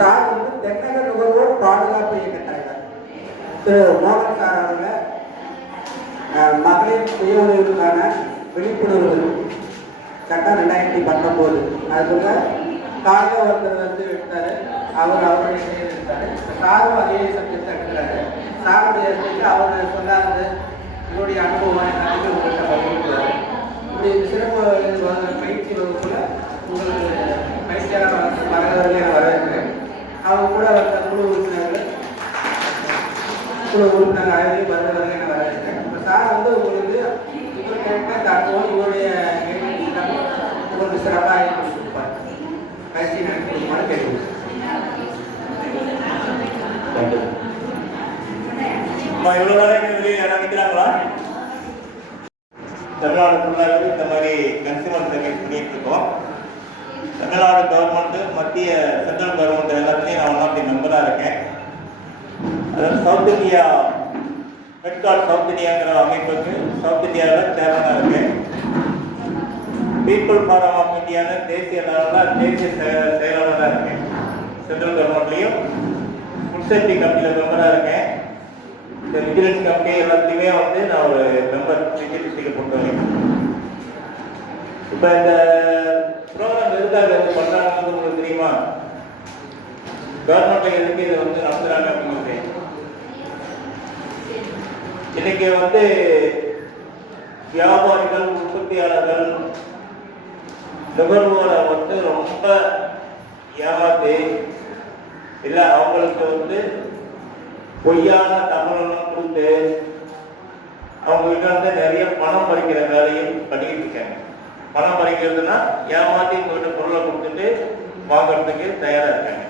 Sir வந்து தென்னக நுகர்வோர் பாதுகாப்பு இயக்க தலைவர் திரு மோகன் சார் அவர்கள் மகளிர் சுய உதவிக்கான விழிப்புணர்வு சட்டம் 2019 அதுக்குள்ள காலையில் ஒருத்தர் வந்து எடுத்தாரு. அவருடைய செயல் எடுத்தாரு. சாரும் அதே சப்ஜெக்ட் எடுக்கிறாரு. சாருடைய அவர் சொல்லாது இவருடைய அனுபவம் எல்லாத்தையும் உங்கள்கிட்ட பகிர்ந்துக்கிறாரு. இப்படி சிறப்பு பயிற்சி வகுப்புல உங்களுக்கு பயிற்சியாளர் மரகவர்களே வரவேற்கிறேன். அவங்க கூட குழு உறுப்பினர்கள் அழகி மரகவர்களே நான் வரவேற்கிறேன். இப்போ சார் வந்து உங்களுக்கு இவர் கேட்ட தத்துவம் இவருடைய உங்களுக்கு சிறப்பாக கொடுப்பார். பயிற்சி நடத்துமாறு கேட்குறேன். இவ்வளோ நாளைக்கு வெளியே நினைக்கிறாங்களா? தமிழ்நாடு ஃபுல்லாகவே இந்த மாதிரி கன்சியூமர் சர்வீஸ் பண்ணிட்டு இருக்கோம். தமிழ்நாடு கவர்மெண்ட், மத்திய சென்ட்ரல் கவர்மெண்ட் எல்லாத்துலேயும் நான் ஒன் ஆஃப் தி மெம்பராக இருக்கேன். அதாவது சவுத் இந்தியா ஹெட்கார்ட் சவுத் இந்தியாங்கிற அமைப்புக்கு சவுத் இந்தியாவில் சேர்மனாக இருக்கேன். பீப்புள் ஃபாரம் ஆஃப் இந்தியான்னு தேசிய லெவலில் தேசிய செயலாளராக இருக்கேன். சென்ட்ரல் கவர்மெண்ட்லேயும் ஃபுட் சேஃப்டி கமிட்டியில் மெம்பராக இருக்கேன். இந்த விஜிலன்ஸ் கமிட்டி எல்லாத்துலேயுமே வந்து நான் ஒரு மெம்பர் சிசிடிசியில் பொறுத்த வரைக்கும். இப்போ இந்த ப்ரோக்ராம் எதுக்காக இது பண்ணுறாங்கன்னு உங்களுக்கு தெரியுமா? கவர்மெண்ட்டில் எதுக்கு இதை வந்து நடத்துகிறாங்க அப்படிங்கிறது. இன்னைக்கு வந்து வியாபாரிகள், உற்பத்தியாளர்கள், நுகர்வோரை வந்து ரொம்ப ஏமாற்றி இல்லை அவங்களுக்கு வந்து பொய்யான தகவலும் கொடுத்து அவங்க கிட்ட வந்து நிறைய பணம் பறிக்கிற வேலையும் பண்ணிக்கிட்டு இருக்காங்க. பணம் பறிக்கிறதுனா ஏமாற்றி உங்ககிட்ட பொருளை கொடுத்துட்டு வாங்கறதுக்கு தயாராக இருக்காங்க.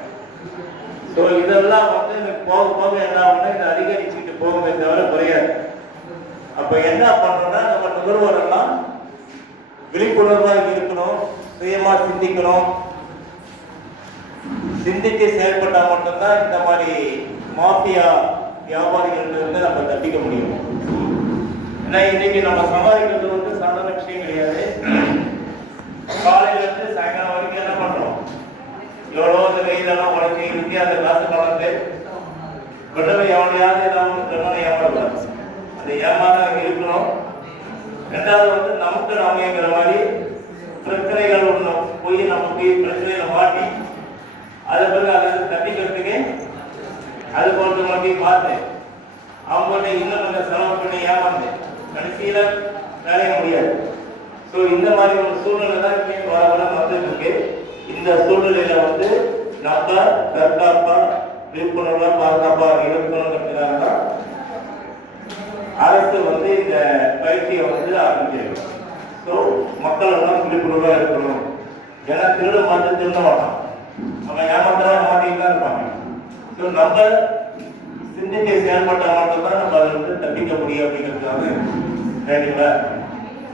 ஸோ இதெல்லாம் வந்து போக போக என்ன ஆகுனா இது அதிகரிச்சுட்டு போகுமே தவிர குறையாது. அப்போ என்ன பண்ணணும்னா நம்ம நுகர்வோரெல்லாம் விழிப்புணர்வாக இருக்கணும், சுயமாக சிந்திக்கணும். சிந்தித்து செயல்பட்டால் மட்டும்தான் இந்த மாதிரி மாஃபியா வியாபாரிகளிலிருந்து நம்ம தப்பிக்க முடியும். ஏன்னா இன்னைக்கு நம்ம சம்பாதிக்கிறது வந்து சாதாரண விஷயம் கிடையாது. காலையிலேருந்து சாயங்காலம் வரைக்கும் என்ன பண்ணுறோம்? எவ்வளோ அந்த வெயிலெல்லாம் உடச்சி இருந்து அந்த காசு கலந்து விடவை எவனையாவது ஏதாவது சொன்னாலும் ஏமாறக்கூடாது. அந்த ஏமாதான் இருக்கணும். ரெண்டாவது வந்து நமக்கு நாமங்கிற மாதிரி பிரச்சனைகள் ஒன்று போய் நமக்கு பிரச்சனைகளை மாட்டி அதை பிறகு அதை தப்பிக்கிறதுக்கு அது போன்ற மாதிரி பார்த்தேன். அவங்கள்ட்ட இன்னும் கொஞ்சம் செலவு பண்ணி ஏமாந்தேன். கடைசியில் வேலைய முடியாது. ஸோ இந்த மாதிரி ஒரு சூழ்நிலை தான் இப்போ வர வர வந்துட்டு இருக்கு. இந்த சூழ்நிலையில வந்து நம்ம தற்காப்பா விழிப்புணர்வா பாதுகாப்பா இருக்கணுங்கிறதுக்காக தான் அரசு வந்து இந்த பயிற்சியை வந்து ஆரம்பிச்சிருக்கு. ஸோ மக்கள் எல்லாம் விழிப்புணர்வா இருக்கணும். ஏன்னா திருட மாற்ற திருட மாட்டான், நம்ம ஏமாத்திரா மாட்டிட்டு தான் இருப்பாங்க. ஸோ நம்ம சிந்திக்க செயல்பட்ட மட்டும்தான் நம்ம அதை வந்து தப்பிக்க முடியும் அப்படிங்கிறதுக்காக சரிங்களா?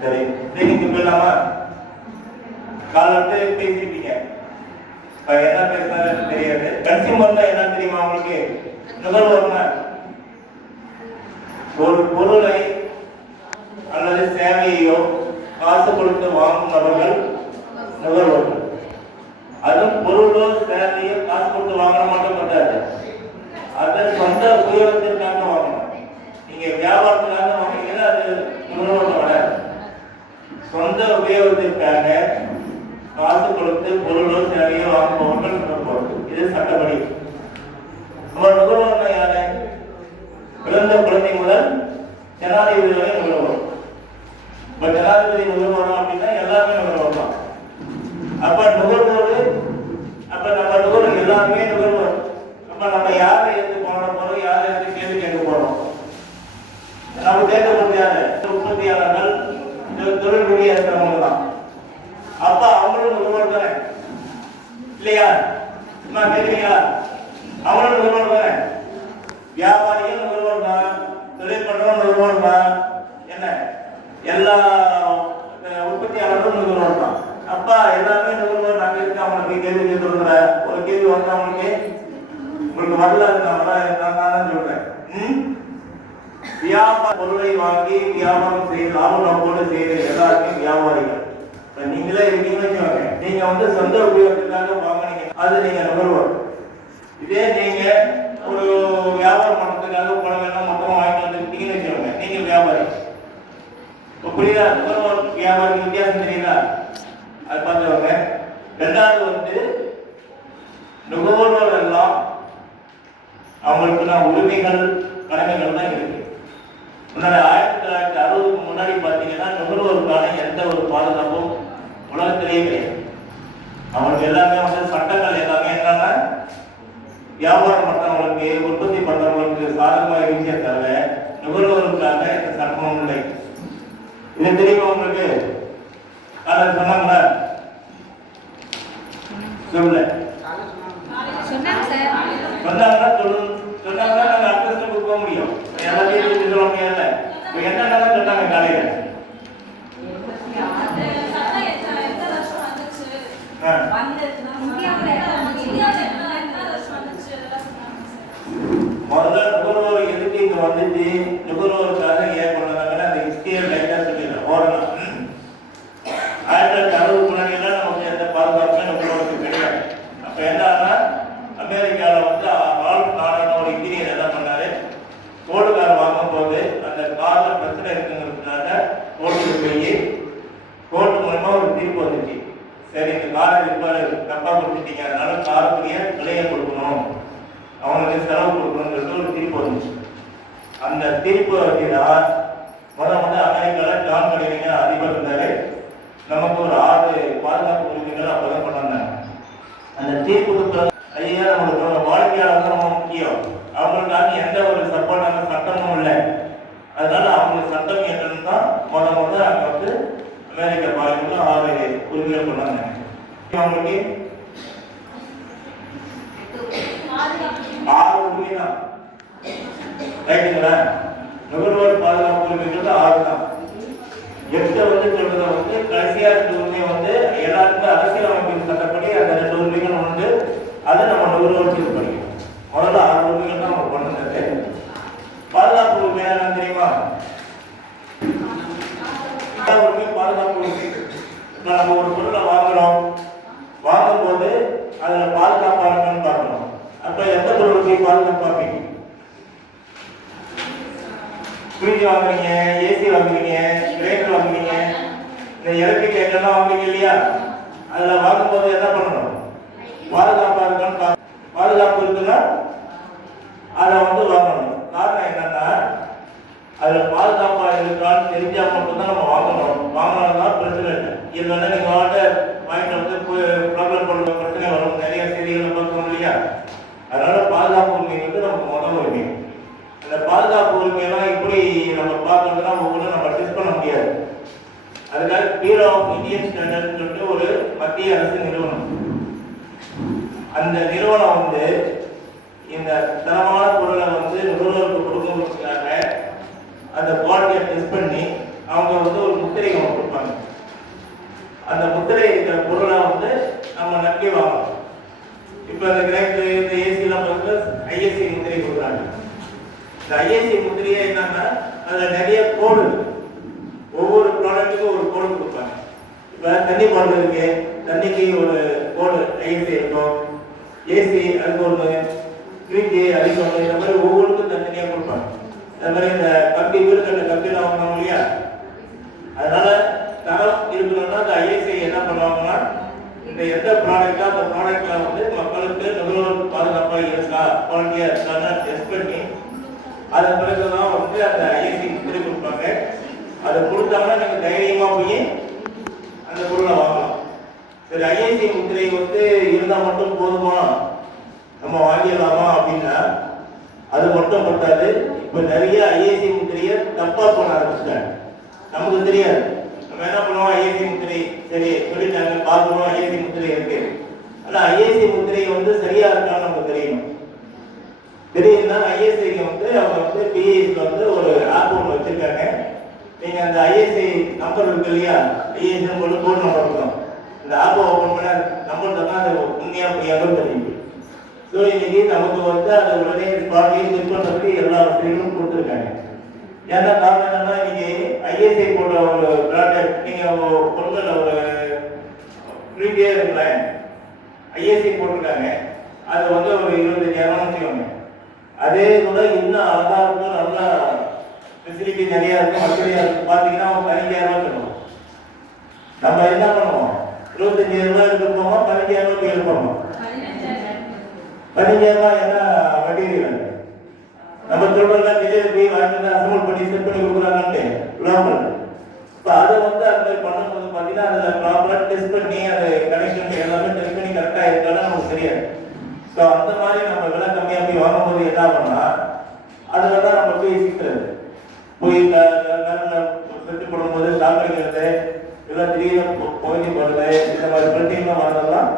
சரி, இன்னைக்கு போயிடலாமா? காலத்து பேசிருப்பீங்க. இப்போ என்ன பேசுனாரு தெரியாது. கன்சியூமர்னா என்ன தெரியுமா உங்களுக்கு? நுகர்வோர்னா ஒரு பொருளை அல்லது சேவையோ காசு கொடுத்து வாங்கும் நபர்கள் நுகர்வோர்கள். அதுவும் பொருளோ சேவையோ காசு கொடுத்து வாங்கின மட்டும் பட்டாது, அதை சொந்த உபயோகத்திற்காக வாங்கணும். நீங்க வியாபாரத்துக்காக வாங்கினீங்கன்னா அது நுகர்வோர் வராது. சொந்த உபயோகத்திற்காக காசு கொடுத்து பொருளோ சேவையோ வாங்குபவர்கள் நுகர்வோர். இது சட்டப்படி. நம்ம நுகர்வோர்னா யாரு? பிறந்த குழந்தை முதல் ஜனாதிபதி வரை நுகர்வோர். இப்ப ஜனாதிபதி நுகர்வோம் அப்படின்னா எல்லாருமே நுகர்வோர் தான். அப்ப நுகர்வோர், அப்ப நம்ம நுகர்வோர் எல்லாருமே நுகர்வோர். அப்ப நம்ம யாரை எடுத்து போட போறோம், யாரை எடுத்து கேள்வி கேட்க போறோம்? நம்ம கேட்க முடியாது. உற்பத்தியாளர்கள், தொழில் ரீதியாக இருக்கிறவங்க தான். அப்ப அவங்களும் நுகர்வோர் தானே இல்லையா? கேட்கிறீங்களா? அவங்களும் நுகர்வோர் தானே. வியாபாரிகள் நுகர்வோர் தான், தொழில் பண்றவங்க நுகர்வோர் தான். என்ன எல்லா உற்பத்தியாளர்களும் நுகர்வோர் தான். அப்பா எல்லாமே நுகர்வோர். நாங்கள் இருக்கு அவங்களுக்கு கேள்வி கேட்கணுங்கிற ஒரு கேள்வி வந்து அவங்களுக்கு உங்களுக்கு வரல. நான் சொல்றேன், வியாபார பொருளை வாங்கி வியாபாரம் செய்ய லாப நோக்கோடு செய்யற எல்லாருமே வியாபாரிகள். நீங்களே இருக்கீங்கன்னு வச்சுக்கோங்க. நீங்க வந்து சொந்த உபயோகத்துக்காக வாங்கினீங்க, அது நீங்க நுகர்வோர். இதே நீங்க ஒரு வியாபாரம் பண்றதுக்காக பணம் எல்லாம் மொத்தமா வாங்கிட்டு வந்துருக்கீங்கன்னு வச்சுக்கோங்க, நீங்க வியாபாரி. இப்போ புரியுதா? வியாபாரி வித்தியாசம் தெரியுதா? அது பார்த்துக்கோங்க. ரெண்டாவது வந்து நுகர்வோர் எல்லாம் அவங்களுக்கு உரிமைகள் கடமைகள் தான் இருக்கு. முன்னாடி 1960க்கு முன்னாடி பார்த்தீங்கன்னா நுகர்வோருக்கான எந்த ஒரு பாதுகாப்பும் உலகத்திலேயே கிடையாது. அவங்களுக்கு எல்லாமே வந்து சட்டங்கள் எல்லாமே என்னன்னா வியாபாரம் பண்றவங்களுக்கு உற்பத்தி பண்றவங்களுக்கு சாதகமாக இருந்தே தவிர நுகர்வோருக்காக எந்த சட்டமும் இல்லை. இது தெரியுமா உங்களுக்கு? அதை சொன்னாங்களா? சொல்லல. சொன்னாங்கன்னா நாங்க அடுத்த ஸ்டெப்புக்கு போக முடியும். எல்லாத்தையும் சொல்ல முடியாதுல்ல. இப்போ என்னென்ன சொன்னாங்க காலையில? முதல்ல நுகர்வோர் எதுக்கு இங்க வந்துட்டு நுகர்வோருக்காக ஏன் பண்ணாங்கன்னா அந்த ஹிஸ்டரியை லைட்டா சொல்லிடுறேன். ஓடலாம். 1960 முன்னாடி எல்லாம் நமக்கு எந்த பாதுகாப்புமே நுகர்வோருக்கு கிடையாது. அப்ப என்னன்னா அமெரிக்காவில் வந்து ரால்ஃப் நாடன் ஒரு இன்ஜினியர் என்ன பண்ணாரு, கோல்டு கார் வாங்கும் போது அந்த கார்ல பிரச்சனை இருக்குங்கிறதுனால கோர்ட்டுக்கு போய் கோர்ட் மூலமா ஒரு தீர்ப்பு வந்துச்சு. சரி, இந்த காரை ரிப்பேர் தப்பா கொடுத்துட்டீங்க, அதனால காருக்குரிய விலையை கொடுக்கணும், அவங்களுக்கு செலவு கொடுக்கணுங்கிறது ஒரு தீர்ப்பு வந்துச்சு. அந்த தீர்ப்பு வச்சுதான் முதல்ல அமெரிக்காவில் ஜான் கென்னடி அதிபர் இருந்தாரு. நமக்கு ஒரு 6 பாதுகாப்பு உரிமைகள் அப்பதான் பண்ணாங்க. அந்த தீர்ப்பு ஐயா நம்மளுக்கு வாழ்க்கையாளர் தான் ரொம்ப முக்கியம். அவங்களுக்காக எந்த ஒரு சப்போர்ட்டான சட்டமும் இல்லை. அதனால அவங்களுக்கு சட்டம் என்னன்னு தான் முதல்ல அங்கே வந்து அமெரிக்க பாலிமன்ல 6 உரிமைகள் பண்ணாங்க. அவங்களுக்கு 6 உரிமை தான். ரைட்டுங்களா? நுகர்வோர் பாதுகாப்பு உரிமைகள் 6 தான். 8 வந்து சொல்றத வந்து கடைசியா இருக்க உரிமை வந்து எல்லாருக்கும் அரசியலமைப்பின் சட்டப்படி அந்த 2 உரிமைகள் உண்டு. அதை நம்ம நுகர்வோர் தீர்வு பண்ணிக்கணும். முதல்ல 6 உரிமைகள் தான் நம்ம பண்ணுறது. பாதுகாப்பு உரிமை என்னன்னு தெரியுமா? பாதுகாப்பு உரிமை. இப்போ நம்ம ஒரு பொருளை வாங்குறோம், வாங்கும் போது அதுல பாதுகாப்பா இருக்குன்னு பார்க்கணும். அப்ப எந்த பொருளுக்கு பாதுகாப்பு பார்ப்பீங்க? ஃப்ரிட்ஜ் வாங்குறீங்க, ஏசி வாங்குறீங்க, கிரைண்டர் வாங்குறீங்க, இந்த எலக்ட்ரிக் ஐட்டம்லாம் வாங்குறீங்க இல்லையா? அதுல வாங்கும் போது என்ன பண்ணணும்? பாதுகாப்பா இருக்கான்னு பாதுகாப்பு இருக்குன்னா அதை வந்து வாங்கணும். காரணம் என்னன்னா அதுல பாதுகாப்பா இருக்கான்னு தெரிஞ்சா மட்டும்தான் நம்ம வாங்கணும். வாங்கினால்தான் பிரச்சனை இல்லை. இல்லைன்னா நீங்க வாங்கிட்டு வந்து ப்ராப்ளம் பண்ணுற பிரச்சனை வரும். நிறைய செய்திகளை பார்க்கணும் இல்லையா? அதனால பாதுகாப்பு உரிமை வந்து நமக்கு முதல் உரிமை. அந்த பாதுகாப்பு உரிமையெல்லாம் எப்படி நம்ம பார்க்கறதுனா ஒவ்வொன்றும் நம்ம டெஸ்ட் பண்ண முடியாது. அதுக்காக பியூரோ ஆஃப் இந்தியன் ஸ்டாண்டர்ட்னு சொல்லிட்டு ஒரு மத்திய அரசு நிறுவனம். அந்த நிறுவனம் வந்து இந்த தரமான பொருளை வந்து நுகர்வோருக்கு கொடுக்கறதுக்காக அந்த குவாலிட்டியை டெஸ்ட் பண்ணி அவங்க வந்து ஒரு முத்திரை அவங்க கொடுப்பாங்க. அந்த முத்திரை இருக்கிற பொருளை வந்து நம்ம நம்பி வாங்கணும். இப்போ அந்த கிரைண்டர், இந்த ஏசிலாம் வந்து ஐஎஸ்சி முத்திரை கொடுக்குறாங்க. இந்த ஐஎஸ்சி முத்திரையே என்னன்னா அதில் நிறைய கோடு, ஒவ்வொரு ப்ராடக்ட்டுக்கும் ஒரு கோடு கொடுப்பாங்க. இப்போ தண்ணி போடுறதுக்கு தண்ணிக்கு ஒரு கோடு ஐஎஸ்சி இருக்கும், ஏசி அதுக்கு ஒன்று, ஃப்ரிட்ஜு அதுக்கு ஒன்று, இந்த மாதிரி ஒவ்வொருக்கும் தனித்தனியாக கொடுப்பாங்க. அது மாதிரி இந்த கம்பி வீடுகட்ட கம்பியில் வாங்கணும் இல்லையா? அதனால தரம் இருக்கணும்னா அந்த ஐஎஸ்ஐ என்ன பண்ணுவாங்கன்னா இந்த எந்த ப்ராடக்டா அந்த ப்ராடக்ட்ல வந்து மக்களுக்கு நுகர்வோர் பாதுகாப்பாக இருக்கா, குவாலிட்டியா இருக்கான்னு டெஸ்ட் பண்ணி அதன் பிறகுதான் வந்து அந்த ஐஎஸ்ஐ முத்திரை கொடுப்பாங்க. அதை கொடுத்தாங்கன்னா நீங்க தைரியமா போய் அந்த பொருளை வாங்கலாம். சரி, ஐஎஸ்ஐ முத்திரை வந்து இருந்தால் மட்டும் போதுமா, நம்ம வாங்கிடலாமா அப்படின்னா அது மட்டும் பத்தாது. இப்போ நிறைய ஐஎஸ்ஐ முத்திரையை தப்பா பண்ண ஆரம்பிச்சிட்டாங்க. நமக்கு தெரியாது. நம்ம என்ன பண்ணுவோம், ஐஎஸ்ஐ முத்திரை சரி சொல்லிட்டாங்க, பார்க்கணும் ஐஎஸ்ஐ முத்திரை இருக்கு. ஆனால் ஐஎஸ்ஐ முத்திரை வந்து சரியா இருக்கான்னு நமக்கு தெரியணும். தெரியுதுன்னா ஐஎஸ்ஐக்கு வந்து அவங்க வந்து பிஎஸ்ல வந்து ஒரு ஆப் ஒன்று வச்சிருக்காங்க. நீங்க அந்த ஐஎஸ்ஐ நம்பர் இருக்கு இல்லையா, ஐஎஸ்ஐ போட்டு கோட் நம்பர் இருக்கும். இந்த ஆப்பை ஓப்பன் பண்ண நம்பர் தான் அது உண்மையா பொய்யாலும் தெரியும். ஸோ இன்னைக்கு நமக்கு வந்து அதை உடனே ஸ்பாட்லையும் செக் பண்ணுறதுக்கு எல்லா வசதிகளும் கொடுத்துருக்காங்க. ஏன்னா காரணம் என்னன்னா இன்னைக்கு ஐஎஸ்ஐ போட்ட ஒரு ப்ராடக்ட் நீங்க பொருட்கள் ஒரு ஃப்ரீயே இருக்குல்ல, ஐஎஸ்ஐ போட்டிருக்காங்க. அது வந்து ஒரு 25,000 வச்சுக்கோங்க. அதே கூட இன்னும் அழகா இருக்கும், நல்லா ஃபெசிலிட்டி நிறையா இருக்கும், வசதியாக இருக்கும். பார்த்தீங்கன்னா அவங்க 15,000 சொல்லுவோம். நம்ம என்ன பண்ணுவோம், 25,000 எடுத்துப்போமா 15,000 எடுப்போமா? 15,000 என்ன மெட்டீரியல் நம்ம சொல்றதா டெலிவரி வாங்கி அசம்பிள் பண்ணி செட் பண்ணி கொடுக்குறாங்கன்ட்டு லோக்கல். இப்போ அதை வந்து அந்த மாதிரி பண்ணும்போது பார்த்தீங்கன்னா அதில் ப்ராப்பராக டெஸ்ட் பண்ணி அது கனெக்ஷன் எல்லாமே டெஸ்ட் பண்ணி கரெக்டாக இருக்கான்னு நமக்கு தெரியாது. ஸோ அந்த மாதிரி நம்ம விலை கம்மியாக போய் வாங்கும்போது என்ன பண்ணால் அதில் தான் நம்ம போய் சிக்கிறது. போய் செட்டு போடும்போது ஸ்டாக் அடிக்கிறது, இல்லை திடீர்னு புகஞ்சி போடுறது, இந்த மாதிரி பிரச்சனைலாம் வரதெல்லாம்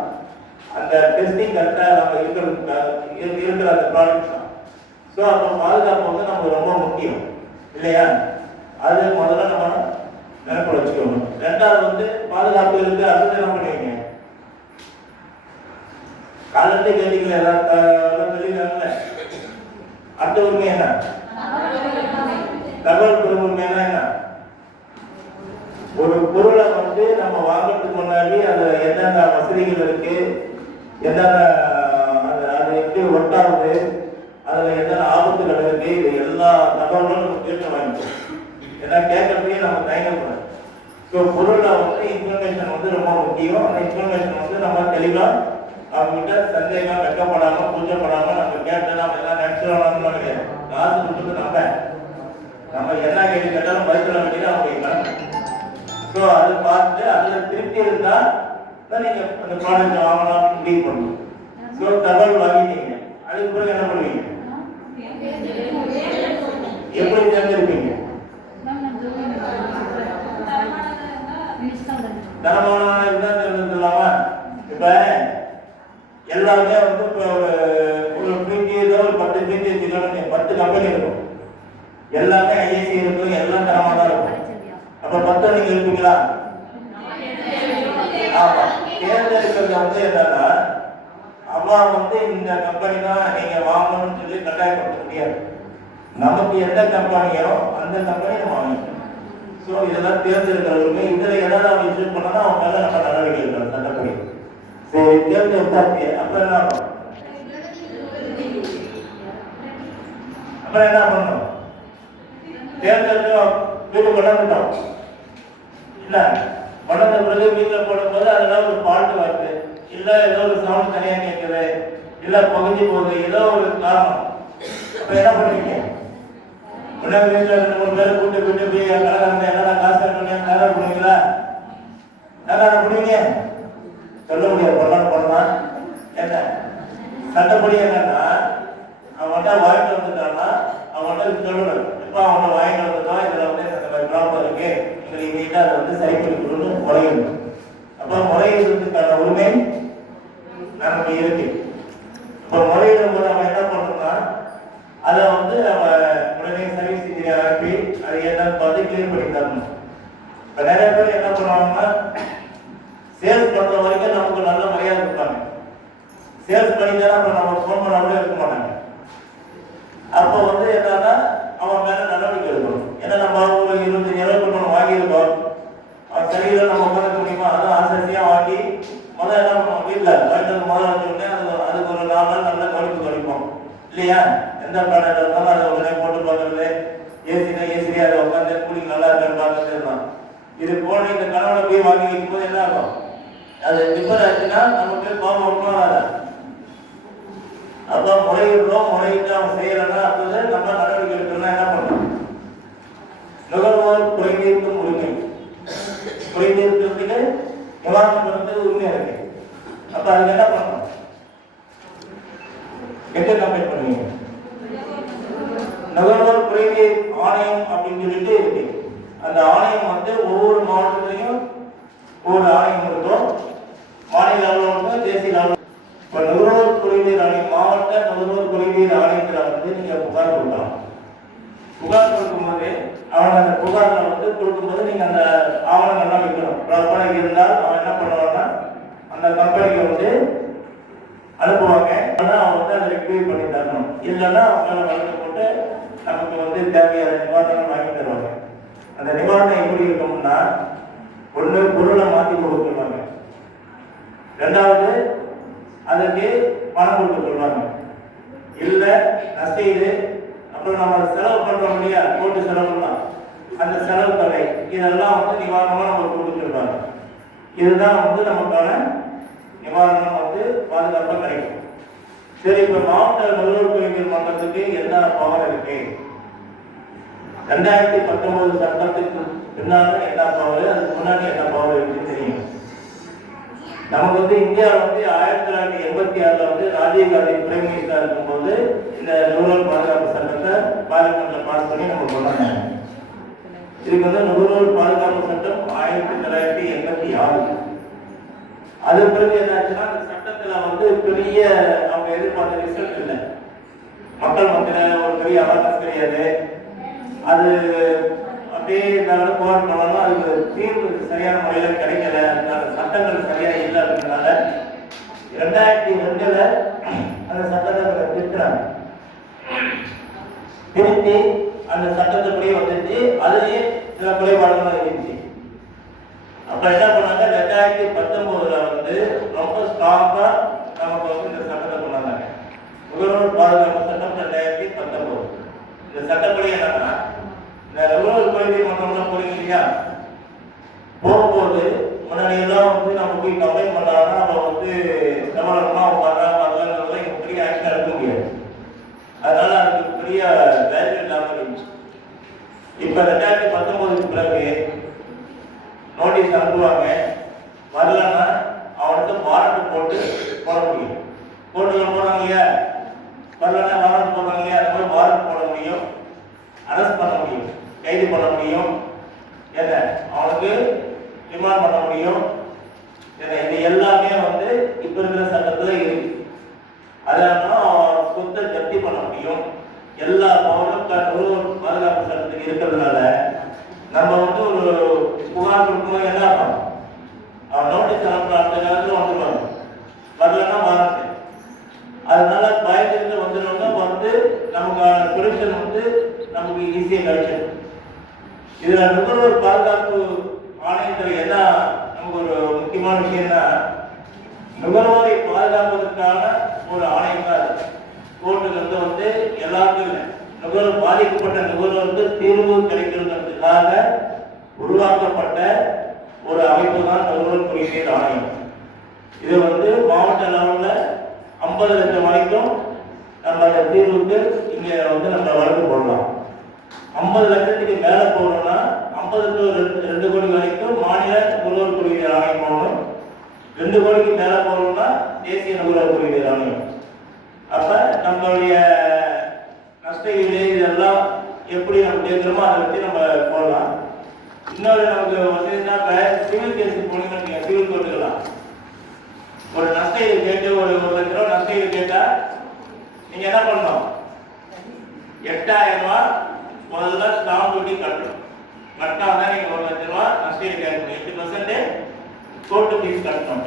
அந்த டெஸ்டிங் கரெக்டாக நம்ம இருக்கிற அந்த ப்ராடக்ட்ஸ் தான். ஸோ அப்போ பாதுகாப்பு வந்து நமக்கு ரொம்ப முக்கியம் இல்லையா? அது முதல்ல நம்ம நினைப்பு வச்சுக்கணும். ரெண்டாவது வந்து பாதுகாப்பு இருக்கு, அடுத்து என்ன பண்ணுவீங்க? காலத்தை கேட்டீங்களா? எல்லாம் தெரியுதாங்கல்ல. அடுத்த உரிமை என்ன? தகவல் பெறும் உரிமைனா என்ன? ஒரு பொருளை வந்து நம்ம வாங்குறதுக்கு முன்னாடி அதுல என்னென்ன வசதிகள் இருக்கு, என்னென்ன அது எப்படி ஒட்டாகுது, அதுல என்னென்ன ஆபத்துகள் இருக்கு, இது எல்லா தகவலும் நம்ம கேட்டு வாங்கிக்கணும். ஏன்னா கேட்கறதுக்கே நம்ம தயங்கக்கூடாது. ஸோ பொருளை வந்து இன்ஃபர்மேஷன் வந்து ரொம்ப முக்கியம். அந்த இன்ஃபர்மேஷன் வந்து நம்ம தெளிவாக அவங்ககிட்ட சந்தேகம் வெக்கப்படாம பூஜப்படாம நம்ம கேட்டு நம்ம எல்லாம் நினைச்சிடணும் கிடையாது. காசு கொடுத்து நம்ம என்ன கேள்வி கேட்டாலும் பதில் சொல்ல வேண்டியது அவங்க. ஸோ அதை பார்த்து அதில் திருப்தி இருந்தா தான் நீங்க அந்த ப்ராடக்ட் வாங்கலாம்னு முடிவு பண்ணணும். ஸோ தகவல் வாங்கிட்டீங்க, அதுக்கு பிறகு என்ன பண்ணுவீங்க? எப்படி தேர்ந்தெடுப்பீங்க? தரமான இருந்தால் தேர்ந்தெடுக்கலாமா? இப்ப எல்லாமே வந்து இப்போ ஒரு பிடி ஏதோ ஒரு 10 பிடி வச்சுக்கணும், 10 கம்பெனி இருக்கும், எல்லாமே ஐஏசி இருக்கும், எல்லாம் தரமாக தான் இருக்கும். அப்ப 10 நீங்க இருப்பீங்களா? ஆமா. தேர்ந்தெடுக்கிறது வந்து என்னன்னா அம்மா வந்து இந்த கம்பெனி தான் நீங்க வாங்கணும்னு சொல்லி கட்டாயப்படுத்த முடியாது. நமக்கு எந்த கம்பெனியோ அந்த கம்பெனி நம்ம வாங்கிக்கணும். ஸோ இதெல்லாம் தேர்ந்தெடுக்கிறவங்க இதுல ஏதாவது அவங்க யூஸ் பண்ணா அவங்க மேல நம்ம நடவடிக்கை எடுக்கணும் சட்டப்படி. சரி, தேர்ந்தெடுத்தாச்சு. அப்புறம் என்ன ஆகும்? அப்புறம் என்ன பண்ணணும்? தேர்ந்தெடுத்தோம், வீட்டுக்கு கொண்டாந்துட்டோம் இல்ல, கொண்டாந்த பிறகு வீட்டில் போடும்போது அதெல்லாம் ஒரு பால்ட்டு வருது, இல்ல ஏதோ ஒரு சவுண்ட் தனியா கேட்குது, இல்ல புகஞ்சு போகுது, ஏதோ ஒரு காரணம். அப்ப என்ன பண்ணுவீங்க? உடனே வீட்டில் 2-3 பேரை கூட்டு போய் கலகாரங்க என்னென்ன காசு கலர் பண்ணுவீங்களா? கலகாரம் பண்ணுவீங்க? சொல்ல முடியாது. பண்ணலாம் என்ன சட்டப்படி என்னன்னா அவன்கிட்ட வாங்கிட்டு வந்துட்டான்னா அவன்கிட்ட சொல்லணும். இப்போ அவனை வாங்கிட்டு வந்துட்டான், இதுல வந்து இந்த மாதிரி ப்ராப்ளம் இருக்கு, எங்களுக்கு நீட்டா அதை வந்து சரி பண்ணி கொடுன்னு முறையிடணும். அப்போ முறையிடுறதுக்கான உரிமை நமக்கு இருக்கு. இப்போ முறையிடும் போது அவன் என்ன பண்ணணும்னா அதை வந்து அவன் உடனே சர்வீஸ் இன்ஜினியர் அனுப்பி அது என்னன்னு பார்த்து கிளியர் பண்ணி தரணும். இப்போ நிறைய பேர் என்ன பண்ணுவாங்கன்னா சேல்ஸ் பண்ற வரைக்கும் நமக்கு நல்ல மரியாதை கொடுப்பாங்க. சேல்ஸ் பண்ணிட்டா அப்புறம் நம்ம ஃபோன் பண்ணாமலே இருக்க மாட்டாங்க. அப்போ வந்து என்னன்னா அவன் மேல நடவடிக்கை எடுக்கணும். ஏன்னா நம்ம ஒரு 25,000 நம்ம வாங்கியிருக்கோம், அவன் சரியில்லை நம்ம உட்காந்து முடியுமா? அதான் ஆசையா வாங்கி முதல்ல என்ன பண்ணுவோம், வீட்டில் வாங்கிட்டு முதல்ல வச்சோடனே அதுக்கு ஒரு 4 நாள் நல்ல கவனிப்பு கவனிப்போம் இல்லையா? எந்த ப்ராடக்ட் இருந்தாலும் அதை உடனே போட்டு பார்க்கறது, ஏசினா ஏசியா அதை உட்காந்து கூலிங் நல்லா இருக்கான்னு பார்க்கறது இருந்தான். இது போன இந்த கணவனை போய் வாங்கி வைக்கும் போது என்ன ஆகும்? அது டிஃபர் ஆச்சுன்னா நமக்கு கோபம் ஒன்றும் வராது. அப்போ முறையிடுறோம், முறையிட்டு அவன் செய்யறன்னா அப்போது நம்ம நடவடிக்கை எடுக்கணும்னா என்ன பண்ணணும்? நுகர்வோர் குறைதீர்க்கும் உரிமை, குறைதீர்க்கிறதுக்கு நிவாரணம் பெறுறது உரிமை இருக்கு. அப்ப அதுக்கு என்ன பண்ணணும்? எங்க கம்ப்ளைண்ட் பண்ணுவீங்க? நுகர்வோர் குறைதீர் ஆணையம் அப்படின்னு சொல்லிட்டு இருக்கு. அந்த ஆணையம் வந்து ஒவ்வொரு மாவட்டத்திலையும் ஒவ்வொரு ஆணையம் இருக்கும், மாநில அளவில் தேசிய அளவில். இப்போ நுகர்வோர் குறைதீர் ஆணையம், மாவட்ட நுகர்வோர் குறைதீர் ஆணையத்தில் வந்து நீங்க புகார் கொடுக்கலாம். புகார் கொடுக்கும்போது அவன் அந்த புகாரில் வந்து கொடுக்கும்போது நீங்க அந்த ஆவணங்கள்லாம் வைக்கணும். ப்ராப்பராக இருந்தால் அவன் என்ன பண்ணுவான்னா அந்த கம்பெனிக்கு வந்து அனுப்புவாங்க. ஆனால் அவன் வந்து அதை ரெக்டிஃபை பண்ணி தரணும். இல்லைன்னா அவங்க வழக்கு போட்டு நமக்கு வந்து தேவையான நிவாரணம் வாங்கி தருவாங்க. அந்த நிவாரணம் எப்படி இருக்கும்னா ஒன்று பொருளை மாற்றி கொடுத்துருவாங்க, ரெண்டாவது அதுக்கு பணம் கொடுக்க சொல்லுவாங்க. இல்லை நஷ்டஈடு, அப்புறம் நம்ம செலவு பண்றோம் இல்லையா, கோர்ட்டு செலவுலாம், அந்த செலவு தொகை இதெல்லாம் வந்து நிவாரணமாக நம்ம கொடுத்துருப்பாங்க. இதுதான் வந்து நமக்கான நிவாரணம் வந்து பாதுகாப்பாக கிடைக்கும். சரி, இப்போ மாவட்ட நுகர்வோர் குறைதீர் மன்றத்துக்கு என்ன பவர் இருக்கு? 2019 சட்டத்துக்கு பின்னால என்ன பவர், அதுக்கு முன்னாடி என்ன பவர் இருக்குன்னு தெரியும். நமக்கு வந்து இந்தியாவில் வந்து 1986 வந்து ராஜீவ்காந்தி பிரைம் மினிஸ்டரா இருக்கும்போது இந்த நுகர்வோர் பாதுகாப்பு சட்டத்தை பார்லிமெண்ட்ல பாஸ் பண்ணி நம்ம கொண்டாங்க. இதுக்கு வந்து நுகர்வோர் பாதுகாப்பு சட்டம் 1986. அது பிறகு என்னாச்சுன்னா அந்த சட்டத்துல வந்து பெரிய அவங்க எதிர்பார்த்த ரிசல்ட் இல்லை. மக்கள் மத்தியில ஒரு பெரிய அவேர்னஸ் கிடையாது. அது அப்படியே நாங்கள் போராட்டம் பண்ணாலும் அதுக்கு தீர்வு சரியான முறையில் கிடைக்கல. அந்த சட்டங்கள் சரியா இல்லை அப்படின்றனால 2002 அந்த சட்டத்தை திருத்துறாங்க. திருத்தி அந்த சட்டத்துப்படியே வந்துச்சு. அதுலேயே சில குறைபாடுகள் இருந்துச்சு. அப்ப என்ன பண்ணாங்க, 2019 வந்து ரொம்ப ஸ்ட்ராங்கா நமக்கு வந்து இந்த சட்டத்தை கொண்டாந்தாங்க. நுகர்வோர் பாதுகாப்பு சட்டம் 2019. இந்த சட்டப்படி என்னன்னா, இந்த நுகர்வோர் குறைதீர் மன்றம்லாம் போறீங்க இல்லையா, போகும்போது முன்னாடி எல்லாம் வந்து நம்ம போய் கம்ப்ளைண்ட் பண்ணாங்கன்னா நம்ம வந்து கவனமா வரலாம் இங்க பெரிய ஆக்ஷன் எடுக்க முடியாது. அதனால அதுக்கு பெரிய வேல்யூ இல்லாமல் இருந்துச்சு. இப்ப 2019 பிறகு நோட்டீஸ் அனுப்புவாங்க. வரலன்னா அவனுக்கு வாரண்ட் போட்டு போட முடியும். கோர்ட்டுல போடுறாங்க இல்லையா, வரலன்னா வாரண்ட் போடுறாங்க இல்லையா, அது மாதிரி வாரண்ட் போட முடியும், அரெஸ்ட் பண்ண முடியும், கைது பண்ண முடியும், என்ன அவனுக்கு ரிமாண்ட் பண்ண முடியும். இது எல்லாமே வந்து இப்ப இருக்கிற சட்டத்துல இருக்கு. அதனால சொத்தை ஜப்தி பண்ண முடியும். எல்லா பவனும் பாதுகாப்பு சட்டத்துக்கு இருக்கிறதுனால நம்ம வந்து ஒரு புகார் கொடுக்கும்போது என்ன ஆகும், அவன் நோட்டீஸ் அனுப்புற அந்த நேரத்தில் வந்துடுவாங்க, வரலன்னா வாரண்ட். அதனால பயத்திலிருந்து வந்துடுவாங்க, வந்து நமக்கான சொல்யூஷன் வந்து நமக்கு ஈஸியாக கிடைக்கும். இதுல நுகர்வோர் பாதுகாப்பு ஆணையத்தில் என்ன நமக்கு ஒரு முக்கியமான விஷயம்னா, நுகர்வோரை பாதுகாப்பதற்கான ஒரு ஆணையம் தான். கோர்ட்டுக்கு வந்து எல்லாருக்கும் இல்லை, நுகர்வோர் பாதிக்கப்பட்ட நுகர்வோருக்கு தீர்வு கிடைக்கிறதுக்காக உருவாக்கப்பட்ட ஒரு அமைப்பு தான் நுகர்வோர் குறைதீர் ஆணையம். இது வந்து மாவட்ட லெவலில் 50 லட்சம் வரைக்கும் நம்ம அந்த தீர்வுக்கு இங்கே வந்து நம்ம வழக்கு போடலாம். 50 லட்சத்துக்கு மேலே போகணும்னா 50 to 2 கோடி வரைக்கும் மாநில நுகர்வோர் குறைதீர் ஆணையம் போகணும். 2 கோடிக்கு மேலே போகணும்னா தேசிய நுகர்வோர் குறைதீர் ஆணையம். அப்ப நம்மளுடைய நஷ்டஈடு இதெல்லாம் எப்படி நம்ம கேட்கிறோமோ அதை வச்சு நம்ம போடலாம். இன்னொரு நமக்கு வந்து சிவில் கேஸுக்கு போனீங்கன்னா சிவில் கோர்ட்டுக்கலாம் ஒரு நஷ்டஈடு கேட்டு ஒரு 1 லட்ச ரூபா நஷ்டஈடு கேட்டா நீங்க என்ன பண்ணணும், 8000 ரூபாய் முதல்ல ஸ்டாம்ப் டியூட்டி கட்டணும். கட்டினாதான் நீங்க 1 லட்ச ரூபாய் நஷ்டஈடு கேட்கணும். 8% கோர்ட்டு ஃபீஸ் கட்டணும்.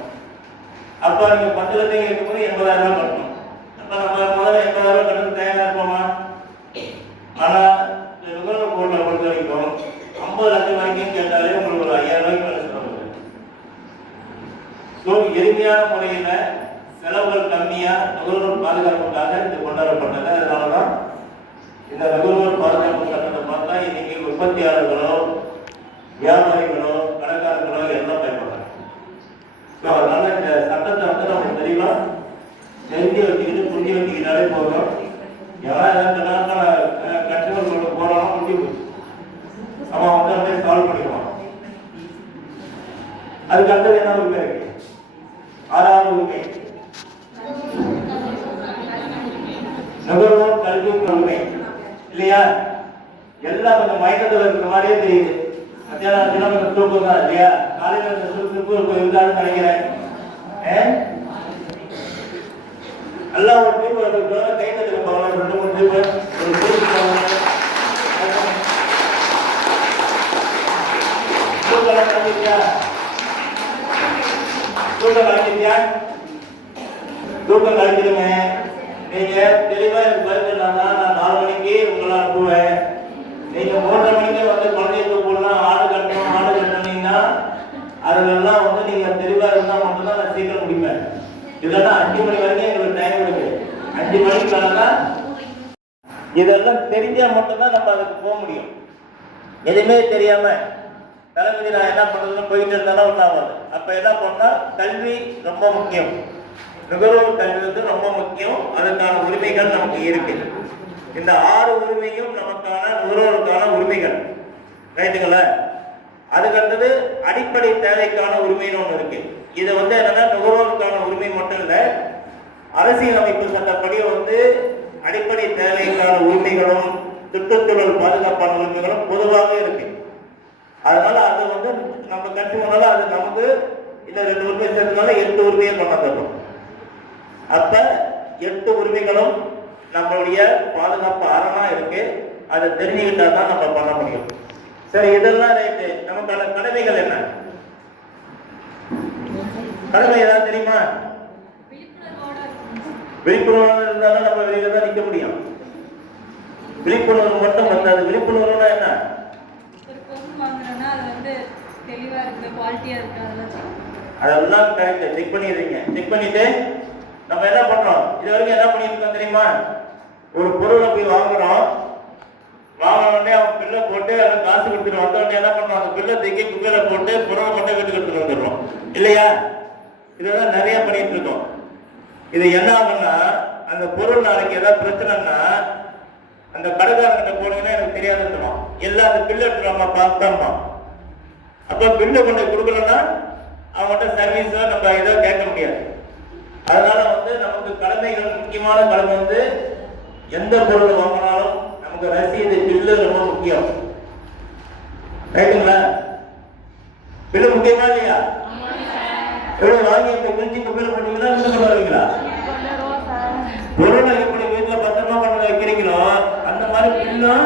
அப்ப நீங்க 10 லட்சம் கேட்கும்போது 80,000 ரூபாய் கட்டணும். அப்ப நம்ம முதல்ல 80,000 ரூபாய் கட்டணும் தயாரா இருப்போமா? ஆனா நுகர்வோர் கோர்ட்டை பொறுத்த வரைக்கும் 50 லட்சம் வரைக்கும் கேட்டாலே உங்களுக்கு ஒரு 5,000 ரூபாய்க்கு மேல செலவு. எளிமையான முறையில செலவுகள் கம்மியா நுகர்வோர் பாதுகாப்புக்காக இது கொண்டாடப்பட்டது. அதனாலதான் இந்த நுகர்வோர் பாதுகாப்பு சட்டத்தை பார்த்தா இன்னைக்கு உற்பத்தியாளர்களோ வியாபாரிகளோ கடைக்காரர்களோ எல்லாம் பயன்படுறாங்க. அதனால இந்த சட்டத்தை வந்து நம்ம தெளிவா தெரிஞ்சு வச்சுக்கிட்டு புரிஞ்சு வச்சுக்கிட்டாலே போதும். யாராவது கஸ்டமர் கொண்டு போறோம் முடிவு போச்சு, அவன் வந்து அப்படியே சால்வ் பண்ணிடுவான். அதுக்கு அடுத்தது என்ன உரிமை இருக்கு? 6வது உரிமை நுகர்வோர் கல்வி உரிமை இல்லையா? எல்லாம் கொஞ்சம் மயக்கத்தில் இருக்கிற மாதிரியே தெரியுது. மத்தியானம் கொஞ்சம் தூக்கம் தான் இல்லையா? காலையில் சுறுசுறுப்பு இருந்தாலும் நினைக்கிறேன். நல்லா ஒரு தீர்வு கை தட்டுக்கு போகலாம். 2-3 தீர்வு ஒரு தூக்கம் கலைஞ்சிருக்கியா? தூக்கம் கலைஞ்சிருக்கியா? தூக்கம் கலைஞ்சிருங்க. நீங்க தெளிவா எனக்கு பதில் நான் 4 மணிக்கு உங்களை அனுப்புவேன். நீங்க 3:30 மணிக்கு வந்து குழந்தைய தூக்கலாம், ஆடு கட்டணும்னீங்கன்னா அதெல்லாம் வந்து நீங்க தெளிவா இருந்தா மட்டும்தான் நான் சீக்கிரம் முடிப்பேன். இல்லைன்னா 5 மணி வரைக்கும் எங்களுக்கு டைம் தெரிஞ்சுக்கிட்டாதான், இதெல்லாம் தெரிஞ்சா மட்டும்தான் நம்ம அதுக்கு போக முடியும். எதுவுமே தெரியாம தளபதி நான் என்ன பண்றதுன்னு போயிட்டு இருந்தாலும் ஒன்றாகாது. அப்ப என்ன பண்ணா, கல்வி ரொம்ப முக்கியம், நுகர்வோர் கல்வி வந்து ரொம்ப முக்கியம். அதுக்கான உரிமைகள் நமக்கு இருக்கு. இந்த 6 உரிமையும் நமக்கான நுகர்வோருக்கான உரிமைகள், ரைட்டுங்களா? அதுக்கடுத்தது அடிப்படை தேவைக்கான உரிமைன்னு ஒண்ணு இருக்கு. இது வந்து என்னன்னா நுகர்வோருக்கான உரிமை மட்டும் இல்லை, அரசியலமைப்பு சட்டப்படி வந்து அடிப்படை தேவைக்கான உரிமைகளும் சுற்றுச்சூழல் பாதுகாப்பான உரிமைகளும் பொதுவாக இருக்கு. அதனால அது வந்து நம்ம கற்றுனால அது நமக்கு இந்த 2 உரிமை சேர்த்தனால 8 உரிமையை கொண்டு வந்துடும். அப்ப 8 உரிமைகளும் நம்மளுடைய பாதுகாப்பு அரணா இருக்கு. அதை தெரிஞ்சுக்கிட்டா தான் நம்ம பண்ண முடியும். சரி, இதெல்லாம் ரைட்டு. நமக்கான கடமைகள் என்ன? கடமை ஏதாவது தெரியுமா? விழிப்புணர்வு இருந்தாலும் நம்ம வெளியில தான் நிற்க முடியும். விழிப்புணர்வு மட்டும் வந்தாது. விழிப்புணர்வுனா என்ன? அதெல்லாம் கரெக்ட். செக் பண்ணிடுறீங்க. செக் பண்ணிட்டு நம்ம என்ன பண்றோம், இது வரைக்கும் என்ன பண்ணிருக்கோம் தெரியுமா? ஒரு பொருளை போய் வாங்குறோம், வாங்கினோடனே அவன் பில்லை போட்டு அதை காசு கொடுத்துட்டு வந்தோடனே என்ன பண்றோம், அந்த பில்லை தூக்கி குப்பையில போட்டு பொருளை மட்டும் வீட்டுக்கு எடுத்துட்டு வந்துடுறோம் இல்லையா? இதெல்லாம் நிறைய பண்ணிட்டு இருக்கோம். இது என்ன ஆகும்னா, அந்த பொருள் நாளைக்கு ஏதாவது பிரச்சனைன்னா அந்த கடைக்காரங்கிட்ட போனீங்கன்னா எனக்கு தெரியாதுன்னு எல்லாம் அந்த பில்லு எடுத்துருவாங்க பார்த்தாமா. அப்போ பில்லு கொண்டு கொடுக்கலன்னா அவங்கள்ட்ட சர்வீஸோ நம்ம ஏதோ கேட்க முடியாது. அதனால வந்து நமக்கு கடமைகள், முக்கியமான கடமை வந்து எந்த பொருள் வாங்கினாலும் நமக்கு ரசீது, பில்லு ரொம்ப முக்கியம், ரைட்டுங்களா? பில்லு முக்கியமா இல்லையா? எவ்வளவு வாங்கி இப்ப பிரிச்சு குப்பையில போட்டீங்களா, வீட்டுக்கு வருவீங்களா? பொருளை எப்படி வீட்டுல பத்திரமா பண்ண வைக்கிறீங்களோ அந்த மாதிரி பில்லும்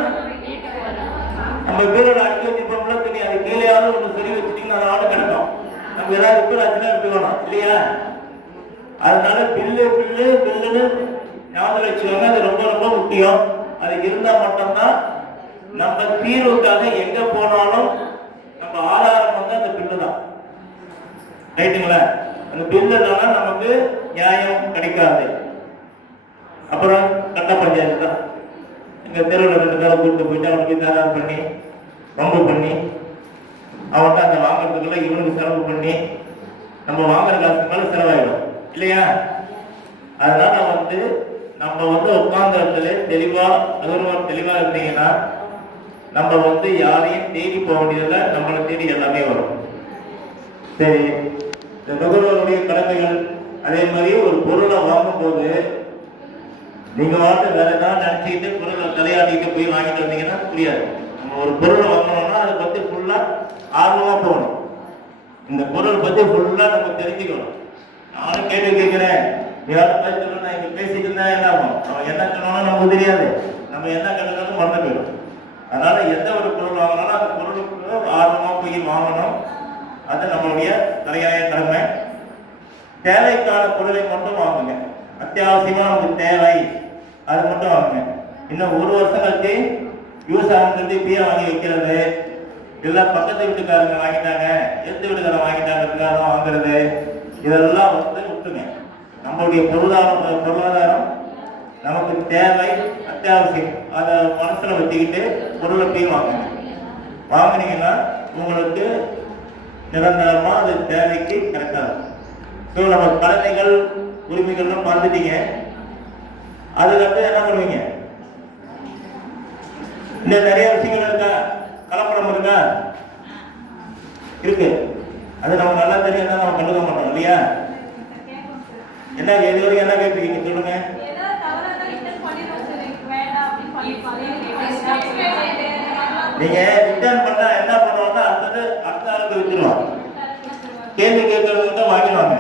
நம்ம பீரோட அடிக்க வச்சிருப்போம்ல, துணி அது கீழேயாவது ஒன்று சொல்லி வச்சுட்டீங்கன்னா அது ஆடு கிடக்கும். நம்ம ஏதாவது ரிப்பேர் ஆச்சுன்னா எடுத்துக்கணும் இல்லையா? அதனால பில்லுன்னு ஞாபகம் வச்சுக்கோங்க. அது ரொம்ப ரொம்ப முக்கியம். அது இருந்தா மட்டும்தான் நம்ம தீர்வுக்காக எங்க போனாலும் நம்ம ஆதாரம் வந்து அந்த பில்லு தான், ரைட்டுங்களா? அந்த பில்லுனால நமக்கு நியாயம் கிடைக்காது. அப்புறம் கட்ட பஞ்சாயத்து தான். எங்க தெருவில் 2 பேரை கூப்பிட்டு போயிட்டு அவனுக்கு தயார் பண்ணி வம்பு பண்ணி அவன்கிட்ட அந்த வாங்குறதுக்குள்ள இவனுக்கு செலவு பண்ணி நம்ம வாங்குற காசுக்கு மேல செலவாயிடும் இல்லையா? அதனால வந்து நம்ம வந்து உட்கார்ந்த இடத்துல தெளிவா, நுகர்வோர் தெளிவா இருந்தீங்கன்னா நம்ம வந்து யாரையும் தேடி போக வேண்டியதில்லை, நம்மளை தேடி எல்லாமே வரும். சரி, இந்த நுகர்வோருடைய கடமைகள். அதே மாதிரி ஒரு பொருளை வாங்கும் போது நீங்க வாட்டு வேற ஏதாவது நினைச்சுக்கிட்டு பொருளை தலையாடிக்கிட்டு போய் வாங்கிட்டு வந்தீங்கன்னா புரியாது. நம்ம ஒரு பொருளை வாங்கணும்னா அதை பத்தி ஃபுல்லா ஆர்வமா போகணும். இந்த பொருள் பத்தி ஃபுல்லா நம்ம தெரிஞ்சுக்கணும். நானும் கேள்வி கேட்கிறேன், யாரும் பேசணும், நான் இங்க பேசிட்டு இருந்தா என்ன ஆகும்? அவன் என்ன சொன்னாலும் நமக்கு தெரியாது, நம்ம என்ன கண்டுனாலும் மறந்து போயிடும். அதனால எந்த ஒரு பொருள் வாங்கினாலும் அந்த பொருளுக்கு ஆர்வமா போய் வாங்கணும். அது நம்மளுடைய தலையாய கடமை. தேவைக்கான பொருளை மட்டும் வாங்குங்க. அத்தியாவசியமா நமக்கு தேவை அது மட்டும் வாங்குங்க. இன்னும் 1 வருஷம் கழிச்சு யூஸ் ஆகுறது இப்பயே வாங்கி வைக்கிறது, இதெல்லாம் பக்கத்து வீட்டுக்காரங்க வாங்கிட்டாங்க, எந்த வீட்டுக்காரங்க வாங்கிட்டாங்க வாங்குறது, இதெல்லாம் வந்து விட்டுங்க. நம்மளுடைய பொருளாதாரம் நமக்கு தேவை, அத்தியாவசியம். அதை மனசுல வச்சுக்கிட்டு பொருளை போய் வாங்குங்க. வாங்கினீங்கன்னா உங்களுக்கு நிரந்தரமா அது தேவைக்கு கரெக்டா இருக்கும். ஸோ நம்ம கடமைகள், உரிமைகள்லாம் பார்த்துட்டீங்க. அதுக்கப்புறம் என்ன பண்ணுவீங்க? இந்த நிறைய விஷயங்கள் இருக்கா, கலப்படம் இருக்கா? இருக்கு. அது நமக்கு நல்லா தெரியும், நம்ம கண்டுக்க மாட்டோம் இல்லையா? என்ன இது வரைக்கும் என்ன கேட்பீங்க சொல்லுங்க. நீங்க ரிட்டர்ன் பண்ணா என்ன பண்ணுவாங்கன்னா அடுத்த ஆளுக்கு வித்துருவாங்க. கேள்வி கேட்கறவங்க வாங்கிடுவாங்க,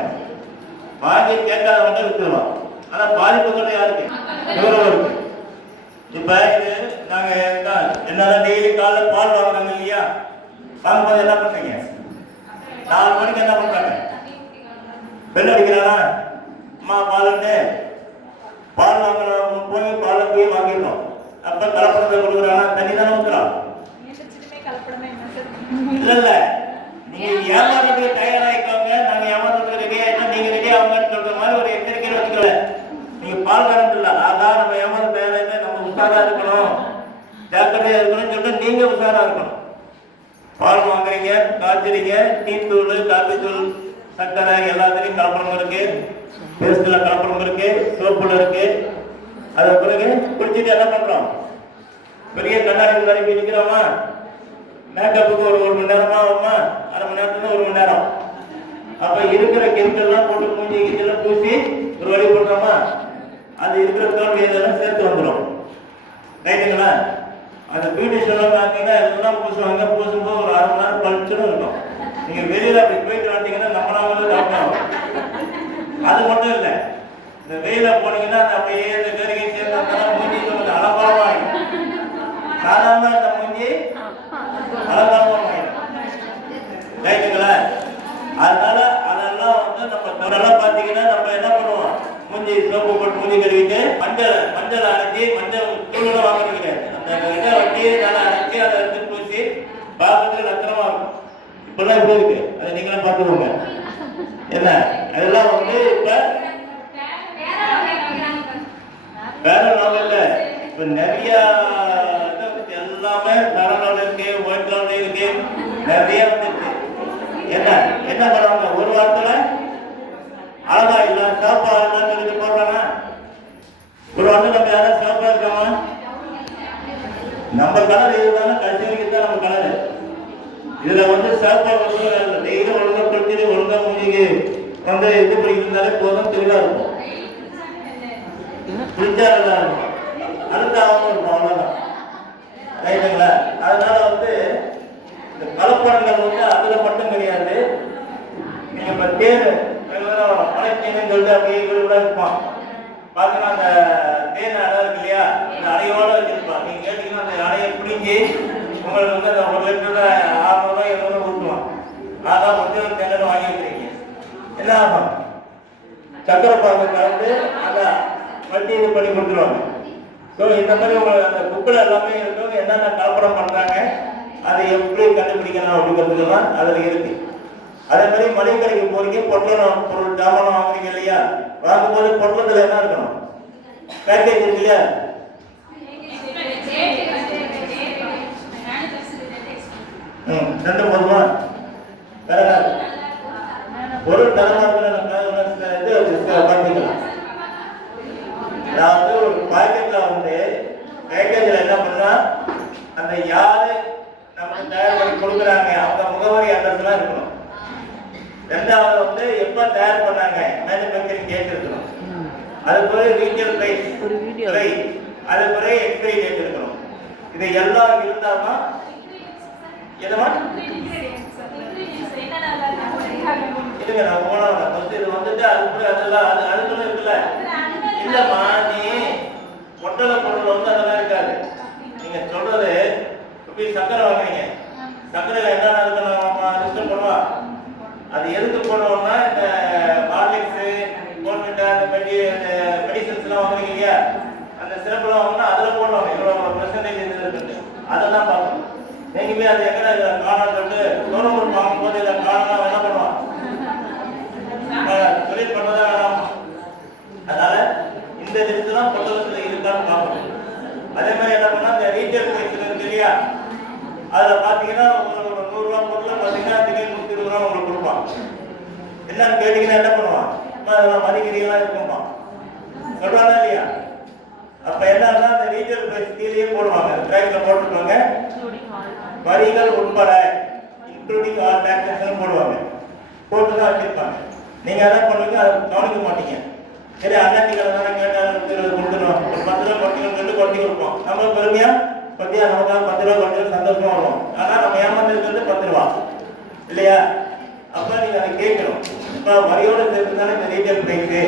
வாங்கி கேட்காதவங்க வித்துருவாங்க. ஆனா பாதிப்புகள் யாருக்கு? நுகர்வோருக்கு. இப்ப இது நாங்க என்னதான் டெய்லி காலைல பால் வாங்குறாங்க இல்லையா? வாங்கும்போது என்ன பண்றீங்க? 4 மணிக்கு என்ன பண்றாங்க? பெல் அடிக்கிறானா? அம்மா பாலுன்னு பால் வாங்குறவங்க போய் பாலை போய் வாங்கிடணும். அப்ப கலப்படத்தை கொடுக்குறானா? தண்ணி தானே ஊத்துறான். இல்ல நீங்க ஏமாறதுக்கு தயாராகிக்கோங்க, நாங்க ஏமாறதுக்கு ரெடியா, நீங்க ரெடி ஆகுங்கன்னு சொல்ற மாதிரி ஒரு எச்சரிக்கை வச்சுக்கல. நீங்க பால் கரண்ட் இல்ல, அதான் நம்ம பால் வாங்குறீங்க, காய்ச்சறீங்க, டீ தூள், காபி தூள், சர்க்கரை எல்லாத்துலையும் கலப்படம் இருக்கு, பேஸ்ட்ல கலப்படம் இருக்கு, சோப்புல இருக்கு. அது பிறகு குளிச்சுட்டு என்ன பண்றோம்? பெரிய கண்ணாடி முன்னாடி போய் நிற்கிறோமா? மேக்கப்புக்கு ஒரு மணி நேரமா ஆகுமா? அரை மணி நேரத்துல 1 மணி நேரம். அப்ப இருக்கிற கெமிக்கல்லாம் போட்டு மூஞ்சி கிஞ்செல்லாம் பூசி ஒரு வழி போட்டோமா? அது இருக்கிற தோல்வி இதெல்லாம் சேர்த்து வந்துடும். ரைட்டுங்களா? அந்த பியூட்டிஷன்லாம் பார்த்தீங்கன்னா எல்லாம் பூசுவாங்க. பூசும்போது ஒரு 1/2 மணி நேரம் பளிச்சுன்னு இருக்கும். நீங்க வெளியில அப்படி போயிட்டு வந்தீங்கன்னா நம்மளால டாக்டர். அது மட்டும் இல்லை, இந்த வெயில போனீங்கன்னா அந்த அப்படியே இந்த கருகை சேர்ந்தா மூஞ்சி கொஞ்சம் அலங்காரமாயிடும். சாதாரண இந்த மூஞ்சி அலங்காரமாயிடும். ரைட்டுங்களா? அதனால அதெல்லாம் வந்து நம்ம தொடரெல்லாம் பார்த்தீங்கன்னா நம்ம என்ன பண்ணுவோம்? மூஞ்சி சோப்பு போட்டு மூஞ்சி கழுவிட்டு மஞ்சள் அரைச்சி, மஞ்சள் தூள் வாங்குறது கிடையாது. அந்த இதை வட்டி நல்லா அரைச்சி அதை எடுத்து பூசி பார்க்கறதுக்கு லட்சணமா இருக்கும். இப்பெல்லாம் இப்படி இருக்கு, அதை நீங்களும் பார்த்துக்கோங்க. என்ன அதெல்லாம் வந்து இப்ப வேற நாள் இல்லை. இப்ப நிறைய எல்லாமே தரநாள் இருக்கு, ஒயிட் நாள் இருக்கு, நிறைய வந்துருக்கு. என்ன என்ன பண்ணுவாங்க? ஒரு வாரத்துல அழகா இல்ல, சாப்பா இல்லன்னு சொல்லி போடுறாங்க. ஒரு வாரத்துல நம்ம யாராவது சாப்பா இருக்காமா? நம்ம கலர் இதுதானே, கடைசி வரைக்கும் தான் நம்ம கலரு. இதுல வந்து சாப்பா வந்து டெய்லி ஒழுங்கா குளிச்சுட்டு ஒழுங்கா மூஞ்சிக்கு வந்து இது பண்ணிக்கிட்டாலே போதும், தெளிவா இருக்கும். குளிச்சா நல்லா இருக்கும், அழுத்தாகவும் இருக்கும், அவ்வளவுதான். ரைட்டுங்களா? அதனால வந்து இந்த கலப்படங்கள் வந்து அதுல மட்டும் கிடையாது. நீங்க இப்ப தேன் மலைத்தேன்னு சொல்லிட்டு அப்படியே கூட இருப்பான். பாத்தீங்கன்னா அந்த தேன் அடை இருக்கு இல்லையா, இந்த அடையோட வச்சிருப்பான். நீங்க கேட்டீங்கன்னா அந்த அடையை பிடிஞ்சி உங்களுக்கு வந்து அந்த 1 லிட்டர் 600 700 ஊற்றுவான். அதான் ஒரிஜினல் தேன் வாங்கி வைக்கிறீங்க. என்ன ஆகும்? சக்கரை பாகு கலந்து அந்த வட்டி இது பண்ணி கொடுத்துருவாங்க. ஸோ இந்த மாதிரி உங்களுக்கு அந்த புக்கில் எல்லாமே இருக்கும், என்னென்ன கலப்படம் பண்ணுறாங்க, அதை எப்படி கண்டுபிடிக்கணும் அப்படிங்கிறதுலாம் அதில் இருக்கு. அதே மாதிரி மளிகை கடைக்கு போறீங்க, பொருள் ஜாமான் வாங்குறீங்க இல்லையா, வாங்கும்போது பொருளத்தில் என்ன இருக்கணும்? பேக்கேஜ் இருக்கு இல்லையா, ரெண்டு போதுமா? வேற பொருள் தரமா பண்ணிக்கலாம். அதாவது ஒரு பாக்கெட்ல வந்து பேக்கேஜ்ல என்ன பண்ணா, அந்த யாரு நமக்கு தயார் பண்ணி கொடுக்குறாங்க அவங்க முகவரி அட்ரஸ்லாம் இருக்கணும். ரெண்டாவது வந்து எப்ப தயார் பண்ணாங்க மேனுஃபேக்சரிங் டேட் இருக்கணும். அது போல ரீட்டெயில் பிரைஸ், அது போல எக்ஸ்பைரி டேட் இருக்கணும். இது எல்லாம் இருந்தாதான் எதமா இல்லைங்க நான் போனோம் இது வந்துட்டு அதுக்குள்ள அதெல்லாம் அதுக்குள்ள இருக்குல்ல. இல்லம்மா, நீ ஒட்டலை பொருள் வந்து அதெல்லாம் இருக்காது. நீங்க சொல்றது போய் சக்கரை வாங்குறீங்க, சக்கரையில என்னென்ன இருக்கணும் லிஸ்ட் பண்ணுவா. அது எதுக்கு போடுவோம்னா இந்த ஹார்லிக்ஸ் போன்விட்டா இந்த மெடிசன்ஸ் எல்லாம் வாங்குறீங்க இல்லையா, அந்த சிறப்புலாம் வாங்கினா அதில் போடுவாங்க இவ்வளோ பெர்சன்டேஜ் இது இருக்குது. அதெல்லாம் பார்க்கணும். எங்கேயுமே அது எங்கே காணான்னு சொல்லிட்டு கவர்மெண்ட் வாங்கும்போது இதை காணா என்ன பண்ணுவான், தொழில் பண்ணதான் வேணாம். அதனால இந்த லிஸ்ட் தான் பொட்டலத்தில் இருக்கான்னு பார்க்கணும். அதே மாதிரி என்ன பண்ணா இந்த ரீட்டெயில் பிரைஸ் இருக்கு இல்லையா, அதில் பார்த்தீங்கன்னா உங்களுக்கு ஒரு 100 ரூபா பொருள் பார்த்தீங்கன்னா திடீர்னு 120 ரூபா உங்களுக்கு கொடுப்பான். என்னன்னு கேட்டீங்கன்னா என்ன பண்ணுவான், அதெல்லாம் மதிக்கிறீங்களா இருக்குமா சொல்றாங்க இல்லையா. அப்ப என்னன்னா அந்த ரீட்டெயில் பிரைஸ் கீழே போடுவாங்க, ட்ராக்ல போட்டுருவாங்க, வரிகள் உட்பட இன்க்ளூடிங் ஆல் டாக்ஸஸ் போடுவாங்க, போட்டு தான் வச்சிருப்பாங்க. நீங்க என்ன பண்ணுவீங்க, அதை கவனிக்க மாட்டீங்க. சரி அண்ணாட்டிகளை தானே கேட்டால் கொடுத்துருவோம், ஒரு 10 ரூபா கொட்டி கொட்டி கொடுப்போம். நம்ம பெருமையா பத்தியா நமக்காக 10 ரூபா கொட்டி சந்தோஷமா வரும். ஆனா நம்ம ஏமாந்துருக்கிறது 10 ரூபா இல்லையா. அப்ப நீங்க அதை கேட்கணும். இப்ப வரியோட சேர்த்து தானே இந்த ரீட்டெயில் பிரைஸு,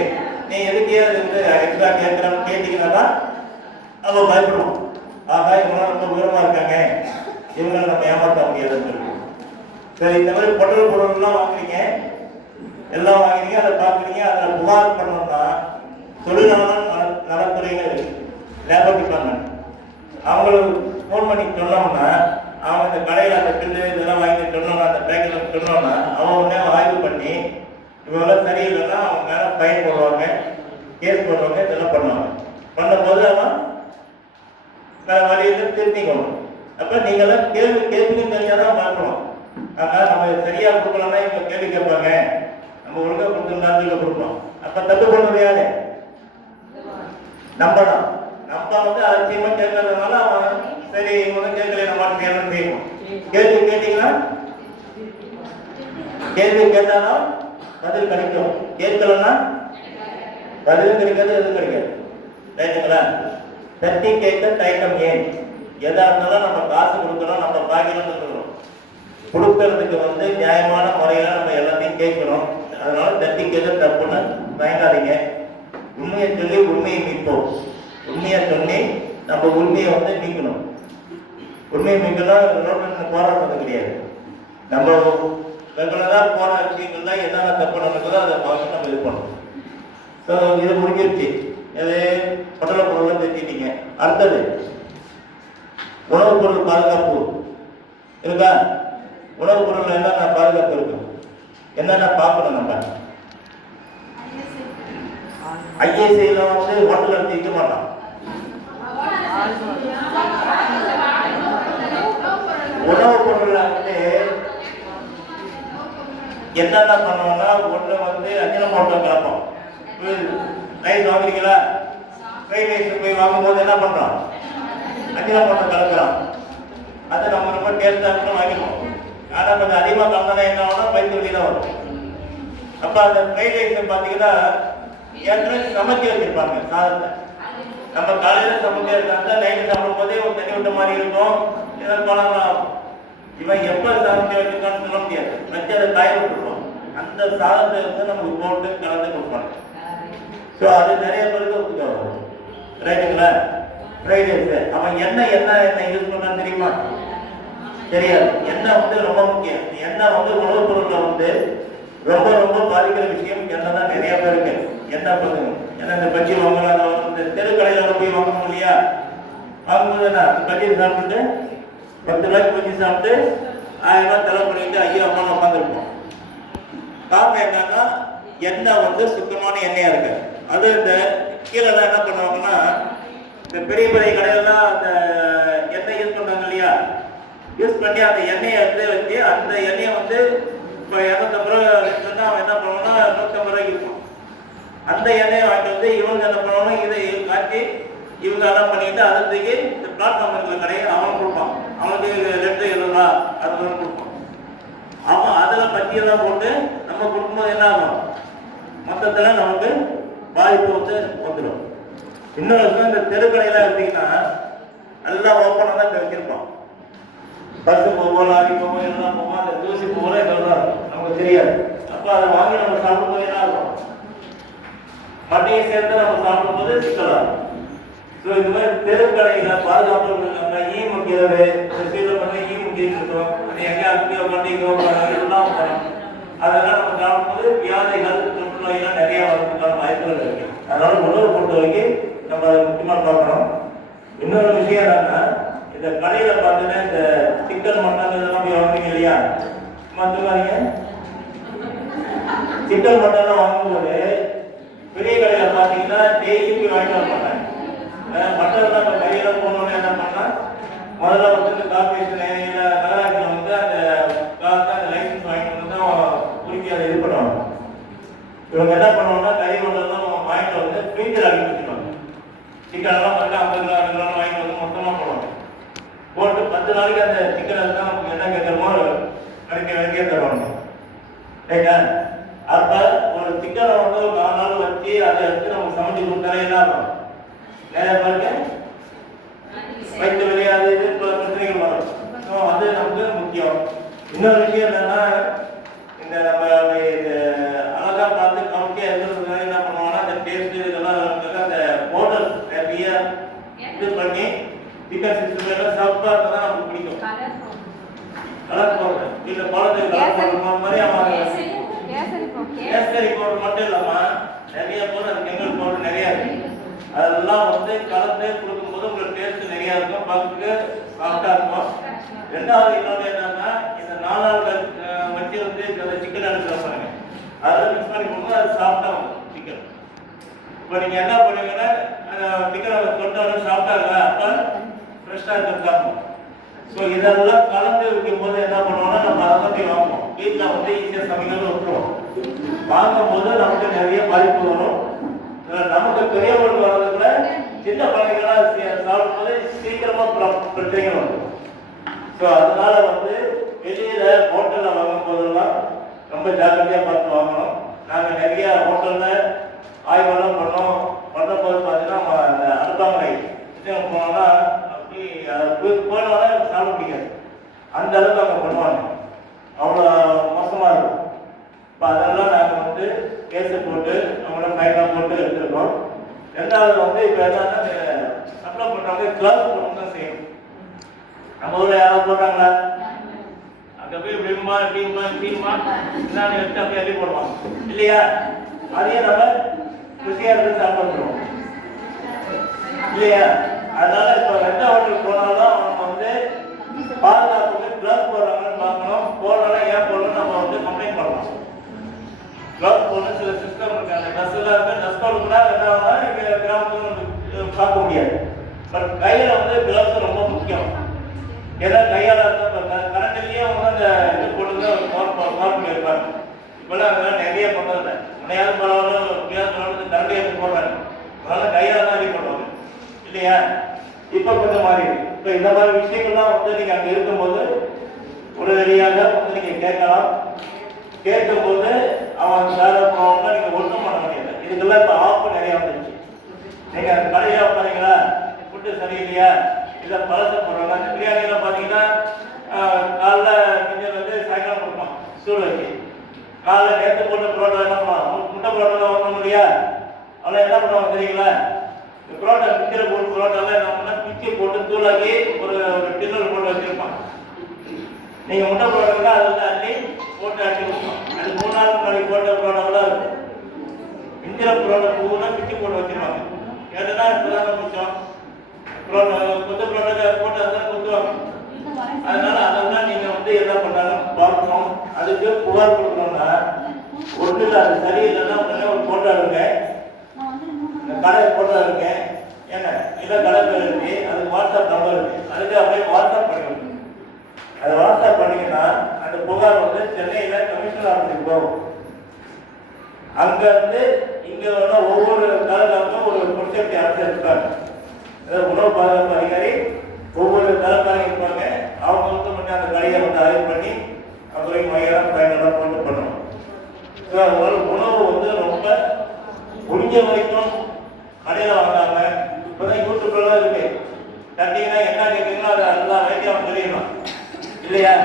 நீ எதுக்கே அது வந்து எக்ஸ்ட்ரா கேட்கறன்னு கேட்டீங்கன்னா தான் நம்ம பயப்படுவோம். ஆகா இவங்களாம் ரொம்ப தூரமா இருக்காங்க, இவங்களை நம்ம ஏமாற்ற முடியாதுன்னு சொல்லுவோம். சரி, இந்த மாதிரி பொருள்லாம் வாங்குறீங்க, எல்லாம் வாங்குறீங்க, அதை பார்க்குறீங்க, அதில் புகார் பண்ணணும்னா தொழிலாளர் இருக்கு, லேபர் டிபார்ட்மெண்ட். அவங்களுக்கு ஃபோன் பண்ணி சொன்னோம்னா அவங்க இந்த கடையில் அந்த பில்லு இதெல்லாம் வாங்கி சொன்னோம்னா அந்த பேக்கெட் சொன்னோம்னா அவங்க உடனே ஆய்வு பண்ணி இவங்களாம் சரியில்லைன்னா அவங்க மேலே ஃபைன் போடுவாங்க, கேஸ் போடுவாங்க, இதெல்லாம் பண்ணுவாங்க. பண்ணும்போது அவன் வேறு வழியில் திருத்திக்கணும். அப்ப நீங்களாம் கேள்வி கேட்பீங்கன்னு தெரியாதான் பார்க்கணும். ஆனால் நம்ம சரியா கொடுக்கலன்னா இவங்க கேள்வி கேட்பாங்க, நம்ம ஒழுங்கா கொடுத்துருந்தா கொடுப்போம். அப்ப தப்பு பண்ணுறது யாரு? நம்ம தான். நம்ம வந்து அலட்சியமா கேட்கறதுனால அவன் சரி இவங்க கேட்கல நம்ம செய்யணும் செய்யணும். கேள்வி கேட்டீங்கன்னா கேள்வி கேட்டாலும் பதில் கிடைக்கும், கேட்கலன்னா பதிலும் கிடைக்காது, எதுவும் கிடைக்காது. ரைட்டுங்களா? தட்டி கேட்க தயக்கம் ஏன்? எதா இருந்தாலும் நம்ம காசு கொடுக்கணும், நம்ம பாக்கியம் கொடுக்கணும். கொடுக்கறதுக்கு வந்து நியாயமான முறையில நம்ம எல்லாத்தையும் கேட்கணும். அதனால தட்டி கேட்க தப்புன்னு பயங்காதீங்க. உண்மையை சொல்லி உண்மையை மீட்போம். உண்மையை சொல்லி நம்ம உண்மையை வந்து மீட்கணும். உண்மையை மீட்கணும் ரோட்ல போராடுறது கிடையாது. நம்ம ரெகுலராக போன விஷயங்கள்ல என்னென்ன தப்பு நடக்குதோ அதை பார்த்து நம்ம இது பண்ணணும். ஸோ இது முடிஞ்சிருச்சு. இது பட்டள பொருள் தெரிஞ்சுட்டீங்க. அடுத்தது உணவுப் பொருள் பாதுகாப்பு இருக்கா? உணவுப் பொருள் என்னென்ன பாதுகாப்பு இருக்கு, என்னென்ன பார்க்கணும் நம்ம? ஐஏசியில் வந்து ஹோட்டலில் தீர்க்க மாட்டோம். உணவுப் பொருள் வந்து என்னென்ன பண்ணுவோம்னா, ஒன்று வந்து அஞ்சலம் போட்டோம் கலப்போம். ரைஸ் வாங்குறீங்களா? ஃப்ரைட் ரைஸ் போய் வாங்கும்போது என்ன பண்ணுறோம்? அஞ்சலம் போட்டோம் கலக்கிறோம். அதை நம்ம ரொம்ப டேஸ்டாக இருக்கணும் வாங்கிடுவோம். ஆனால் கொஞ்சம் அதிகமாக கலந்தால் என்ன ஆகும்? வயிற்று வலி தான் வரும். அப்போ அந்த ஃப்ரைட் ரைஸை பார்த்தீங்கன்னா ஏற்கனவே சமைக்க வச்சிருப்பாங்க சாதத்தை. நம்ம காலையில் சமைக்க இருந்தா நைட்டு சாப்பிடும் போதே ஒரு தண்ணி விட்ட மாதிரி இருக்கும், இதெல்லாம் பழங்களாம். இவன் எப்போ சமைக்க வச்சிருக்கான்னு சொல்ல முடியாது. வச்சு அதை காய விட்டுருவோம். அந்த சாதத்தை வந்து நமக்கு போட்டு கலந்து கொடுப்பாங்க. ஸோ அது நிறைய பேருக்கு ஒத்துக்காகும். ரைட்டுங்களா? ஃப்ரைட் ரைஸ் அவன் எண்ணெய் யூஸ் பண்ணான்னு தெரியுமா? தெரியாது. எண்ணெய் வந்து ரொம்ப முக்கியம். எண்ணெய் வந்து உணவுப் பொருட்களை வந்து ரொம்ப ரொம்ப பாதிக்கிற விஷயம் எண்ணெய் தான். நிறைய பேருக்கு என்ன பண்ணுங்க, ஏன்னா இந்த பஜ்ஜி வாங்கலாம், இந்த தெருக்கடையில் போய் வாங்கணும் இல்லையா? வாங்கும்போது என்ன பஜ்ஜி சாப்பிட்டு 10 ரூபாய்க்கு பஜ்ஜி சாப்பிட்டு 1000 ரூபாய் செலவு பண்ணிட்டு ஐயோ அம்மா உட்காந்துருப்போம். காரணம் என்னன்னா எண்ணெய் வந்து சுத்தமான எண்ணெயா இருக்கு. அது இந்த கீழே என்ன பண்ணுவாங்கன்னா, இந்த பெரிய பெரிய கடையிலாம் அந்த எண்ணெய் யூஸ் பண்ணுறாங்க இல்லையா? யூஸ் பண்ணி அந்த எண்ணெயை எடுத்து வச்சு அந்த எண்ணெயை வந்து இப்போ 250 ரூபா லிட்டர்னா அவன் என்ன பண்ணுவான்னா 150 ரூபாய்க்கு இருக்கும். அந்த எண்ணெயை வாங்கிட்டு வந்து இவங்க என்ன பண்ணுவாங்கன்னா இதை காட்டி இவங்க எல்லாம் பண்ணிட்டு அதை தூக்கி இந்த பிளாட்ஃபார்ம் இருக்கிற கடையை அவன் கொடுப்பான். அவனுக்கு லிட்டர் 70 ரூபா 60 ரூபா கொடுப்பான். அவன் அதில் பட்டியெல்லாம் போட்டு நம்ம கொடுக்கும்போது என்ன ஆகும்? மொத்தத்தில் நமக்கு பாதிப்பு வந்து வந்துடும். இன்னொரு விஷயம், இந்த தெருக்கடையெல்லாம் எடுத்தீங்கன்னா நல்லா ஓப்பனாக தான் வச்சிருப்பான். பஸ்ஸு போவோம், லாரி போவோம், எல்லாம் போவோம், அந்த தூசி போவோம், இதெல்லாம் நமக்கு தெரியாது. அப்போ அதை வாங்கி நம்ம சாப்பிடும்போது என்ன ஆகும்? மட்டையை சேர்த்து நம்ம சாப்பிடும்போது சிக்கலாக. ஸோ இது மாதிரி தெருக்கடையில பாதுகாப்பு ஈ முக்கிறது, சீட்டில் பண்ணி ஈ முக்கிட்டு இருக்கோம். அது எங்கேயா அங்கேயோ பண்ணிக்கிறோம் எல்லாம் வரும். அதெல்லாம் நம்ம சாப்பிடும்போது வியாதிகள் தொற்று நோய்லாம் நிறைய வரதுக்கான வாய்ப்புகள் இருக்கு. அதனால உணவு பொறுத்த வரைக்கும் நம்ம அதை முக்கியமாக பார்க்கணும். இன்னொரு விஷயம் என்னன்னா, இந்த கடையில பார்த்தீங்கன்னா இந்த சிக்கன் மட்டன் இதெல்லாம் போய் வாங்குறீங்க இல்லையா? மற்றவங்க சிக்கன் மட்டன்லாம் வாங்கும்போது பெரிய கடையில பார்த்தீங்கன்னா டெய்லி போய் வாங்கிட்டு வர மாட்டாங்க. மட்டன்லாம் இப்போ கையில போகணும்னு என்ன பண்ணா, முதல்ல வந்து கார்பரேஷன் ஏரியாவில் நகராட்சியில் வந்து அந்த காசை அந்த லைசன்ஸ் வாங்கிட்டு வந்து தான் குறுக்கி அதை இது பண்ணுவாங்க. இவங்க என்ன பண்ணுவாங்கன்னா கறி மட்டன்லாம் வாங்கிட்டு வந்து ஃப்ரீஜர் அடிக்க வச்சுருவாங்க. சிக்கனெல்லாம் பார்த்தீங்கன்னா 50 கிலோ 60 கிலோ வாங்கிட்டு வந்து மொத்தமாக போடுவாங்க. போட்டு 10 நாளைக்கு அந்த சிக்கனை தான் நமக்கு என்ன கேட்கணுமோ கிடைக்க தருவாங்க. ரைட்டா? அப்போ ஒரு சிக்கனை வந்து ஒரு 4 நாள் வச்சு அதை எடுத்து நமக்கு சமைச்சு கொடுத்தாலே என்ன ஆகும்? நிறைய பேருக்கு வயிற்று வலி அது இது பிரச்சனைகள் வரும். ஸோ அது நமக்கு முக்கியம். இன்னொரு விஷயம் என்னன்னா, இந்த நம்ம இந்த அழகா பார்த்து கவுண்டியாக இருக்கிறதுனால என்ன பண்ணுவாங்கன்னா அந்த டேஸ்ட் இதெல்லாம் அந்த ஹோட்டல் நிறைய இது பண்ணி சிக்கன் 60 எல்லாம் சாப்பிட்டா இருந்தால் நமக்கு பிடிக்கும். கலர் பவுடர் இல்லை குழந்தைங்க கலர் பவுடர் மாதிரி அவன் கேசரி பவுடர் மட்டும் இல்லாமல் நிறைய பவுடர் அது கெமிக்கல் பவுடர் நிறையா இருக்கு. அதெல்லாம் வந்து கலந்து கொடுக்கும்போது உங்களுக்கு டேஸ்ட் நிறையா இருக்கும், பார்த்துட்டு சாஃப்டாக இருக்கும். ரெண்டாவது இன்னொன்று என்னன்னா, இந்த 4 நாள் வச்சு வந்து இந்த சிக்கன் எடுத்து பாருங்க, அதெல்லாம் மிக்ஸ் பண்ணி கொடுங்க, அது சாஃப்டாக இருக்கும் சிக்கன். இப்போ நீங்கள் என்ன பண்ணுவீங்கன்னா சிக்கனை தொட்டாலும் சாஃப்டாக இருக்கா, அப்போ ஃப்ரெஷ்ஷாக இருக்கிறது சாப்பிடும். ஸோ இதெல்லாம் கலந்து வைக்கும் போது என்ன பண்ணுவோம்னா நம்ம அதை பற்றி வாங்குவோம். வீட்டில் வந்து ஈஸியாக சமைக்கிறது விட்டுருவோம். வாங்கும்போது நமக்கு நிறைய பாதிப்பு வரும். நமக்கு பெரியவர்கள் வர்றதுக்குள்ள சின்ன குழந்தைகளாம் சாப்பிடும்போது சீக்கிரமா பிரச்சனைகள் வரும். ஸோ அதனால வந்து வெளியில ஹோட்டலில் வாங்கும் போதெல்லாம் ரொம்ப ஜாக்கிரதையாக பார்த்து வாங்கணும். நாங்கள் நிறைய ஹோட்டலில் ஆய்வெல்லாம் பண்ணும் போது பார்த்தீங்கன்னா அந்த அனுப்பாமலை போனோம்னா அப்படி போனோட சாப்பிட முடியாது. அந்த அளவுக்கு அவங்க பண்ணுவாங்க. அவ்வளோ மோசமாக இருக்கும். இப்போ அதெல்லாம் நாங்கள் வந்து கேஸை போட்டு அவங்கள ஃபைனாக போட்டு எடுத்துருக்கோம். ரெண்டாவது வந்து இப்போ என்னன்னா சப்ளை பண்ணுறவங்க கிளாஸ் போட்டு தான் செய்யணும். நம்ம ஊரில் யாராவது போடுறாங்களா? அங்கே போய் இப்படிமா இப்படிமா என்னன்னு எடுத்து அப்படியே அள்ளி போடுவாங்க இல்லையா? அதையே நம்ம ருசியாக எடுத்து சாப்பிடுறோம் இல்லையா? அதனால இப்போ எந்த ஹோட்டலுக்கு போனாலும் அவங்க வந்து பாதுகாப்புக்கு கிளவுஸ் போடுறாங்கன்னு பார்க்கணும். போடலாம் ஏன் போடணும் நம்ம வந்து கம்ப்ளைண்ட் பண்ணலாம். கிளவுஸ் போடணும் சில சிஸ்டம் இருக்கு. அந்த ட்ரெஸ்ஸில் இருந்து ட்ரெஸ் போடுறதுனா என்ன இங்கே கிராமத்தில் பார்க்க முடியாது. பட் கையில் வந்து கிளவுஸ் ரொம்ப முக்கியம். ஏன்னா கையால் இருந்தால் கரண்ட்லேயே அவங்க அந்த இது போடுறது கவர்மெண்ட் இருப்பாங்க. இப்போல்லாம் அதெல்லாம் நிறைய பண்ணதில்லை. முன்னையாவது பரவாயில்ல கரண்ட் எடுத்து போடுறாங்க. அதனால கையால் தான் ரெடி பண்ணுவாங்க இல்லையா? இப்போ கொஞ்சம் மாறி இப்போ இந்த மாதிரி விஷயங்கள்லாம் வந்து நீங்கள் அங்கே இருக்கும்போது உடனடியாக வந்து நீங்கள் கேட்கலாம். கேட்கும்போது அவன் வேலை போவாங்க. நீங்கள் ஒன்றும் பண்ண முடியாது. இதுக்கெல்லாம் இப்போ ஆப்பு நிறையா வந்துருச்சு. நீங்கள் அந்த கடையாக பார்த்தீங்களா ஃபுட்டு சரியில்லையா இல்லை பழச போடுறாங்க. அந்த பிரியாணியெல்லாம் பார்த்தீங்கன்னா காலைல கிஞ்சல் வந்து சாயங்காலம் கொடுப்பான் சூடு வச்சு. காலைல நேற்று போட்ட புரோட்டா என்ன பண்ணுவான்? முட்டை புரோட்டா வாங்க முடியா? அவளை என்ன பண்ணுவாங்க தெரியுங்களா? புரோட்டா பிக்கிற போட்டு புரோட்டாலாம் என்ன பண்ணா பிக்கி போட்டு தூளாக்கி ஒரு டின்னர் போட்டு வச்சிருப்பான். நீங்கள் முட்டை புரோட்டா அதை வந்து அள்ளி போட்டு அடிச்சு கொடுப்போம். அது 3 நாள் முன்னாடி போட்ட புரோட்டாவெல்லாம் இருக்கும். பிக்கிற புரோட்டா பூனா பிக்கி போட்டு வச்சிருவாங்க. ஏன்னா இப்போதான் கொஞ்சம் புரோட்டா கொத்து புரோட்டா போட்டு அதான் கொத்துவாங்க. அதனால அதெல்லாம் நீங்கள் வந்து என்ன பண்ணாலும் பார்க்கணும். அதுக்கு புகார் கொடுக்கணும்னா ஒன்றும் இல்லை. அது சரியில்லைன்னா உடனே ஒரு போட்டோ இருக்கு, கடை போட்டோ இருக்கு, ஏன்னா இல்லை கடை பேர் இருக்கு, அதுக்கு வாட்ஸ்அப் நம்பர் இருக்கு. அதுக்கு அப்படியே வாட்ஸ்அப் பண்ணிவிடுங்க. அது வாட்ஸ்அப் பண்ணிங்கன்னா அந்த புகார் வந்து சென்னையில் கமிஷனர் ஆஃபீஸுக்கு போகும். அங்கேருந்து இங்கே வந்து ஒவ்வொரு தலைவருக்கும் ஒரு ஃபுட் சேஃப்டி ஆஃபீஸர் இருப்பாங்க. உணவு பாதுகாப்பு அதிகாரி ஒவ்வொரு தலைவராக இருப்பாங்க. அவங்க வந்து மட்டும் அந்த கடையை வந்து ஆய்வு பண்ணி அப்புறம் மையெல்லாம் பயனெல்லாம் போட்டு பண்ணணும். ஸோ அதனால உணவு வந்து ரொம்ப முடிஞ்ச வரைக்கும் கடையில் வாங்காம இப்போதான் யூடியூப்லாம் இருக்கு. தட்டிங்கன்னா என்ன கேட்குறீங்களோ அது எல்லா வேலையும் தெரியணும் இல்லையா?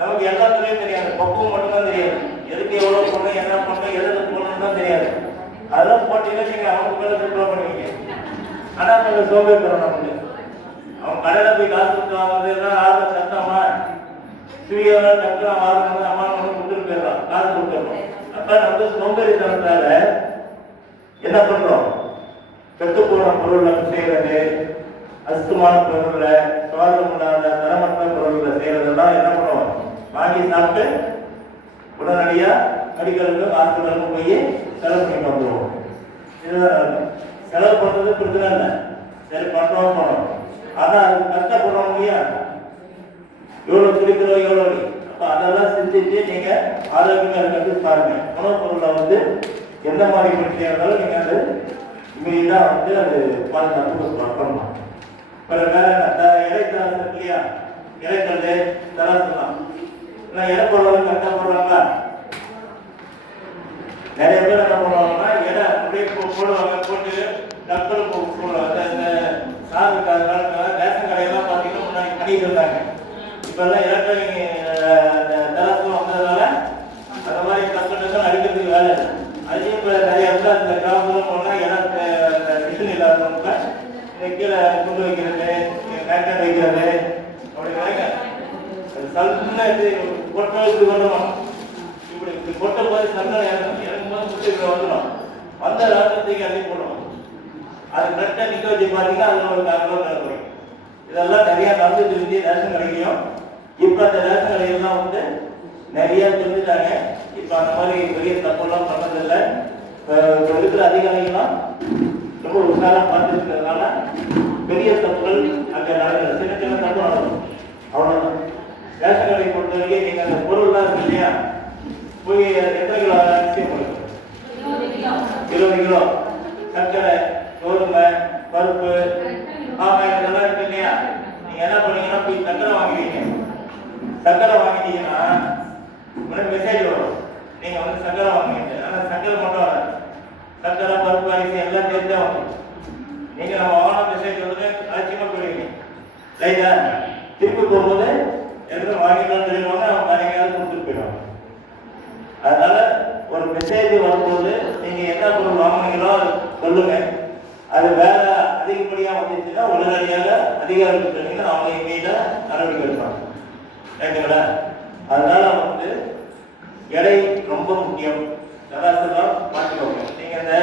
நமக்கு எல்லாத்துலேயும் தெரியாது. பக்குவம் மட்டும்தான் தெரியாது. எதுக்கு எவ்வளோ போடணும், என்ன பண்ணணும், எதுக்கு போடணும்னு தான் தெரியாது. அதெல்லாம் போட்டீங்கன்னா நீங்கள் அவங்க மேலே திருப்பி பண்ணுவீங்க. ஆனால் கொஞ்சம் சோம்பேறித்தனம் நமக்கு. அவன் கடையில் போய் காசு கொடுத்து வாங்குறதுன்னா ஆர்டர் சத்தமா ஸ்வீயாக டக்கு ஆர்டர் அம்மா ஒன்று கொடுத்துட்டு போயிடலாம், காசு கொடுத்துடணும். அப்போ நம்ம சோம்பேறித்தனத்தால என்ன பண்ணுறோம்? கெட்டு போன பொருளை செய்கிறது, அசுத்தமான பொருளை, சுவாதம் இல்லாத தரமற்ற பொருள்களை செய்கிறதெல்லாம் என்ன பண்ணுவோம்? வாங்கி சாப்பிட்டு உடனடியாக மெடிக்கலுக்கு ஹாஸ்பிட்டலுக்கு போய் செலவு பண்ணி வந்துடுவோம். இதுதான் செலவு பண்ணுறது பிரச்சனை இல்லை. சரி பண்ணுறோம் பண்ணணும். ஆனால் அது கஷ்டப்படுறோம் இல்லையா? எவ்வளோ குடிக்கிறோம் எவ்வளோ. அப்போ அதெல்லாம் சிந்திச்சு நீங்கள் ஆரோக்கியமாக இருக்கிறது பாருங்க. உணவுப் பொருளை வந்து எந்த மாதிரி பிரச்சனை இருந்தாலும் நீங்கள் அது இமீடியட்டாக வந்து அது பாதுகாப்பு பண்ணலாம். இப்போ வேற இலைத்தராசு இருக்கு இல்லையா? இலைக்கல் தராசுலாம் இல்லை இலை போடுறது கரெக்டாக போடுறாங்களா? நிறைய பேர் என்ன பண்ணுவாங்கன்னா இலை அப்படியே போடுவாங்க. போட்டு டக்குனு போடுவாங்க. இந்த சாகு காலத்துல ரேஷன் கடையெல்லாம் பார்த்தீங்கன்னா முன்னாடி பண்ணிட்டு இருந்தாங்க. இப்பெல்லாம் எலக்ட்ரானிக் தராசு வந்ததுனால அந்த மாதிரி டக்குன்னு அடிக்கிறதுக்கு வேலை இல்லை. அதையும் இப்போ நிறைய இடத்துல இந்த கிராமத்தில் போனால் இடம் மிஷின் இல்லாதவங்க கீழே கொண்டு வைக்கிறது, பேக்கெட் வைக்கிறது அப்படி வைங்க. சல்லுன்னு இது கொட்டை இது பண்ணணும். இப்படி கொட்டை போது சல்லை இறங்கும் போது முட்டை இப்படி வந்துடும். வந்த ராத்திரத்துக்கு அள்ளி போடணும். அது கரெக்டாக நிற்க வச்சு பார்த்தீங்கன்னா அதில் ஒரு காரணம் நடக்கும். இதெல்லாம் நிறையா நடந்துட்டு இருந்து ரேஷன் கடையிலையும். இப்போ அந்த ரேஷன் கடையெல்லாம் வந்து நிறையா தெரிஞ்சுட்டாங்க. இப்போ அந்த மாதிரி பெரிய தப்பெல்லாம் பண்ணதில்லை. இப்போ இருக்கிற அதிகாரிகள்லாம் ரொம்ப உஷாராக பார்த்துருக்கிறதுனால பெரிய தப்புகள் அங்கே நடக்குது. சின்ன சின்ன தப்பு நடக்கும். அவ்வளோதான். ரேஷன் கடை பொறுத்த வரைக்கும் நீங்கள் அந்த பொருள்லாம் இருக்கு இல்லையா, போய் எத்தனை கிலோ அரிசி கொடுக்கும்? 20 கிலோ. சர்க்கரை, கோதுமை, பருப்பு, ஆமாம் இதெல்லாம் இருக்கு இல்லையா, நீங்கள் என்ன பண்ணீங்கன்னா போய் சர்க்கரை வாங்குவீங்க. சர்க்கரை வாங்கிட்டீங்கன்னா உங்களுக்கு மெசேஜ் வரும், நீங்கள் வந்து சர்க்கரை வாங்குவீங்க. ஆனால் சர்க்கரை மட்டும் வராது, சர்க்கரை, பருப்பு, அரிசி எல்லாம் சேர்த்து வாங்க. நீங்கள் நம்ம வாங்கின மெசேஜ் வந்து அலட்சியமாக போடுவீங்க. ரைட்டா? திருப்பி போகும்போது எதுவும் வாங்கிக்கலாம்னு சொல்லிடுவாங்க, அவங்க வேற எங்கேயாவது கொடுத்துட்டு போயிடுவாங்க. அதனால ஒரு மெசேஜ் வரும்போது நீங்கள் என்ன பொருள் வாங்கினீங்களோ அதை சொல்லுங்க. அது வேற அதிகப்படியாக வந்துச்சுன்னா உடனடியாக அதிகாரிகள் சொன்னீங்கன்னா அவங்க இமீடியட்டாக நடவடிக்கை எடுப்பாங்க. ரைட்டுங்களா? அதனால வந்து எடை ரொம்ப முக்கியம். சராசரிலாம் மாற்றிக்கோங்க. நீங்கள் இந்த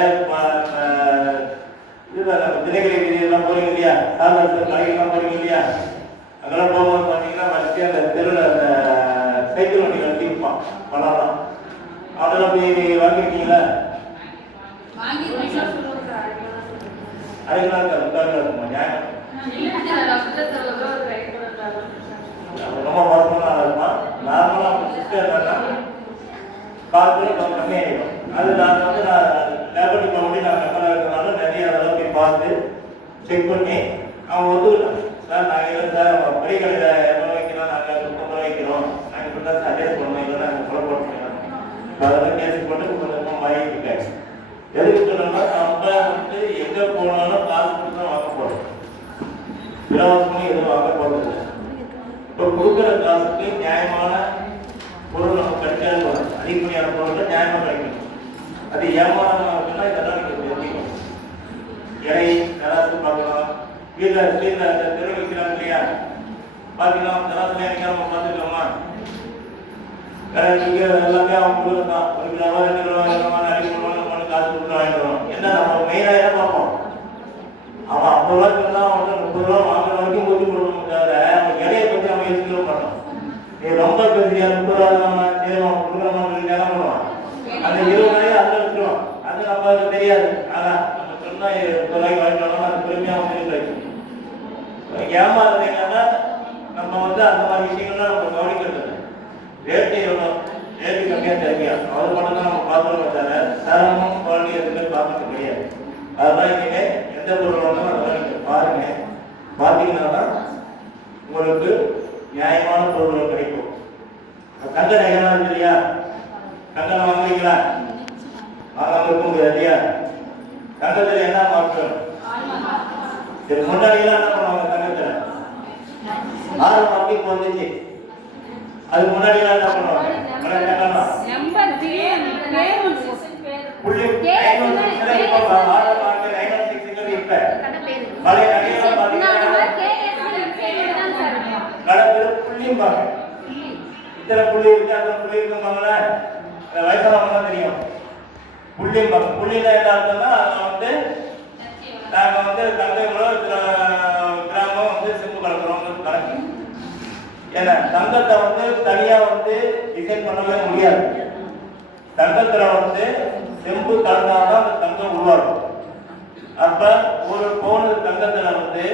இதுதான் நம்ம தினகரி வீதியெல்லாம் போறீங்க இல்லையா, சாதாரண கடைகள்லாம் போறீங்க இல்லையா, அங்கெல்லாம் போகும்போது பார்த்தீங்கன்னா வச்சு அந்த தெருவில் அந்த சைக்கிள் வண்டி வச்சு விற்பான் பணம்லாம். அதெல்லாம் போய் வாங்கிருக்கீங்களா? அரைக்கலாம் இருக்குமா? நியாயம் ரொம்ப மோசமான இருப்பான். நார்மலாக சிஸ்டர் என்னன்னா காற்று கொஞ்சம் கம்மியாகிடும். அது நான் வந்து லேபர் டிபார்ட்மெண்ட் நான் மெம்பராக இருக்கிறதுனால நிறைய அதெல்லாம் போய் பார்த்து செக் பண்ணி அவங்க ஒத்துக்கிட்டாங்க. சார் நாங்கள் இல்லை சார் பெரிய கடையில் எவ்வளோ வைக்கிறோம், நாங்கள் 30 ரூபா வைக்கிறோம், நாங்கள் இப்படி தான் அட்ஜஸ்ட் பண்ணோம், இல்லை நாங்கள் கொலை போட்டுக்கிறோம். அதெல்லாம் கேஸ் போட்டு கொஞ்சமாக வாங்கிட்டு இருக்காங்க. எதுக்கு சொல்லணும்னா நம்ம வந்து எங்கே போனாலும் காசு கொடுத்து தான் வாங்க போகிறோம், இலவசமாக எதுவும் வாங்க போகிறது. இப்போ கொடுக்குற காசுக்கு நியாயமான பொருள் நம்ம கிடைக்காது. அதிகப்படியான பொருள் நியாயமாக கிடைக்கணும். அது ஏமாறமாக இருக்குன்னா இதெல்லாம் நீங்கள் தெரிஞ்சுக்கணும். இறை தராசு பார்க்கலாம். வீட்டில் தெரு வைக்கிறாங்க இல்லையா, பார்க்கலாம். தராசுல எனக்கு நம்ம பார்த்துக்கலாமா? எல்லாமே அவங்க கொடுக்குறதான். 1 கிலோவா 2 கிலோவா நிறைய கிலோவா நம்ம காசு கொடுத்து வாங்கிடுவோம். என்ன நம்ம மெயினாக என்ன பார்ப்போம், அவன் 50 ரூபாய்க்கு இருந்தால் அவன் 30 ரூபா வாங்குற வரைக்கும் ஊற்றி கொடுக்கணும். தவிர அவன் இடையை பற்றி அவன் யோசிக்க மாட்டோம். நீ ரொம்ப பெரிய 30 ரூபா நம்ம செய்வோம் கொடுக்குறோம் சொல்லி என்ன பண்ணுவான், அந்த 20 ரூபாயை அதில் விட்டுருவான். அது நமக்கு தெரியாது. ஆனால் நம்ம சொன்னால் 30 ரூபாய்க்கு வாங்கிட்டோம்னா அது பெருமையாக வந்து கிடைக்கும். ஏமாறுறது என்னன்னா நம்ம வந்து அந்த மாதிரி விஷயங்கள்லாம் நம்ம கவனிக்கிறது. ரேட்டு எவ்வளோ, ரேட்டு கம்மியாக தெரியா அது மட்டும் தான் நம்ம பார்க்கணும். தவிர தரமும் குவாலிட்டி எதுவுமே பார்த்துக்க முடியாது. அதெல்லாம் இனிமேல் எந்த பொருள் வேணும் அதெல்லாம் நீங்கள் பாருங்க. பார்த்தீங்கன்னா தான் உங்களுக்கு நியாயமான பொருள்கள் கிடைக்கும். தங்க நகைலாம் இருக்கு இல்லையா, தங்கம் வாங்குறீங்களா? வாங்காம இருக்க முடியாது இல்லையா? தங்கத்தில் என்ன மாற்றம்? சரி, முன்னாடியெல்லாம் என்ன பண்ணுவாங்க தங்கத்தில் 6 மார்க்கு வந்துச்சு. அதுக்கு முன்னாடியெல்லாம் என்ன பண்ணுவாங்க? இத்தனை புள்ளி இருக்கு அந்த புள்ளி இருக்குவாங்களே, வயசானவங்க தான் தெரியும். புள்ளிம்பாங்க. புள்ளினா என்ன அர்த்தம்னா அதில் வந்து நாங்கள் வந்து தங்கங்களோ கிராமம் வந்து செம்பு கலக்கிறோம் கணக்கு. ஏன்னா தங்கத்தை வந்து தனியாக வந்து டிசைன் பண்ணவே முடியாது. தங்கத்தில் வந்து செம்பு கலந்தாதான் அந்த தங்கம் உருவாகும். அப்போ ஒரு பவுன் தங்கத்தில் வந்து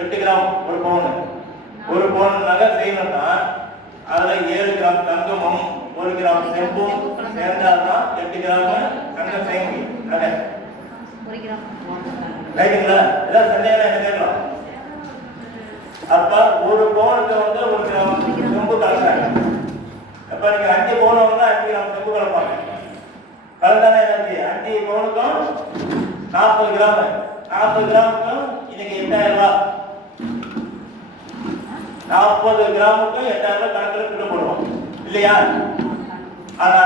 8 கிராம் ஒரு பவுன் நகை செய்யணும்னா அதில் 7 கிராம் தங்கமும் 1 கிராம் செம்பும் சேர்ந்தால்தான் 8 கிராம் தங்கம் செய்ய முடியும். ரைட்டுங்களா? இதான் சந்தேகம் என்ன கேட்கலாம். அப்ப ஒரு பவுனுக்கு வந்து 1 கிராம் செம்பு கலந்தாங்க. அப்ப நீங்க 5 பவுன் வந்து 5 கிராம் செம்பு கலப்பாங்க. கலந்தானே எனக்கு 5 பவுனுக்கும் 40 கிராம் 40 கிராமுக்கும் இன்னைக்கு 8000 ரூபாய். 40 கிராமுக்கும் 8000 ரூபாய் கணக்கில் கிட்ட போடுவோம் இல்லையா? ஆனா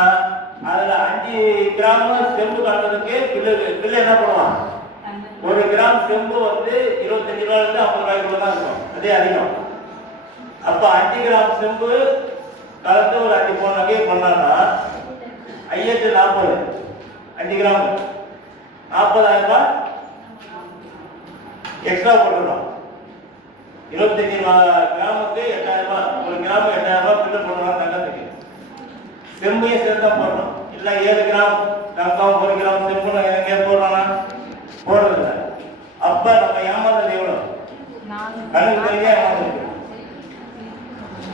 அதுல 5 கிராம் செம்பு கலந்ததுக்கு பில்லு என்ன பண்ணுவான்? 1 கிராம் செம்பு வந்து 25 ரூபாயிலிருந்து 50 ரூபாய்க்குள்ள தான் இருக்கும். அதே அதிகம். அப்ப 5 கிராம் செம்பு கலந்து ஒரு 5 பவுன் நகையை பண்ணான்னா 5×40 5 கிராம் 40,000 ரூபாய் எக்ஸ்ட்ரா போட்டுருவோம். 25 கிராமுக்கு 8,000 ரூபாய். 1 கிராம் 8,000 ரூபாய் பில்லு போடுறோம் தங்கத்துக்கு. செம்பையும் சேர்த்து தான் போடுறோம். இல்லை 7 கிராம் தங்கம் 1 கிராம் செம்பு எங்கே போடுறோம்னா போடுறதில்ல. அப்ப நம்ம ஏமாந்தது எவ்வளோ? கணக்கு தெரிஞ்சா ஏமாந்துருக்கு.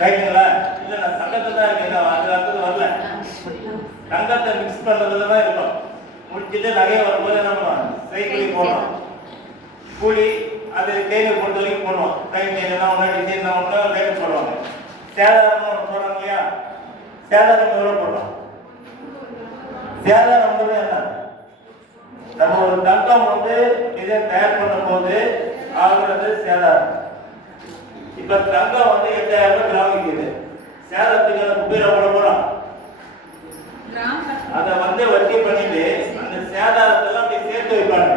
ரைட்டுங்களா? இல்லை நான் தங்கத்தை தான் இருக்கேன், அது அடுத்தது வரல. தங்கத்தை மிக்ஸ் பண்ணுறதுல தான் இருக்கும். முடிச்சுட்டு நகையை வரும்போது என்ன பண்ணுவோம், சைக்கிளிங் போடுவோம், கூலி அது தேயிலை பொறுத்த வரைக்கும் போடுவோம். டைம் தேயிலாம் ஒன்றா டிசைன்லாம் ஒன்றா ரேட்டு போடுவாங்க. சேதாரம்னு ஒன்று போடுறாங்க இல்லையா? சேதாரம் எவ்வளோ போடுறோம்? சேதாரம் என்ன? நம்ம ஒரு தங்கம் இதை தயார் பண்ணும் போது ஆகுறது சேதாரம். இப்ப தங்கம் 8000 ரூபாய் கிராம் விற்குது. சேதாரத்துக்கு குப்பையில போட போறோம். அதை வட்டி பண்ணிட்டு அந்த சேதாரத்தெல்லாம் அப்படி சேர்த்து வைப்பாங்க.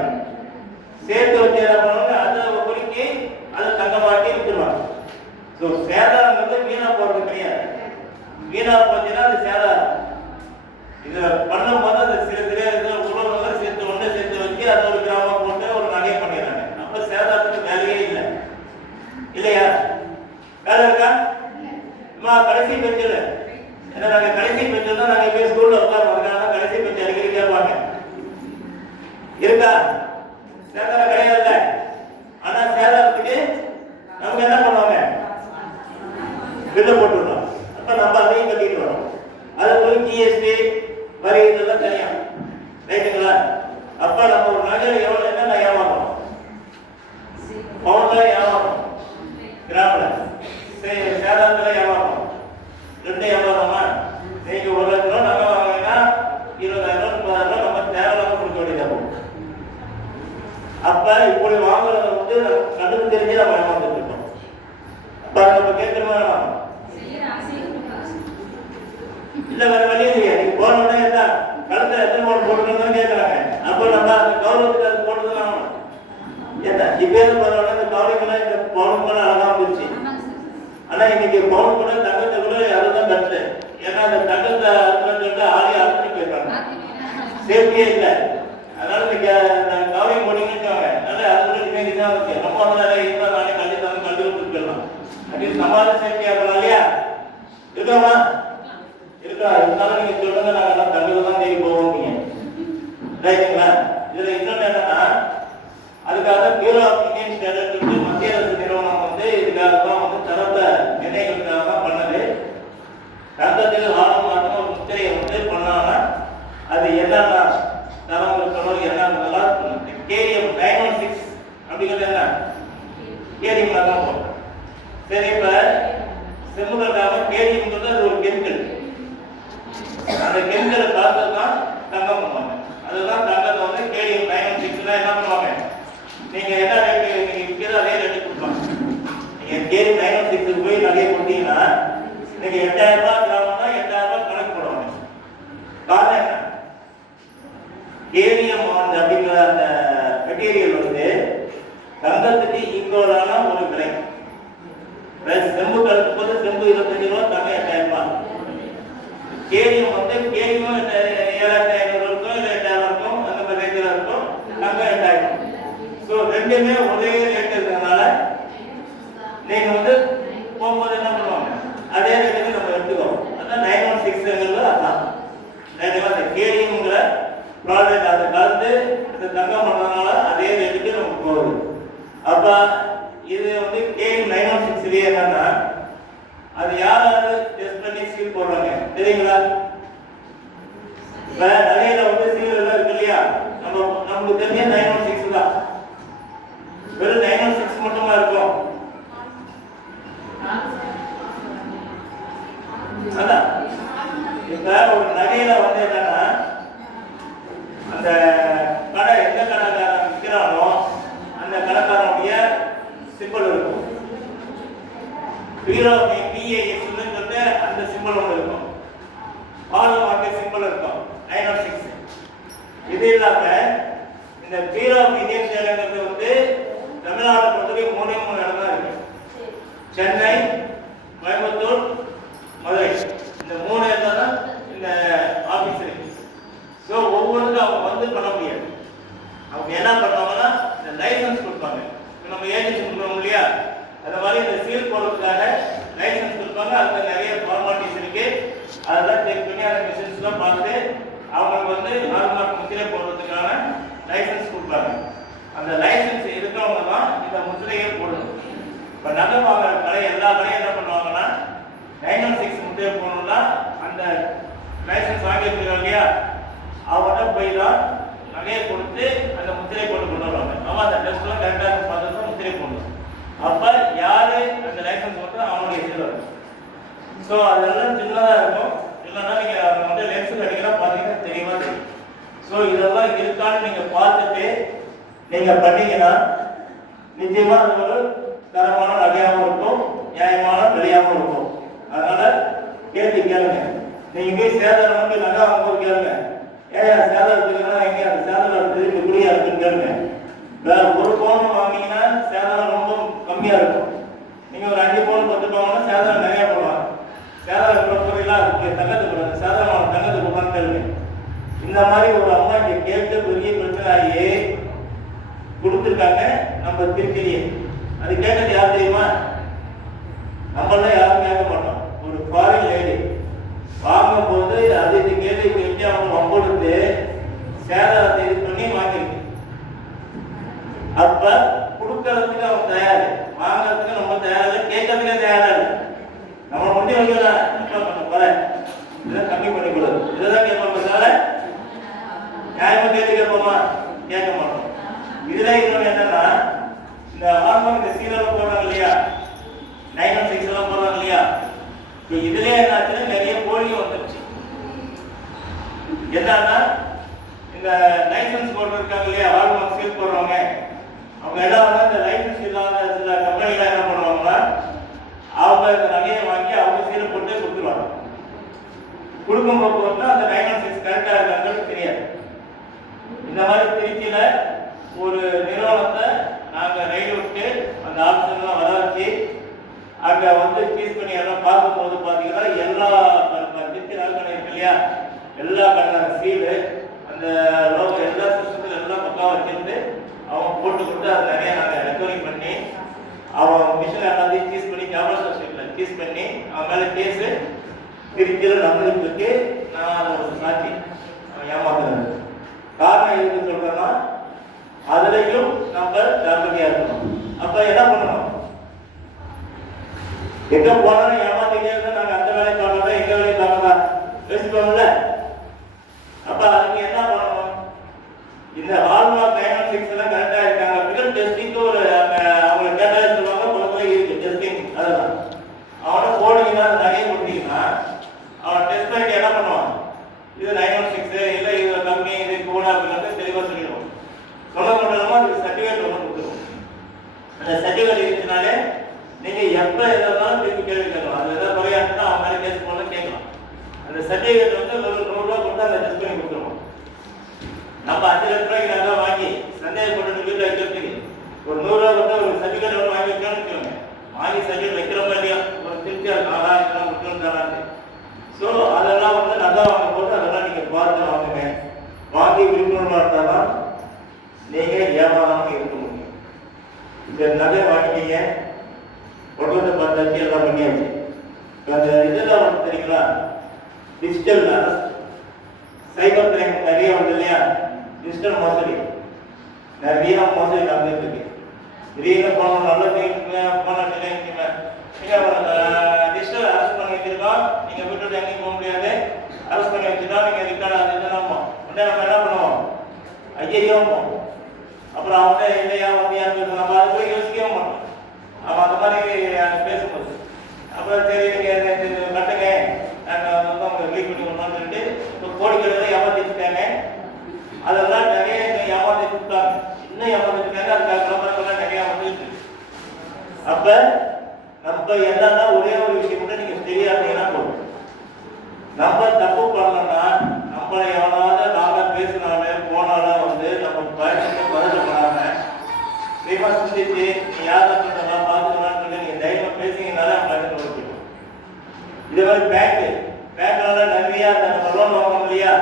சேர்த்து வச்சு என்ன பண்ணுவாங்க, அதை குறிக்கி அதை தங்கமாக்கி விட்டுருவாங்க. ஸோ சேதாரம் வீணா போறது கிடையாது. வீணா போச்சுன்னா அது சேதாரம். இதை பண்ணும்போது அது சில உணவுகள் சேர்த்து ஒன்று சேர்த்து வச்சு அது ஒரு கிராமம் போட்டு ஒரு நகையை பண்ணிடுறாங்க. அப்ப சேதாரத்துக்கு வேலையே இல்லை இல்லையா? வேலை இருக்கா? கடைசி பெஞ்சில் ஏன்னா நாங்கள் கடைசி பெஞ்சில் தான் நாங்கள் போய் ஸ்கூல்ல உட்காருவோம். கடைசி பெஞ்சு அடிக்கடி கேட்பாங்க, இருக்கா? சேதாரம் கிடையாது. ஆனா சேதாரத்துக்கு நமக்கு என்ன பண்ணுவாங்க, பில்லு போட்டுருந்தோம். அப்ப நம்ம அதையும் கட்டிட்டு வரோம். அது ஜிஎஸ்டி வரி இதெல்லாம் தனியா. ரைட்டுங்களா? அப்ப நம்ம ஒரு நகையில எவ்வளவு என்ன ஏமாறோம், பவுன்ல ஏமாறோம், கிராம்ல சேதாரத்துல ஏமாறோம். ரெண்டு ஏமாறோமா? நீங்க 1 லட்சம் ரூபாய் நகை வாங்கினா 20,000 ரூபாய் 30,000 ரூபாய் நம்ம தேவையில்லாம கொடுக்க வேண்டியது. அப்ப இப்படி வாங்குறது கண்டு தெரிஞ்சு நம்ம ஏமாந்துட்டு இருக்கோம். அப்ப நம்ம கேட்கிற மாதிரி இல்ல, வேற வழி இல்லையா? நீங்க போன உடனே என்ன கழுத்துல எத்தனை பவுன் போட்டுக்கணும் கேட்கறாங்க. அப்போ நம்ம அந்த கௌரவத்துக்கு அது போட்டுதான் ஆகணும். ஏன்னா இப்ப போன உடனே இந்த கௌரவங்களாம் இந்த பவுன் கூட அழகா இருந்துச்சு. ஆனா இன்னைக்கு பவுன் கூட தங்கத்தை கூட அதுதான் கட்டு. ஏன்னா அந்த தங்கத்தை சொல்லிட்டு ஆடி அறுத்து போயிருக்காங்க, சேஃப்டியே இல்லை. அதனால நீங்க கௌரவம் போனீங்கன்னு அதனால அது இருக்கு. நம்ம இருந்தா நானே கண்டிப்பாக கண்டு கொடுத்துக்கலாம் அப்படின்னு சமாளம் சேஃப்டியா இருக்கலாம் இல்லையா? இருக்கா? இருக்கா? இருந்தாலும் நீங்க சொல்லுங்க, நாங்க தங்கத்தை தான் தேடி போவோம். ரைட்டுங்களா? இதுல இன்னொன்னு என்னன்னா, அதுக்காக பியூரோ ஆஃப் இந்தியன் ஸ்டாண்டர்ட் மத்திய அரசு நிறுவனம் இதுக்காக தான் தரத்தை நிர்ணயிக்கிறதுக்காக தான் பண்ணது. தங்கத்தில் ஆழம் மாற்றம் ஒரு முத்திரையை பண்ணாங்கன்னா அது என்னன்னா தரம் இருக்கணும், என்னன்னா கேரியம் 916 அப்படிங்கிறது என்ன கேரியம் தான் போகும். சரி, இப்ப செம்புக்காம கேரியம் அது ஒரு கெமிக்கல். அந்த கெமிக்கலை பார்த்து தான் தங்கம் பண்ணுவாங்க. அதுதான் தங்கத்தை கேரியம் 916 என்ன பண்ணுவாங்க, நீங்க என்ன ரேட்டு நீங்க விற்கிற அதே ரேட்டு கொடுப்பாங்க. நீங்க கேரியம் 916 போய் நிறைய கொடுத்தீங்கன்னா நீங்க 8000 ரூபாய் கிராமம்னா 8000 ரூபாய் கணக்கு போடுவாங்க. காரணம் என்ன, கேரியம் அப்படிங்கிற அந்த மெட்டீரியல் தங்கத்துக்கு ஈக்குவலான ஒரு விலை. செம்பு கலக்கும் போது செம்பு 25 ரூபாய், தங்கம் 8000 ரூபாய். கேரியம் கேரியம் 7500 இருக்கும், இல்லை 8000 இருக்கும், அந்த மாதிரி ரேஞ்சில் இருக்கும். தங்கம் 8000. ஸோ ரெண்டுமே ஒரே ரேட் இருக்கிறதுனால நீங்க போகும்போது என்ன பண்ணுவாங்க, அதே ரேட்டுக்கு நம்ம எடுத்துக்கோம். அதான் 916 அதான் அந்த கேரியம்ங்கிற ப்ராடக்ட் அதை கலந்து இந்த தங்கம் பண்ணதுனால அதே ரேட்டுக்கு நமக்கு போகுது. அப்ப இது கேரியம் 916 என்னன்னா அது யாராவது டெஸ்ட் பண்ணி சீல் போடுறாங்க தெரியுங்களா? இப்ப நகையில சீல் எல்லாம் இருக்கு இல்லையா? நமக்கு தெரிஞ்ச 916 தான். வெறும் 916 மட்டுமா இருக்கும்? அதான் இப்ப ஒரு நகையில என்னன்னா அந்த கடை எந்த கடைக்காரன் விற்கிறானோ அந்த கடைக்காரனுடைய சிம்பிள் இருக்கும். அந்த சிம்பிள் ஒன்று இருக்கும். மார்க்கெட் சிம்பிள் இருக்கும் 916. இது இல்லாம இந்த bureau of Indian standard Tamil Nadu பொறுத்தவரைக்கும் 3 இடம் தான் இருக்கு. சென்னை, கோயம்புத்தூர், மதுரை. இந்த 3 இடத்துல தான் இந்த ஆபீஸ் இருக்கு. ஸோ ஒவ்வொருக்கும் அவங்க பண்ண முடியாது. அவங்க என்ன பண்ணுவாங்கன்னா இந்த லைசன்ஸ் கொடுப்பாங்க. நம்ம ஏஜென்சி கொடுக்கணும் இல்லையா? அந்த மாதிரி இந்த சீல் போடுறதுக்காக லைசன்ஸ் கொடுப்பாங்க. அதுக்கு நிறைய ஃபார்மாலிட்டிஸ் இருக்கு. அதெல்லாம் செக் பண்ணி அந்த மிஷின்ஸ்லாம் பார்த்து அவங்களுக்கு ஹால்மார்க் முத்திரை போடுறதுக்கான லைசன்ஸ் கொடுப்பாங்க. அந்த லைசன்ஸ் இருக்கவங்க தான் இந்த முத்திரையை போடணும். இப்போ நகை வாங்குற கடை எல்லா கடையும் என்ன பண்ணுவாங்கன்னா 916 முத்திரை போடணும்னா அந்த லைசன்ஸ் வாங்கி வச்சிருக்காங்க இல்லையா, அவங்கள்ட்ட போய் தான் நகையை கொடுத்து அந்த முத்திரை போட்டு கொண்டு வருவாங்க. அவன் அந்த டெஸ்ட்லாம் கரெக்டாக பார்த்து முத்திரை போடணும். அப்போ யார் அந்த லைசன்ஸ் மட்டும் அவனுடைய இதில் வரும். ஸோ அதெல்லாம் சின்னதாக இருக்கும். இல்லைன்னா நீங்கள் வந்து லென்ஸ் கட்டிங்கன்னா பார்த்தீங்கன்னா தெளிவாக தெரியும். ஸோ இதெல்லாம் இருக்கான்னு நீங்கள் பார்த்துட்டு நீங்கள் பண்ணீங்கன்னா நிச்சயமாக அது ஒரு தரமான நகையாகவும் இருக்கும், நியாயமான விலையாகவும் இருக்கும். அதனால கேளுங்க. நீங்க போய் சேதம் வந்து நகை வாங்கும்போது கேளுங்க, ஏன் சேதம் இருக்குன்னா எங்க அந்த சேதம் இருக்குது இப்படியா இருக்குன்னு கேளுங்க. வேற ஒரு பவுன் வாங்கினீங்கன்னா சேதம் ரொம்ப கம்மியா இருக்கும். நீங்க ஒரு 5 பவுன் 10 பவுன் சேதம் நிறைய போடலாம். சேதம் பொருளெல்லாம் தங்கத்துக்கு சேதம் தங்கத்துக்கு போகலான்னு கேளுங்க. இந்த மாதிரி ஒரு அம்மா இங்க கேட்டு பெரிய பிரச்சனையே கொடுத்துருக்காங்க நம்ம திருச்சிலேயே. அது கேட்டது யார் தெரியுமா? நம்மளாம் யாரும் கேட்க மாட்டோம். ஒரு ஃபாரின் லேடி வாங்கும்போது அது கேள்வி கேட்டு அவங்க வம்பொடுத்து சேதாரத்தை இது பண்ணி வாங்கிருக்கு. அப்ப கொடுக்கறதுக்கு அவங்க தயார், வாங்கறதுக்கு நம்ம தயாரில்லை, கேட்கறதுக்கே தயாரா இல்லை. நம்ம முன்னே வைக்கலாம் பண்ண போற இதெல்லாம் கம்மி பண்ணிக்கூடாது. இதைதான் கேட்பாங்க. நியாயமா கேட்டு கேட்போமா? கேட்க மாட்டோம். இதுல இன்னொன்று என்னன்னா, இந்த ஹார்மோன் இந்த சீரெல்லாம் போடுறாங்க இல்லையா, 916 எல்லாம் போடுறாங்க இல்லையா, இதுலயே என்னாச்சுன்னா நிறைய போலியும் வந்துருச்சு. என்னன்னா இந்த லைசன்ஸ் போட்டு இருக்காங்க இல்லையா, ஹார்மோன் சீல் போடுறவங்க, அவங்க எல்லாம் வந்து இந்த லைசன்ஸ் இல்லாத சில கம்பெனிலாம் என்ன பண்ணுவாங்கன்னா, அவங்க இந்த நகையை வாங்கி அவங்க சீலை போட்டு கொடுத்துருவாங்க. கொடுக்கும்போது வந்து அந்த 916 கரெக்டாக இருக்காங்கன்னு தெரியாது. இந்த மாதிரி திருச்சியில ஒரு நிறுவனத்தை நாங்கள் ரைடு விட்டு அந்த ஆப்ஷன்லாம் வர வச்சு அங்கே வந்து சீஸ் பண்ணி எல்லாம் பார்க்கும்போது பார்த்தீங்கன்னா எல்லா திருச்சி நகை இருக்கு இல்லையா, எல்லா சீலு அந்த லோகோ எல்லா சிஸ்டத்தில் எல்லாம் பக்கம் வச்சுட்டு அவன் போட்டு கொடுத்து அதை நிறைய நாங்கள் ரெக்கவரி பண்ணி அவன் மிஷின் எல்லாத்தையும் சீஸ் பண்ணி கேமரா சப்ஸ்டியூட்டில் சீஸ் பண்ணி அவன் மேலே கேஸு திருச்சியில் நம்மளுக்கு நான் அதை ஒரு சாட்சி அவன் ஏமாத்துறது. காரணம் எதுன்னு சொல்றேன்னா, அதுலயும் நம்ம ஜாக்கிரதையா இருக்கணும். அப்ப என்ன பண்ணணும்? எங்க போனாலும் ஏமாத்திட்டே இருந்தா நாங்க அந்த வேலையை பார்க்கறதா எங்க வேலையை பார்க்கறதா பேசிப்போம்ல. அப்ப அதுக்கு என்ன பண்ணணும்? இந்த ஹால்மார்க் 916 எல்லாம் கரெக்டா இருக்காங்க. பிகர் டெஸ்டிங்க்கு ஒரு அவங்க கேட்டா சொல்லுவாங்க, பக்கத்துல இருக்கு டெஸ்டிங். அதெல்லாம் அவனை போனீங்கன்னா நிறைய கொடுத்தீங்கன்னா அவன் டெஸ்ட் பண்ணிட்டு என்ன பண்ணுவான்? இது 916 இல்லை இது கம்மி இது கூட அப்படின்னு தெளிவாக சொல்லிடுவோம். சொல்ல மட்டும் அதுக்கு சர்டிஃபிகேட் ஒன்று கொடுத்துருவோம். அந்த சர்டிஃபிகேட் இருந்துச்சுனாலே நீங்கள் எப்போ எதாவது திருப்பி கேள்வி கேட்கலாம். அது எதாவது குறையாட்டுனா அவங்க மேலே கேஸ் போல கேட்கலாம். அந்த சர்டிஃபிகேட் வந்து ஒரு 100 ரூபா கொடுத்து அந்த டெஸ்ட் பண்ணி கொடுத்துருவோம். நம்ம 5 லட்ச ரூபாய்க்கு நல்லா வாங்கி சந்தேகப்பட்டு வீட்டில் வைக்கிறதுக்கு ஒரு 100 ரூபா கொடுத்து ஒரு சர்டிஃபிகேட் ஒன்று வாங்கி வைக்கணும்னு வச்சுக்கோங்க. வாங்கி சர்டிஃபிகேட் வைக்கிறோம் இல்லையா, ஒரு திருப்தியாக நாளா இதெல்லாம் கொடுக்கணும் தராது. ஸோ அதெல்லாம் வந்து நல்லா வாங்கும் போது அதெல்லாம் நீங்கள் பார்த்து வாங்குங்க. வாங்கி விழிப்புணர்வாக இருந்தால் தான் நீங்கள் ஏமாறாமல் இருக்க முடியும். இந்த நகை வாங்கிட்டீங்க, ஒன்று பார்த்தாச்சு, எல்லாம் பண்ணியாச்சு. அந்த இதெல்லாம் வந்து தெரியுங்களா, டிஜிட்டல் சைபர் கிரைம் நிறைய வந்து இல்லையா, டிஜிட்டல் மோசடி நிறைய மோசடி நடந்துட்டு இருக்கு. திடீர்னு போனோம் நல்ல போன டிஜிட்டல் அரெஸ்ட் பண்ணி வச்சிருக்கோம், நீங்கள் விட்டுட்டு எங்கேயும் போக முடியாது, அரெஸ்ட் பண்ணி வச்சுட்டா நீங்கள் ரிக்கார்டு அது இதெல்லாம் உடனே நம்ம என்ன பண்ணுவோம்? ஐயோ அப்புறம் அவங்க இல்லையா வந்தியான்னு நம்ம அது போய் யோசிக்கவே மாட்டோம். அவன் அந்த மாதிரி பேசும்போது அப்புறம் சரி நீங்கள் கட்டுங்க நாங்கள் வந்து அவங்க ரிலீவ் பண்ணி விடணும்னு சொல்லிட்டு இப்போ கோடிக்கணக்கில் ஏமாத்திட்டாங்க. அதெல்லாம் நிறைய ஏமாத்தி கொடுத்தாங்க, இன்னும் ஏமாத்திருக்காங்க. அதுக்காக விளம்பரங்கள்லாம் நிறையா வந்துருக்கு. அப்போ நம்ம என்னன்னா ஒரே ஒரு விஷயம் கூட நீங்கள் தெரியாதீங்கன்னா போதும். நம்ம தப்பு பண்ணோம்னா நம்மளை எவனாவது நாங்கள் பேசினாலும் போனாலும் வந்து நம்ம பயணத்தை பதட்டப்படாம தெய்வா சிந்திச்சு நீ யாரை பண்ணலாம் பார்த்துக்கலாம்னு சொல்லி நீங்கள் தைரியமாக பேசிங்கனாலே அவங்க வச்சுக்கணும். இதே மாதிரி பேங்க்ல நிறையா நம்ம லோன் வாங்கணும் இல்லையா,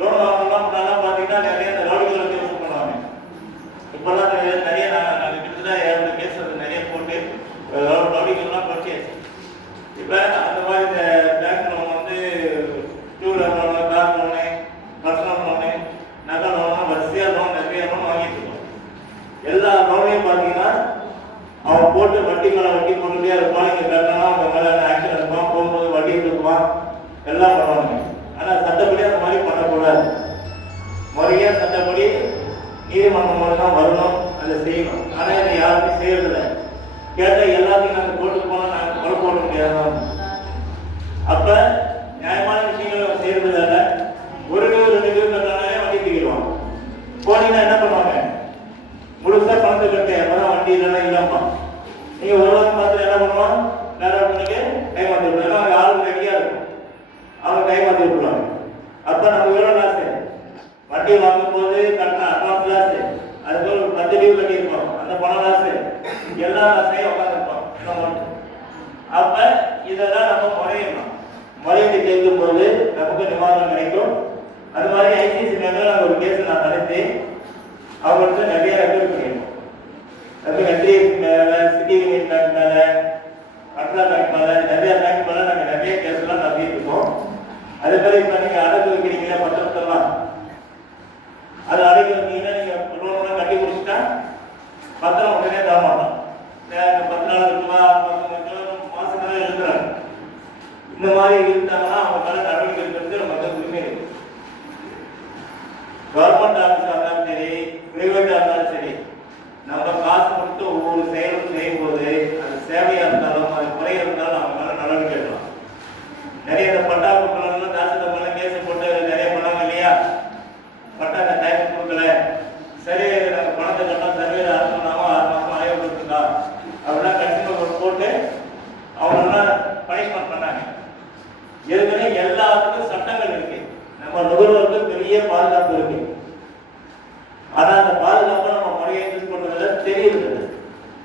லோன் வாங்கணும்னா முன்னாலாம் பார்த்தீங்கன்னா நிறைய இந்த ரவுடிகளை வச்சு யூஸ் பண்ணுவாங்க. இப்போல்லாம் நிறைய நாங்கள் கிட்டத்தட்ட 7 கேஸ் நிறைய போட்டு ரவுடிகள்லாம் படிச்சாச்சு. இப்போ அந்த மாதிரி இந்த பேங்க் லோன் வந்து 2 wheeler loan, car loan, personal loan, நகை லோனு, வரிசையாக லோன் நிறைய லோன் வாங்கிட்டு இருக்கோம். எல்லா லோனையும் பார்த்தீங்கன்னா அவன் போட்டு வட்டி மேலே வட்டி போட்டுட்டே இருப்பான். இங்கே கட்டணும் அவங்க மேலே ஆக்ஷன் இப்படிலாம் பண்ணுவாங்க. ஆனால் சட்டப்படி அந்த மாதிரி பண்ணக்கூடாது. முறையாக சட்டப்படி நீதிமன்றம் மூலம் தான் வரணும், அதை செய்யணும். ஆனால் இதை யாருமே செய்யறதில்லை. கேட்டால் எல்லாத்தையும் நாங்கள் கோர்ட்டுக்கு போனால் நாங்கள் கொலை போட முடியாது. அப்போ நியாயமான விஷயங்களை செய்யறதுனால ஒரு கட்டினாலே வண்டி தூக்கிடுவாங்க. போனீங்கன்னா என்ன பண்ணுவாங்க, முழுசா பணத்தை கட்ட அப்பதான் வண்டி இல்லைன்னா இல்லாமா. நீங்க ஒரு வாரம் பார்த்து என்ன பண்ணுவான், வேற ஒன்றுக்கு கை மாற்றி விடுவாங்க. அவங்க ஆளுங்க ரெடியா இருக்கும், அவங்க கை மாற்றி விட்டுருவாங்க. அப்ப நம்ம எவ்வளவு லாஸ், வண்டி வாங்கும் போது கட்டின அட்வான்ஸ் லாஸ், அதுக்கு ஒரு 10 லீவ் கட்டியிருப்போம், அந்த பணம் லாஸ், எல்லா லாஸையும் உட்காந்துருப்போம். அப்ப இதெல்லாம் நம்ம முறையீடு கேட்கும் போது நமக்கு நிவாரணம் கிடைக்கும். அது மாதிரி ஐசிசி மேல ஒரு கேஸ் நான் நடத்தி அவங்களுக்கு நிறைய ரெக்கார்ட் பண்ணியிருக்கோம். அது ஹெச்டிஎஃப்சி மேல, சிட்டி யூனியன் பேங்க் மேல, அட்லா பேங்க் மேல, நிறைய பேங்க் மேல நாங்கள் நிறைய கேஸ்லாம் நடத்திட்டு இருக்கோம். அதே மாதிரி இப்போ நீங்கள் அடகு வைக்கிறீங்களா பத்திரத்தெல்லாம், அது அடகு வந்தீங்கன்னா நீங்கள் லோன்லாம் கட்டி முடிச்சுட்டா பத்திரம் உடனே தர மாட்டோம். 10 நாள் இருக்குமா, 10 மாசத்துல எழுதுறாங்க. இந்த மாதிரி இருந்தாங்கன்னா அவங்க மேல நடவடிக்கை எடுக்கிறது நமக்கு உரிமை இருக்கு. கவர்மெண்ட் ஆஃபீஸாக இருந்தாலும் சரி, பிரைவேட்டாக இருந்தாலும் சரி, நம்ம காசு கொடுத்து ஒவ்வொரு செயலும் செய்யும் போது அது சேவையாக இருந்தாலும் அது குறையாக இருந்தாலும் அவங்க மேலே நடவடிக்கை எடுக்கலாம். நிறைய இந்த பட்டா கொடுக்கலாம், காசு தப்பான கேஸ் போட்டு நிறைய பண்ணாங்க இல்லையா, பட்டா அந்த டைம் கொடுக்கல, சரி நாங்கள் பணத்தை கட்டோம், சர்வே 6 மாதம் ஆயோகத்துக்கா அப்படின்னா கண்டிப்பாக போட்டு அவங்களெல்லாம் பனிஷ்மெண்ட் பண்ணாங்க. ஏற்கனவே எல்லாத்துக்கும் சட்டங்கள் இருக்கு, நம்ம நுகர்வோருக்கு பெரிய பாதுகாப்பு இருக்கு. ஆனா அந்த பாதுகாப்பை நம்ம முறையை யூஸ் பண்றதுல தெரியுது.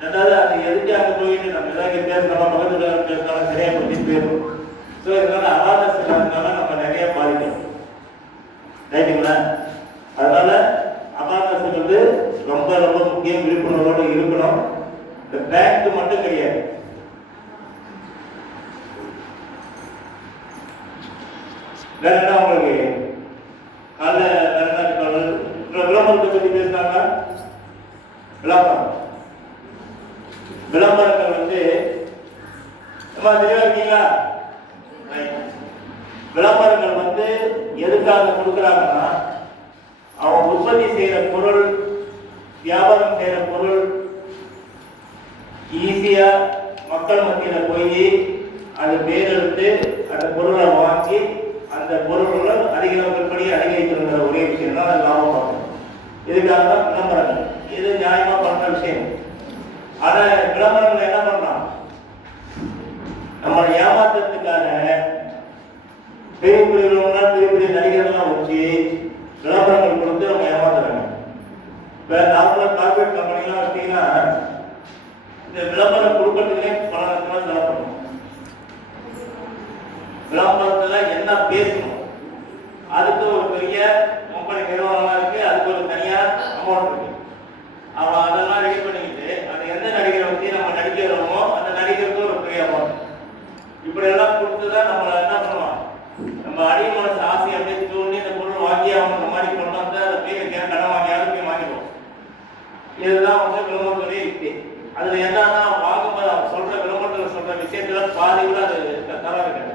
ரெண்டாவது அது எதுக்கு அங்க போயிட்டு நம்ம ஏதாவது பேசணும், பக்கத்துல பேசினாலும் சரியா பற்றி போயிடும். ஸோ இதனால அவேர்னஸ் இல்லாததுனால நம்ம நிறைய பாதிக்கும். ரைட்டுங்களா? அதனால அவேர்னஸ் வந்து ரொம்ப ரொம்ப முக்கியம், விழிப்புணர்வோடு இருக்கணும். இந்த பேங்க் மட்டும் கிடையாது, வேற என்ன உங்களுக்கு காலைல வேற என்ன விளம்பரத்தை பத்தி பேசினாங்க. விளம்பரங்கள் வந்து நம்ம தெளிவா இருக்கீங்களா? விளம்பரங்கள் வந்து எதுக்காக கொடுக்குறாங்கன்னா, அவன் உற்பத்தி செய்யற பொருள், வியாபாரம் செய்யற பொருள் ஈஸியா மக்கள் மத்தியில போய் அது பேர் எடுத்து அந்த பொருளை வாங்கி அந்த பொருள்கள் அதிக விற்பனை அதிகரிக்கிற ஒரே விஷயம் தான் லாபம் பார்க்கணும். இதுக்காக தான் விளம்பரங்கள். இது நியாயமா பண்ற விஷயம். ஆனா விளம்பரங்கள் என்ன பண்றான், நம்ம ஏமாற்றத்துக்காக பெரிய பெரிய நடிகர்கள்லாம் வச்சு விளம்பரங்கள் கொடுத்து நம்ம ஏமாத்துறாங்க. வேற நார்மலா கார்பரேட் கம்பெனிலாம் வச்சீங்கன்னா இந்த விளம்பரம் கொடுக்கறதுக்கே பல லட்சம் செலவு பண்ணும். விளம்பரத்துல என்ன பேசணும் அதுக்கு ஒரு பெரிய கம்பெனி நிறுவனமா இருக்கு, அதுக்கு ஒரு தனியா அமௌண்ட் இருக்கு. அவன் அதெல்லாம் ரெடி பண்ணிக்கிட்டு அது எந்த நடிகரை வச்சு நம்ம நடிக்கிறோமோ அந்த நடிகருக்கு ஒரு பெரிய அமௌண்ட் இப்படி எல்லாம் கொடுத்துதான் நம்மள என்ன பண்ணுவான், நம்ம அடி மனசு ஆசை அப்படியே தூண்டி இந்த பொருள் வாங்கி அவங்க மாதிரி கொண்டு வந்து அதை போய் கடன் வாங்கியாலும் போய் வாங்கிடுவோம். இதுதான் வந்து விளம்பரத்துடைய யுக்தி. அதுல என்னன்னா வாங்கும்போது அவன் சொல்ற விளம்பரத்தில் சொல்ற விஷயத்துல பாதி கூட அது தவறு இருக்காது.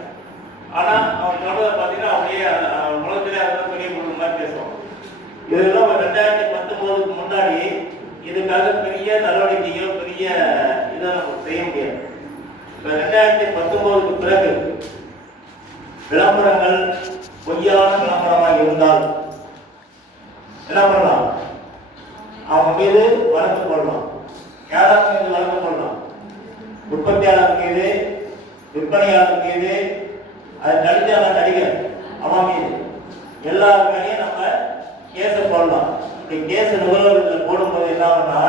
ஆனா அவன் சொல்றதை பார்த்தீங்கன்னா அப்படியே உலகத்திலே அதை பெரிய பொருள் மாதிரி பேசுவான். இதெல்லாம் 2019 முன்னாடி இதுக்காக பெரிய நடவடிக்கையோ பெரிய இதை நம்ம செய்ய முடியாது. 2019 பிறகு விளம்பரங்கள் பொய்யான விளம்பரமாக இருந்தால் என்ன பண்ணலாம், அவங்க மீது வழக்கு போடலாம். யாராவது மீது வழக்கு போடலாம், உற்பத்தியாளர் மீது, விற்பனையாளர் மீது, அது நடிச்சான நடிகர் அவன் மீது எல்லார் மேலேயும் நம்ம கேஸ போடலாம். இப்படி கேஸ் நுகர்வோர்கள் போடும்போது என்ன ஆகும்னா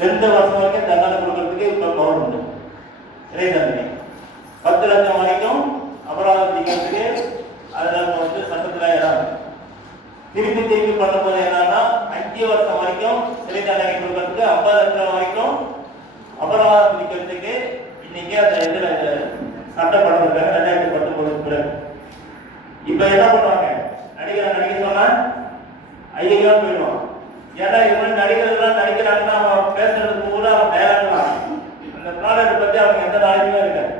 2 வருஷம் வரைக்கும் தண்டனை கொடுக்கறதுக்கு இப்ப கவர்மெண்ட் சிறை தண்டனை 10 லட்சம் வரைக்கும் அபராதம் விதிக்கிறதுக்கு அதுல வந்து சட்டத்துல இடம். திருப்பி பண்ணும்போது என்னன்னா 5 வருஷம் வரைக்கும் சிறை தண்டனை கொடுக்கறதுக்கு 50 லட்சம் வரைக்கும் அபராதம் விதிக்கிறதுக்கு இன்னைக்கு அந்த இதுல சட்டப்பட்டிருக்காங்க 2019 பிறகு. இப்ப என்ன பண்ணுவாங்க, நடிகர் சொன்னா ஐயோ போயிடுவான். ஏன்னா இவங்க நடிகர்கள்லாம் நடிக்கிறாங்கன்னா அவன் பேசுறதுக்கு கூட அவன் தயாராகலாம். அந்த ப்ராடக்ட் பத்தி அவங்க எந்த நாளைக்குமே இருக்காது.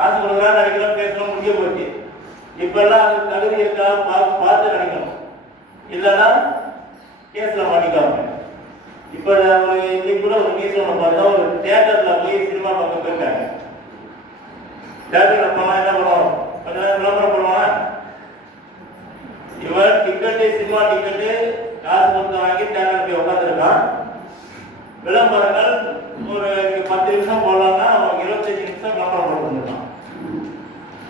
காசு கொடுக்குறா நடிக்கிறோம் பேசணும் முடிய போச்சு. இப்பெல்லாம் அது தகுதி இருக்கா பார்த்து நடிக்கணும், இல்லைன்னா கேஸ்ல மாட்டிக்காம. இப்போ இன்னைக்கு கூட ஒரு கேஸ் ஒன்று பார்த்தா, ஒரு தியேட்டர்ல போய் சினிமா பார்க்க போயிருக்காங்க. தியேட்டர்ல போனா என்ன பண்ணுவோம், கொஞ்ச நேரம் விளம்பரம் பண்ணுவான். இவன் டிக்கெட்டு, சினிமா டிக்கெட்டு காசு கொடுத்து வாங்கி தியேட்டர் போய் உட்காந்துருக்கான். விளம்பரங்கள் ஒரு 10 நிமிஷம் போடலாம்னா அவன் 25 நிமிஷம் விளம்பரம் போட்டுருக்கான்.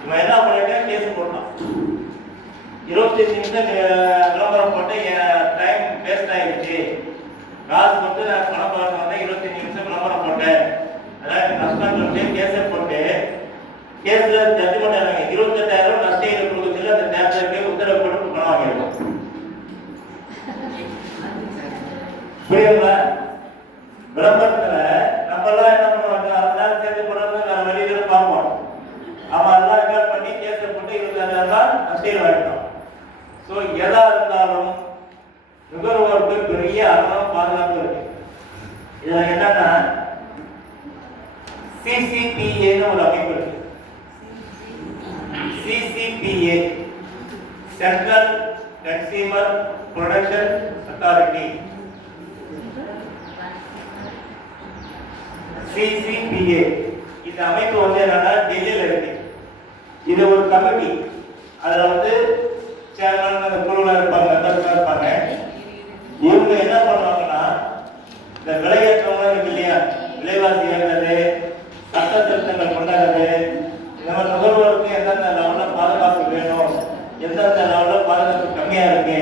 இவன் என்ன பண்ணிட்டேன், கேஸ் போட்டான். 25 நிமிஷம் விளம்பரம் போட்டு என் டைம் வேஸ்ட் ஆயிடுச்சு, காசு வந்து நான் பணம் பார்க்க வந்தேன், 25 நிமிஷம் விளம்பரம் போட்டேன், அதான் நஷ்டம் சொல்லிட்டு கேஸை போட்டு கேஸ்ல ஜட்ஜ்மெண்ட் ஆனாங்க. 28,000 நஷ்டம் கொடுக்க சொல்லி அந்த தேட்டருக்கு உத்தரவு போட்டு பணம் வாங்கிருக்கோம். புரியுங்களா? விளம்பரத்துல நம்ம எல்லாம் என்ன பண்ணுவாங்க, அதனால சேர்த்து போடுறது வேற வழியில பார்ப்போம். அவன் எல்லாம் ரெக்கார்ட் பண்ணி கேஸை போட்டு 28,000 நஷ்டம் வாங்கிட்டோம். ஸோ எதா இருந்தாலும் நுகர்வோருக்கு பெரிய அறம் பாதுகாப்பு இருக்கு. இதுல என்னன்னா CCPA ஒரு அமைப்பு இருக்கு. CCPA central consumer production authority. CCPA இந்த அமைப்பு வந்து என்னன்னா டெல்லியில இருக்கு. இது ஒரு கமிட்டி, அதுல வந்து சேர்மன் அந்த குழுவில் இருப்பாங்க, மெம்பர்ஸ் இருப்பாங்க. இவங்க என்ன பண்ணுவாங்கன்னா, இந்த விலையேற்றம்லாம் இருக்கு இல்லையா, விலைவாசி ஏறுறது, சட்ட திருத்தங்கள் கொண்டாடுறது, இந்த மாதிரி நுகர்வோருக்கு எந்தெந்த லெவலில் பாதுகாப்பு வேணும், எந்தெந்த லெவலில் பாதுகாப்பு கம்மியா இருக்கு,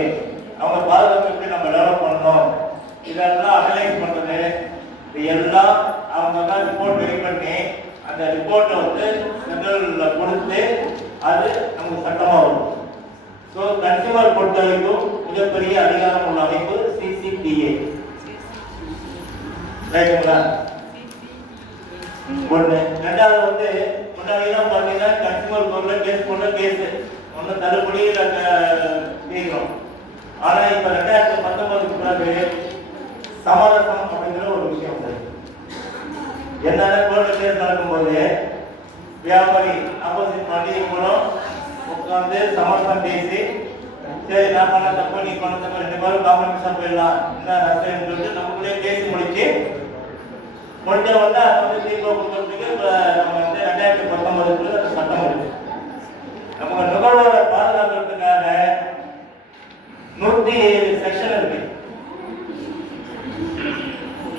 அவங்க பாதுகாப்பு எப்படி நம்ம டெவலப் பண்ணணும், இதெல்லாம் அனலைஸ் பண்றது. இது எல்லாம் அவங்க தான் ரிப்போர்ட் ரெடி பண்ணி அந்த ரிப்போர்ட்டை வந்து சென்ட்ரல்ல கொடுத்து அது நமக்கு சட்டமா வரும். ஸோ கன்சியூமர் பொறுத்த வரைக்கும் மிகப்பெரிய அதிகாரம் உள்ள அமைப்பு CCPA. ரைட்டுங்களா? ஒன்று. ரெண்டாவது வந்து முன்னாடிலாம் பார்த்தீங்கன்னா கன்சியூமர் கோர்ட்ல கேஸ் போட்ட கேஸ் ஒன்று தள்ளுபடி தீர்க்கிறோம். ஆனால் இப்போ 2019 பிறகு சமரசம் அப்படிங்கிற ஒரு விஷயம் உண்டு. என்னன்னா கோர்ட்ல கேஸ் நடக்கும்போது வியாபாரி ஆப்போசிட் பார்ட்டி கூட உட்காந்து சமரசம் பேசி, சரி நான் பண்ண தப்பு நீ பண்ண தப்பு 2 பேரும் காம்ப்ரமைஸா போயிடலாம், என்ன நஷ்டம் சொல்லிட்டு நமக்குள்ளே பேசி முடிச்சு முடிஞ்ச உடனே அதை வந்து தீர்ப்பு கொடுக்கறதுக்கு நம்ம வந்து 2019 அந்த சட்டம் இருக்கு. நம்ம நுகர்வோரை பாதுகாக்கிறதுக்காக 107 செக்ஷன் இருக்கு.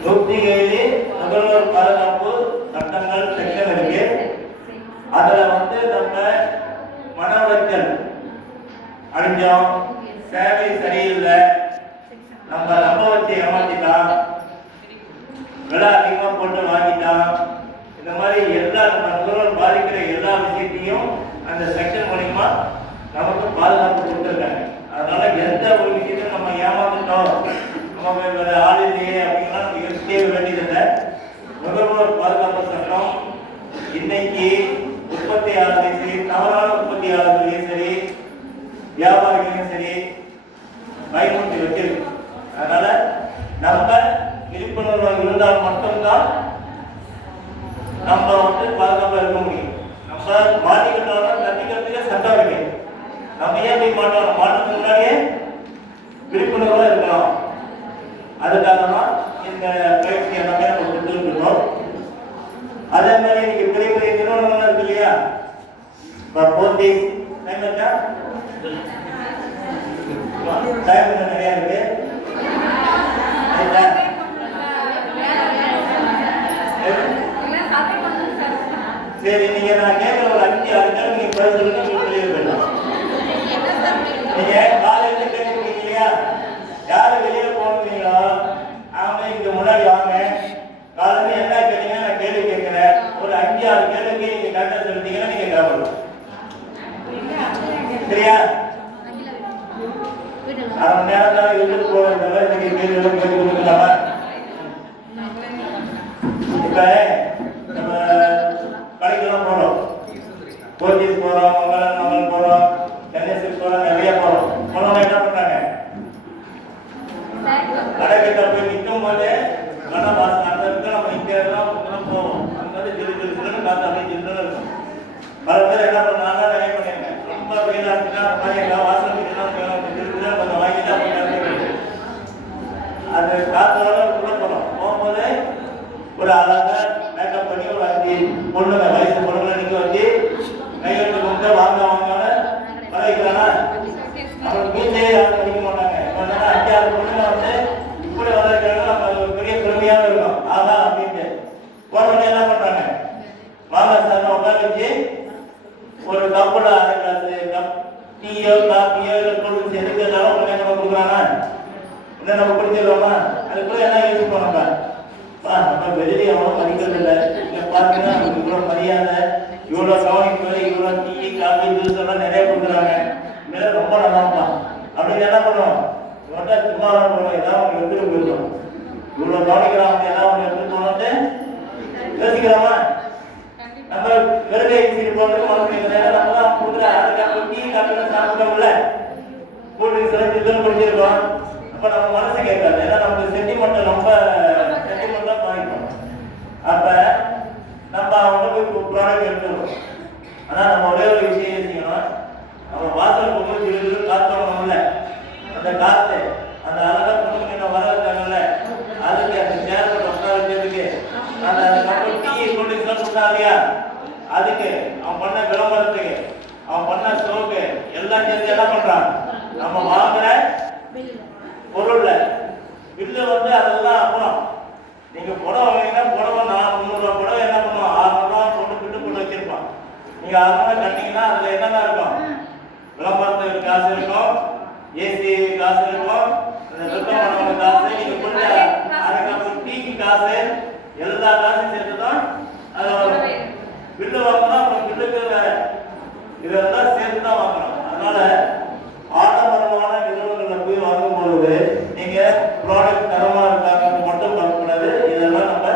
107 நுகர்வோர் பாதுகாப்பு சட்டங்கள் செக்ஷன் இருக்கு. அதுல வந்து நம்ம மன உளைச்சல் அடைஞ்சோம், சேவை சரியில்லை, நம்ம நம்ப வச்சு ஏமாத்திட்டான், விலை அதிகமா போட்டு வாங்கிட்டான், இந்த மாதிரி எல்லா நம்ம நுகர்வோர் பாதிக்கிற எல்லா விஷயத்தையும் அந்த செக்ஷன் மூலியமா நமக்கு பாதுகாப்பு கொடுத்துருக்காங்க. அதனால எந்த ஒரு விஷயத்தையும் நம்ம ஏமாந்துட்டோம், நம்ம ஆள் இல்லையே அப்படின்னா நம்ம யோசிக்க வேண்டியதில்லை. நுகர்வோர் பாதுகாப்பு சட்டம் இன்னைக்கு உற்பத்தியாளர்களையும் சரி, தவறான உற்பத்தியாளர்களையும் சரி, வியாபாரிகளையும் சரி பயமுறுத்தி வச்சிருக்கு. அதனால நம்ம விழிப்புணர்வு இருந்தால் மட்டும்தான் நம்ம வந்து பாதுகாப்பா இருக்க முடியும். நம்ம மாட்டிக்கிட்டோம்னா தப்பிக்கிறதுக்கே சட்டம் இருக்கு. நம்ம ஏன் போய் மாட்டோம், மாட்டுறதுக்கு முன்னாடியே விழிப்புணர்வா இருக்கலாம். அதுக்காக தான் இந்த பயிற்சி எல்லாமே நம்ம கொடுத்துருக்கோம். அதே மாதிரி இன்னைக்கு பெரிய பெரிய நிறுவனங்கள் இருக்கு இல்லையா, போட்டி டைம் இருக்கா, டைம் நிறைய இருக்கு. சரி, நீங்க நான் கேட்கிற ஒரு 5-6 கேள்வி நீங்க பதில் சொல்லுங்க, வெளியே போயிடலாம். நீங்க காலையில கேட்குறீங்க இல்லையா, யாரு வெளியே போனீங்களோ அவங்க இங்க முன்னாடி வாங்க. காலையில என்ன கேட்டீங்க, நான் கேள்வி கேட்கிறேன். ஒரு 5-6 கேள்விக்கு நீங்க கரெக்டா சொல்லிட்டீங்கன்னா நீங்க கேட்கலாம். சரியா? 1/2 மணி நேரம் தான் வீட்டுக்கு போகிறதுனால இன்னைக்கு கேள்வி கேட்டு கொடுக்கலாமா? இப்ப நம்ம கடைக்கெல்லாம் போறோம், போத்தீஸ் போறோம், மங்களம் போறோம், கன்னியாகுமரி போறோம், நிறைய போறோம். போனவங்க என்ன பண்றாங்க, கடைக்கிட்ட போய் நிற்கும் போது மன வாசனை அந்த இடத்துல நம்ம நிற்கிறதுலாம் போவோம். அங்க வந்து ஜில்லு ஜில்லுன்னு காத்து அப்படியே ஜில்லுன்னு இருக்கும். பேர் என்ன பண்ணாங்க, நிறைய பண்ணிருங்க. ரொம்ப வெயிலா இருக்குன்னா அந்த மாதிரி எல்லாம் வாசல் கொஞ்சம் வாங்கிட்டு அப்படி அது காத்தோட உள்ள போனோம். போகும்போது ஒரு அழகா மேக்கப் பண்ணி ஒரு 5 பொண்ணுங்க, வயசு பொண்ணுங்களை நிக்க வச்சு கையெழுத்து கொடுத்து வாங்க வரைக்கிறானா. அப்புறம் வீட்லயே யாரும் படிக்க மாட்டாங்க. இப்போ 5-6 பொண்ணுங்க வந்து இப்படி வரைக்கிறாங்கன்னா அது ஒரு பெரிய பெருமையாக இருக்கும். ஆதான் அப்படின்ட்டு உடனே என்ன பண்றாங்க, வாங்க சார் உட்கார வச்சு ஒரு கப்போட 1/2 கிளாஸ் கப் டீயோ காப்பியோ இல்லை கொண்டு எதுக்கு இருந்தாலும் உடனே நம்ம கொடுக்குறாங்க. உடனே நம்ம குடிச்சிடலாமா? அதுக்குள்ள என்ன யூஸ் பண்ணோம்ப்பா, நம்ம வெளியே எவ்வளோ படிக்கிறது இல்லை. இங்கே பார்த்தீங்கன்னா நமக்கு இவ்வளோ மரியாதை, இவ்வளோ கவனிப்பு, இவ்வளோ டீ காஃபி ஜூஸ் எல்லாம் நிறைய கொடுக்குறாங்க. இனிமேல் ரொம்ப நல்லாப்பா அப்படின்னு என்ன பண்ணுவோம், இவன்ட்டா சும்மா போகணும், ஏதாவது அவங்க எடுத்துட்டு போயிருக்கோம். இவ்வளோ கவனிக்கிறாங்க, ஏதாவது அவங்க எடுத்துட்டு போனோம்னு யோசிக்கிறோமா? நம்ம வெறுதை சீட்டு போகிறதுக்கு மனசு நம்ம தான் கொடுக்குற 1/2 கப் டீ காஃபி சாப்பிடுறோம்ல, கூட்டு சிறப்பு இதுன்னு குடிச்சிருக்கோம். அப்போ நம்ம மனசு கேட்காது. ஏன்னா நமக்கு சென்டிமெண்ட் ரொம்ப சென்டிமெண்ட்டாக பாதிக்கும். அப்போ நம்ம அவங்க போய் ப்ராடக்ட் எடுத்துக்கிறோம். ஆனால் நம்ம ஒரே ஒரு விஷயம் செய்யணும், நம்ம வாசல் போகும்போது சிறு காற்று வரணும்ல, அந்த காற்று அந்த அழகாக பொண்ணு வர இருக்காங்கல்ல, அதுக்கு அந்த சேர் உட்கார வச்சதுக்கு அந்த கப்பல் டீ கொண்டு சொன்னாலியா, அதுக்கு அவன் பண்ண விளம்பரத்துக்கு அவன் பண்ண ஷோக்கு எல்லாம் சேர்த்து என்ன பண்றான், நம்ம வாங்குற பொருள்ல பில்லு வந்து அதெல்லாம் அப்புறம். நீங்க புடவை வாங்கினா புடவை 300 ரூபா புடவை என்ன பண்ணுவோம், 600 ரூபா போட்டு பில்லு போட்டு வச்சிருப்பான். நீங்க 600 ரூபா கட்டிங்கன்னா அதுல என்னென்ன இருக்கும், விளம்பரத்துக்கு காசு இருக்கும், ஏசி காசு இருக்கும், அந்த வெப்பம் பண்ணவங்க காசு, நீங்க கொடுத்த 1/2 கப் டீக்கு காசு, எல்லா காசும் சேர்த்துதான் அது வரும். பில்லு வாங்கினா அப்புறம் பில்லுக்கு வேற இதெல்லாம் சேர்த்து தான் வாங்கணும். அதனால ஆடம்பரமான நிறுவனங்களில் போய் வாங்கும்பொழுது நீங்க ப்ராடக்ட் தரமா இருக்காங்கன்னு மட்டும் பார்க்கக்கூடாது. இதெல்லாம் நம்ம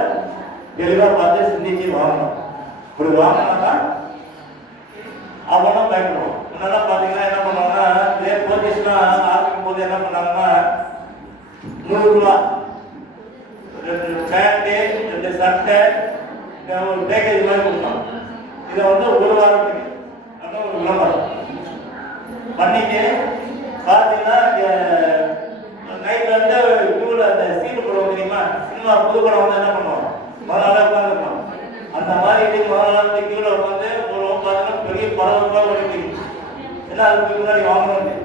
தெளிவா பார்த்து சிந்திச்சு வாங்கணும். இப்படி வாங்கினா அவனும் பயப்படுவோம். முன்னெல்லாம் பார்த்தீங்கன்னா என்ன பண்ணுவாங்கன்னா, இதே போர்ச்சேஸ்லாம் ஆரம்பிக்கும் போது என்ன பண்ணாங்கன்னா 100 ரூபா 2 பேண்ட்டு 2 சட்டை ஒரு பேக்கேஜ் மாதிரி கொடுத்தோம். இதை வந்து 1 வாரத்துக்கு அப்படின்னு ஒரு விளம்பரம் பண்ணிட்டு பார்த்தீங்கன்னா நைட்ல வந்து கியூவில் அந்த சீட்டு போடுவோம் தெரியுமா, சினிமா புது படம் வந்து என்ன பண்ணுவோம், முதல்ல உட்காந்துருப்போம். அந்த மாதிரி இது முதல்ல வந்து கியூவில் உட்காந்து ஒரு பார்த்தீங்கன்னா பெரிய பரவலாக ஓடிட்டு ஏன்னா அதுக்கு முன்னாடி வாங்கணும்.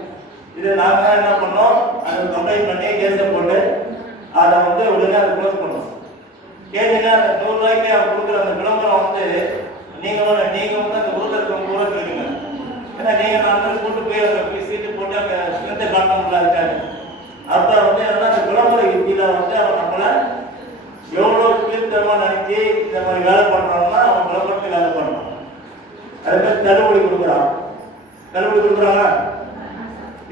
இது நாங்கள் என்ன பண்ணோம், அதை கம்ப்ளைண்ட் பண்ணி கேஸை போட்டு அதை வந்து உடனே அதை க்ளோஸ் பண்ணோம். கேட்டீங்கன்னா அந்த 100 ரூபாய்க்கு அவங்க கொடுக்குற அந்த விளம்பரம் வந்து நீங்கள் வந்து அந்த ஊரில் இருக்கவங்க கூட கேளுங்க. ஏன்னா நீங்கள் 4 பேர் கூட்டு போய் அங்கே சீட்டு போட்டு அங்கே சிறந்த காட்டணும்ல இருக்காங்க. அப்போ வந்து என்னன்னா அந்த விளம்பர யுக்தியில் வந்து அவன் நம்மளை எவ்வளோ கீழ்த்தரமாக நினைச்சி இந்த மாதிரி வேலை பண்ணுறோம்னா அவன் விளம்பரத்துக்கு வேலை பண்ணணும். அது பேர் தள்ளுபடி கொடுக்குறான். தள்ளுபடி கொடுக்குறாங்க,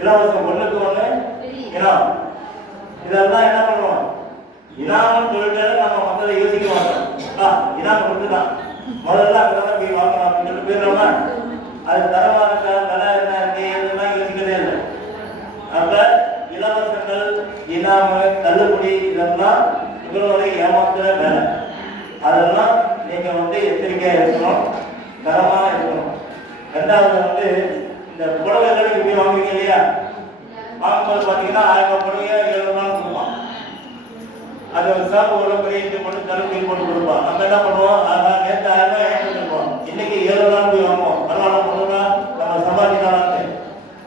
இலவசம் 1க்கு 1 இனாம். இதெல்லாம் என்ன பண்ணுவோம், இனாமன்னு சொல்லிட்டு நம்ம மக்களை யோசிக்க மாட்டோம். இனாம் கொடுத்துதான் முதல்ல அங்கதான் போய் வாங்கணும் அப்படின்னு சொல்லி போயிடலாமா, அது தரமா இருக்கா விலை என்ன இருக்கு இதெல்லாம் யோசிக்கவே இல்லை. அப்ப இலவசங்கள் இனாம தள்ளுபடி இதெல்லாம் உங்களுடைய ஏமாத்துற வேலை. அதெல்லாம் நீங்க வந்து எச்சரிக்கையா இருக்கணும், தரமா இருக்கணும். 2வது வந்து இந்த புடவைகளை நீங்க போய் வாங்குவீங்க இல்லையா, வாங்கும்போது பார்த்தீங்கன்னா 1000 புடவையா 7 ரூபாய் கொடுப்பான். அது ஒரு சாப்பு ஒரு பெரிய இது போட்டு தள்ளுபடி போட்டு கொடுப்பான். நம்ம என்ன பண்ணுவோம், நேற்று 1000 ரூபாய் ஏன் இருப்போம், இன்னைக்கு 7 ரூபாய் போய் வாங்குவோம். பரவாயில்ல பண்ணுவோம்னா நம்ம சம்பாதிக்கலாம்னு.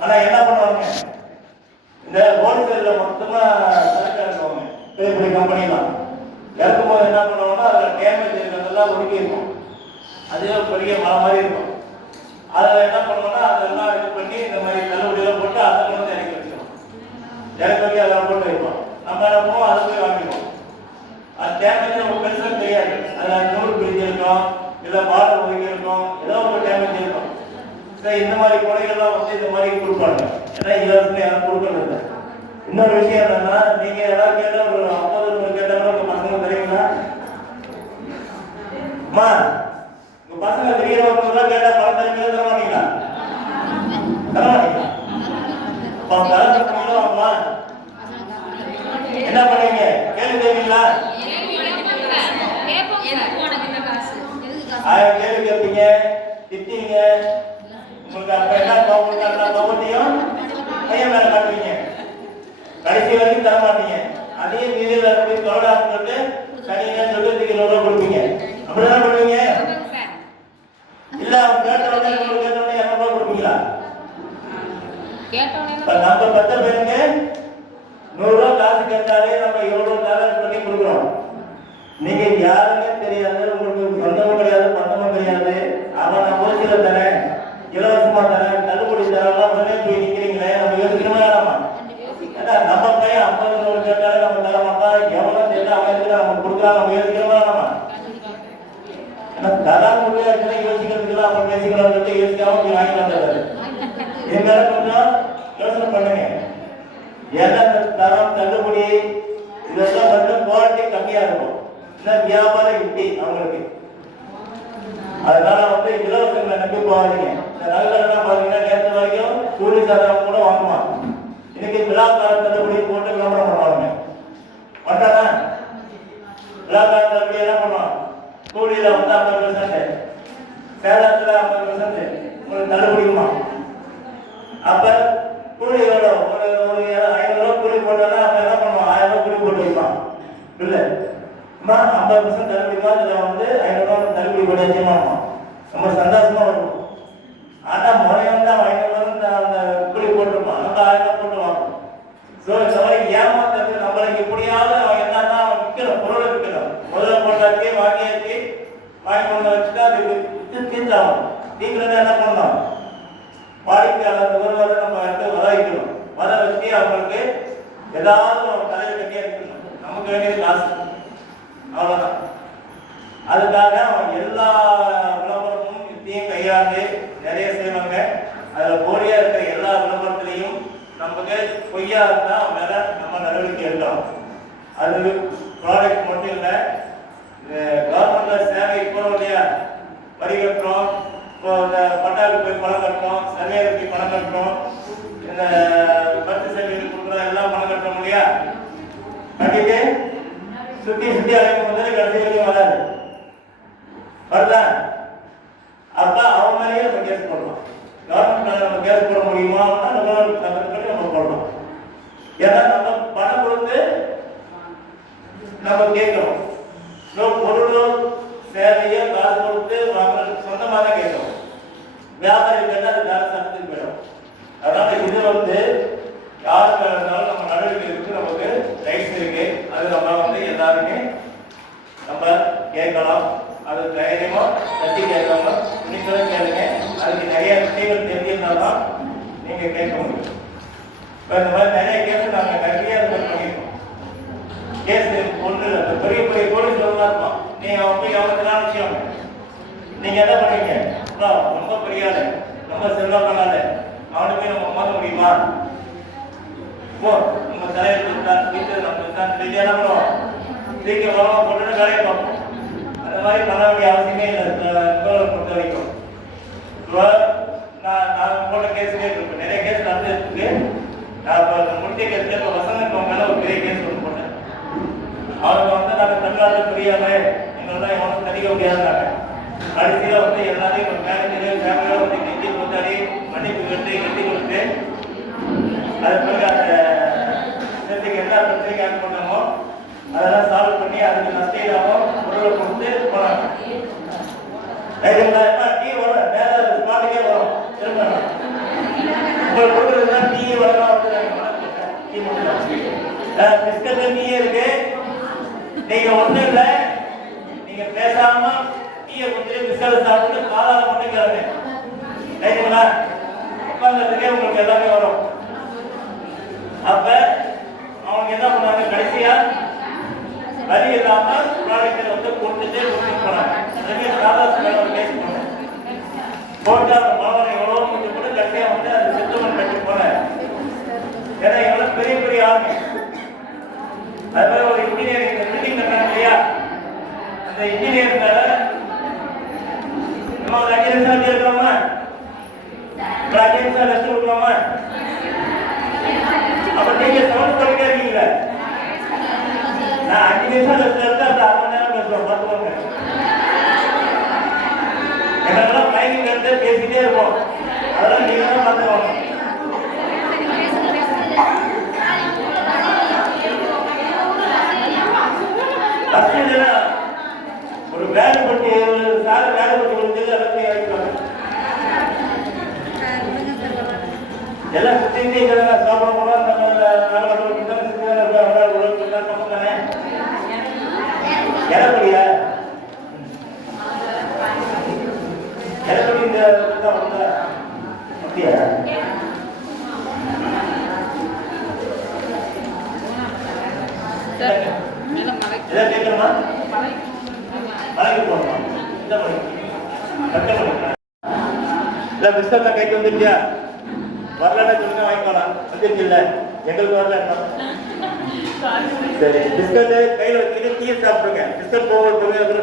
ஆனா என்ன பண்ணுவாங்க, இந்த ஹோல்சேல்ல மொத்தமா சரக்கு இறக்குவாங்க. பெரிய பெரிய கம்பெனிலாம் இறக்கும்போது என்ன பண்ணுவாங்கன்னா அதில் டேமேஜ் இருக்கிறதெல்லாம் ஒதுக்கி இருக்கும். அதே பெரிய மரம் மாதிரி இருக்கும். அதில் என்ன பண்ணுவோம்னா அதெல்லாம் இது பண்ணி இந்த மாதிரி தள்ளுபடியெல்லாம் போட்டு அதை வந்து இறக்கி வச்சிடும். இறக்கி வச்சு அதெல்லாம் போட்டு வைப்போம். நம்ம என்ன பண்ணுவோம், அதை போய் வாங்கிடுவோம். அது டேமேஜ் நமக்கு பெருசாக தெரியாது. அதில் நூல் பிரிஞ்சு இருக்கும், இல்லை பாடல் ஒதுக்கி இருக்கும், ஏதோ ஒரு டேமேஜ் இருக்கும். சரி, இந்த மாதிரி கொடைகள்லாம் வந்து இந்த மாதிரி கொடுப்பாங்க. ஏன்னா இலவசம் யாரும் கொடுக்கறது இல்லை. இன்னொரு விஷயம் என்னன்னா, நீங்க ஏதாவது கேட்டா ஒரு 50 கேட்டா கூட உங்க பசங்க தெரியுங்களா, அம்மா உங்க பசங்க தெரியறவங்க கேட்டா பணம் தரீங்களா தர மாட்டீங்களா, தர மாட்டீங்களா? அம்மா என்ன பண்ணுவீங்க, கேள்வி கேட்பீங்களா? கேள்வி கேட்பீங்க, திட்டுவீங்க, இப்ப நம்ம பத்த பேருங்க 100 ரூபாய் காசு கேட்டாலே நம்ம எவ்வளவு டாலர் பண்ணி கொடுக்குறோம். நீங்க யாருமே தெரியாது, உங்களுக்கு சொந்தமும் கிடையாது, பந்தமும் கிடையாது. அவன் நான் போச்சில தரேன், இலவசமா தரேன், தள்ளுபடி தரலாம், உடனே போய் நிக்கிறீங்களே, நம்ம யோசிக்கணுமா வேணாமா? ஏன்னா நம்ம பையன் 50 ரூபாய் கேட்டாலே நம்ம தர மாட்டோம், எவ்வளவு தெரியல அவன் இருக்கிற நம்ம கொடுக்கலாம், நம்ம யோசிக்கணுமா வேணாமா? ஏன்னா தரம் முடியா இருக்குன்னா யோசிக்கிறதுக்கு அப்புறம் பேசிக்கலாம் சொல்லிட்டு யோசிக்காம போய் வாங்கிட்டு வந்தாரு. இதனால கொஞ்சம் யோசனை பண்ணுங்க. ஏன்னா தரம் தள்ளுபடி இதெல்லாம் வந்து குவாலிட்டி கம்மியா இருக்கும், இல்லை வியாபார யுக்தி அவங்களுக்கு. அதனால வந்து இலவசங்களை நம்பி போகாதீங்க. இந்த நகரெல்லாம் பாத்தீங்கன்னா நேற்று வரைக்கும் கூலி சாதனம் கூட வாங்குவான், இன்னைக்கு விழாக்கார தள்ளுபடி போட்டு விளம்பரம் பண்ணுவாங்க. பண்ணானா விழாக்கார தள்ளுபடி என்ன பண்ணுவான்? கூலியில வந்து 50%, சேலத்துல 50% உங்களுக்கு தள்ளுபடிக்குமா? அப்ப கூலி எவ்வளோ? ஒரு 500 ரூபாய் கூலி போட்டோம்னா அப்ப என்ன பண்ணுவான்? 1000 ரூபாய் கூலி போட்டு வைப்பான். இல்ல 50% தள்ளுபடிமா, இதுல வந்து 500 ரூபாய் தள்ளுபடி போட்டு வச்சுமா நம்ம சந்தோஷமா வருவோம். ஆனா முறையம் தான் 500 ரூபாய் அந்த கூலி போட்டுருப்பான், நம்ம 1000 ரூபாய் போட்டு வாங்குவோம். ஸோ இந்த மாதிரி ஏமாத்துறது நம்மளுக்கு எப்படியாவது அவன் என்னன்னா விற்கணும், பொருளை விற்கணும். முதல்ல போட்டாச்சு, வாங்கியாச்சு, வாங்கி கொண்டு வச்சுட்டா அது தீர்ந்தாகும். தீர்க்கிறத என்ன பண்ணணும்? வாடிக்கையாளர் நுகர்வோரை நம்ம எடுத்து வர வைக்கணும். வர வச்சு அவங்களுக்கு ஏதாவது ஒரு தலையை கட்டியா இருக்கணும். நமக்கு வேண்டியது காசு, அவ்வளவுதான். அதுக்காக அவன் எல்லா விளம்பரமும் யுக்தியும் கையாண்டு நிறைய செய்வாங்க. அதுல போலியா இருக்கிற எல்லா விளம்பரத்திலையும் நமக்கு பொய்யா இருந்தா மேல நம்ம நடவடிக்கை எடுக்கலாம். அது ப்ராடக்ட் மட்டும் இல்லை, கவர்மெண்ட்ல சேவை இப்போ இல்லையா, வரி கட்டுறோம், இப்போ இந்த பட்டாவுக்கு போய் பணம் கட்டுறோம், சர்வேருக்கு போய் பணம் கட்டுறோம், இந்த பத்து சர்வீஸ் கொடுக்குறோம், எல்லாம் பணம் கட்டுறோம் இல்லையா? கட்டிட்டு சுத்தி சுத்தி அழைக்கும் போது கடைசி வரைக்கும் வராது, வருதா? அப்ப அவன் மேலேயே நம்ம கேஸ் போடலாம். கவர்மெண்ட் மேல நம்ம கேஸ் போட முடியுமா? நம்ம போடலாம். ஏன்னா நம்ம பணம் கொடுத்து நம்ம கேட்கிறோம். பொருளோ சேவையோ காசு கொடுத்து வாங்குறதுக்கு சொந்தமாக தான் கேட்கிறோம். வியாபாரி கேட்டால் அது வேற சட்டத்துக்கு போயிடும். அதனால இது வந்து யாரு மேல இருந்தாலும் நம்ம நடவடிக்கை இருக்கு, நமக்கு ரைட்ஸ் இருக்கு. அது நம்ம வந்து எல்லாருமே நம்ம கேட்கலாம். அது தைரியமா தட்டி கேட்காம துணிச்சலா கேளுங்க. அதுக்கு நிறைய விஷயங்கள் தெரிஞ்சிருந்தால்தான் நீங்க கேட்க முடியும். இப்போ இந்த மாதிரி நிறைய கேஸ் நாங்கள் நிறைய பண்ணியிருக்கோம். கேஸ் ஒன்று இல்லை, பெரிய பெரிய போலீஸ் இருக்கும். நீங்க அவங்க எவ்வளவு விஷயம் நீங்க என்ன பண்ணுவீங்க? ரொம்ப பெரிய ஆளு, ரொம்ப செல்வாக்கான அவனுக்கு போய் நம்ம மோத முடியுமா? நம்ம தலைவர் வீட்டு நம்ம என்ன பண்ணுவோம்? சீக்கிரம் வரவா போட்டு வேலையை பார்ப்போம். அந்த மாதிரி பண்ண வேண்டிய அவசியமே இல்லை. பொறுத்த வரைக்கும் நான் போட்ட கேஸ் கேட்டிருப்பேன், நிறைய கேஸ் நடந்துருக்கு. நான் இப்போ முடிஞ்ச கேஸ் இப்போ வசந்த மேல ஒரு பெரிய கேஸ் ஒன்று போட்டேன். அவங்க வந்து நாங்கள் தமிழ்நாட்டில் புரியாம எங்களெல்லாம் எவனும் தடிக்க முடியாதுனாங்க. கடைசியில் வந்து எல்லாரையும் ஒரு மேனேஜர் ஃபேமிலியோட வந்து கெட்டி கொண்டாடி மன்னிப்பு கட்டி கட்டி கொடுத்து அது பிறகு அந்த சேர்த்துக்கு எல்லா பிரச்சனையும் ஆட் பண்ணமோ அதெல்லாம் சால்வ் பண்ணி அதுக்கு நஷ்டம் இல்லாமல் பொருளை கொடுத்து போனாங்க. டீ வரும், மேலே ஸ்பாட்டுக்கே வரும், திரும்ப உங்களுக்கு கொடுக்குறதுனா டீ வரலாம் வந்து டீ முடியலாம். பிஸ்கட் டீயே இருக்கு. நீங்க ஒண்ணு இல்ல, நீங்க பேசாம டீயை குடிச்சு பிஸ்கட் சாப்பிட்டு காலால பண்ணிக்கிறாங்க. ரைட்டுங்களா? உட்கார்ந்ததுக்கே உங்களுக்கு எல்லாமே வரும். அப்ப அவங்க என்ன பண்ணாங்க? கடைசியா வரி இல்லாம ப்ராடக்ட் வந்து கொடுத்துட்டு கொடுத்துட்டு போனாங்க. கேஸ் போனேன். போட்டு அந்த மாவட்டம் எவ்வளோ முடிஞ்சு கூட கடைசியா வந்து அது செட்டில்மெண்ட் கட்டி போனேன். ஏன்னா எவ்வளவு பெரிய பெரிய ஆளுங்க. அது மாதிரி ஒரு இன்ஜினியரிங் பில்டிங் கட்டுறாங்க இல்லையா, அந்த இன்ஜினியர் மேல நம்ம ஒரு 5 நிமிஷம் வச்சு இருக்கோமா, ஒரு 5 நிமிஷம் ரெஸ்ட் கொடுக்கலாமா? அப்ப நீங்க சவுண்ட் பண்ணிட்டே இருக்கீங்களா? நான் 5 நிமிஷம் ரெஸ்ட் எடுத்து அந்த 1/2 மணி நேரம் பேசுவோம், பார்த்துக்கோங்க. எங்களெல்லாம் ட்ரைனிங் எடுத்து பேசிட்டே இருப்போம், அதெல்லாம் நீங்க தான் பார்த்துக்கோங்க. ஒரு வேலை பட்டி சார் வேலை பட்டி கொடுத்து எல்லாத்தையும் அழைப்பாங்க. எல்லாம் சுத்திட்டு இதெல்லாம் சாப்பிட போறோம். எடப்படியா எடப்படி இந்த அப்படியா இதான் கேட்கணுமா? மலைக்கு போகணுமா? இந்த மலைக்கு இல்லை பிஸ்கட் கைக்கு வந்துருச்சியா? வரலன்னா சொல்லுங்க, வாங்கிக்கலாம். வந்துருச்சு இல்லை, எங்களுக்கு வரல. சரி, பிஸ்கட் கையில் வச்சுக்கிட்டு டீ சாப்பிடுங்க. பிஸ்கட் போக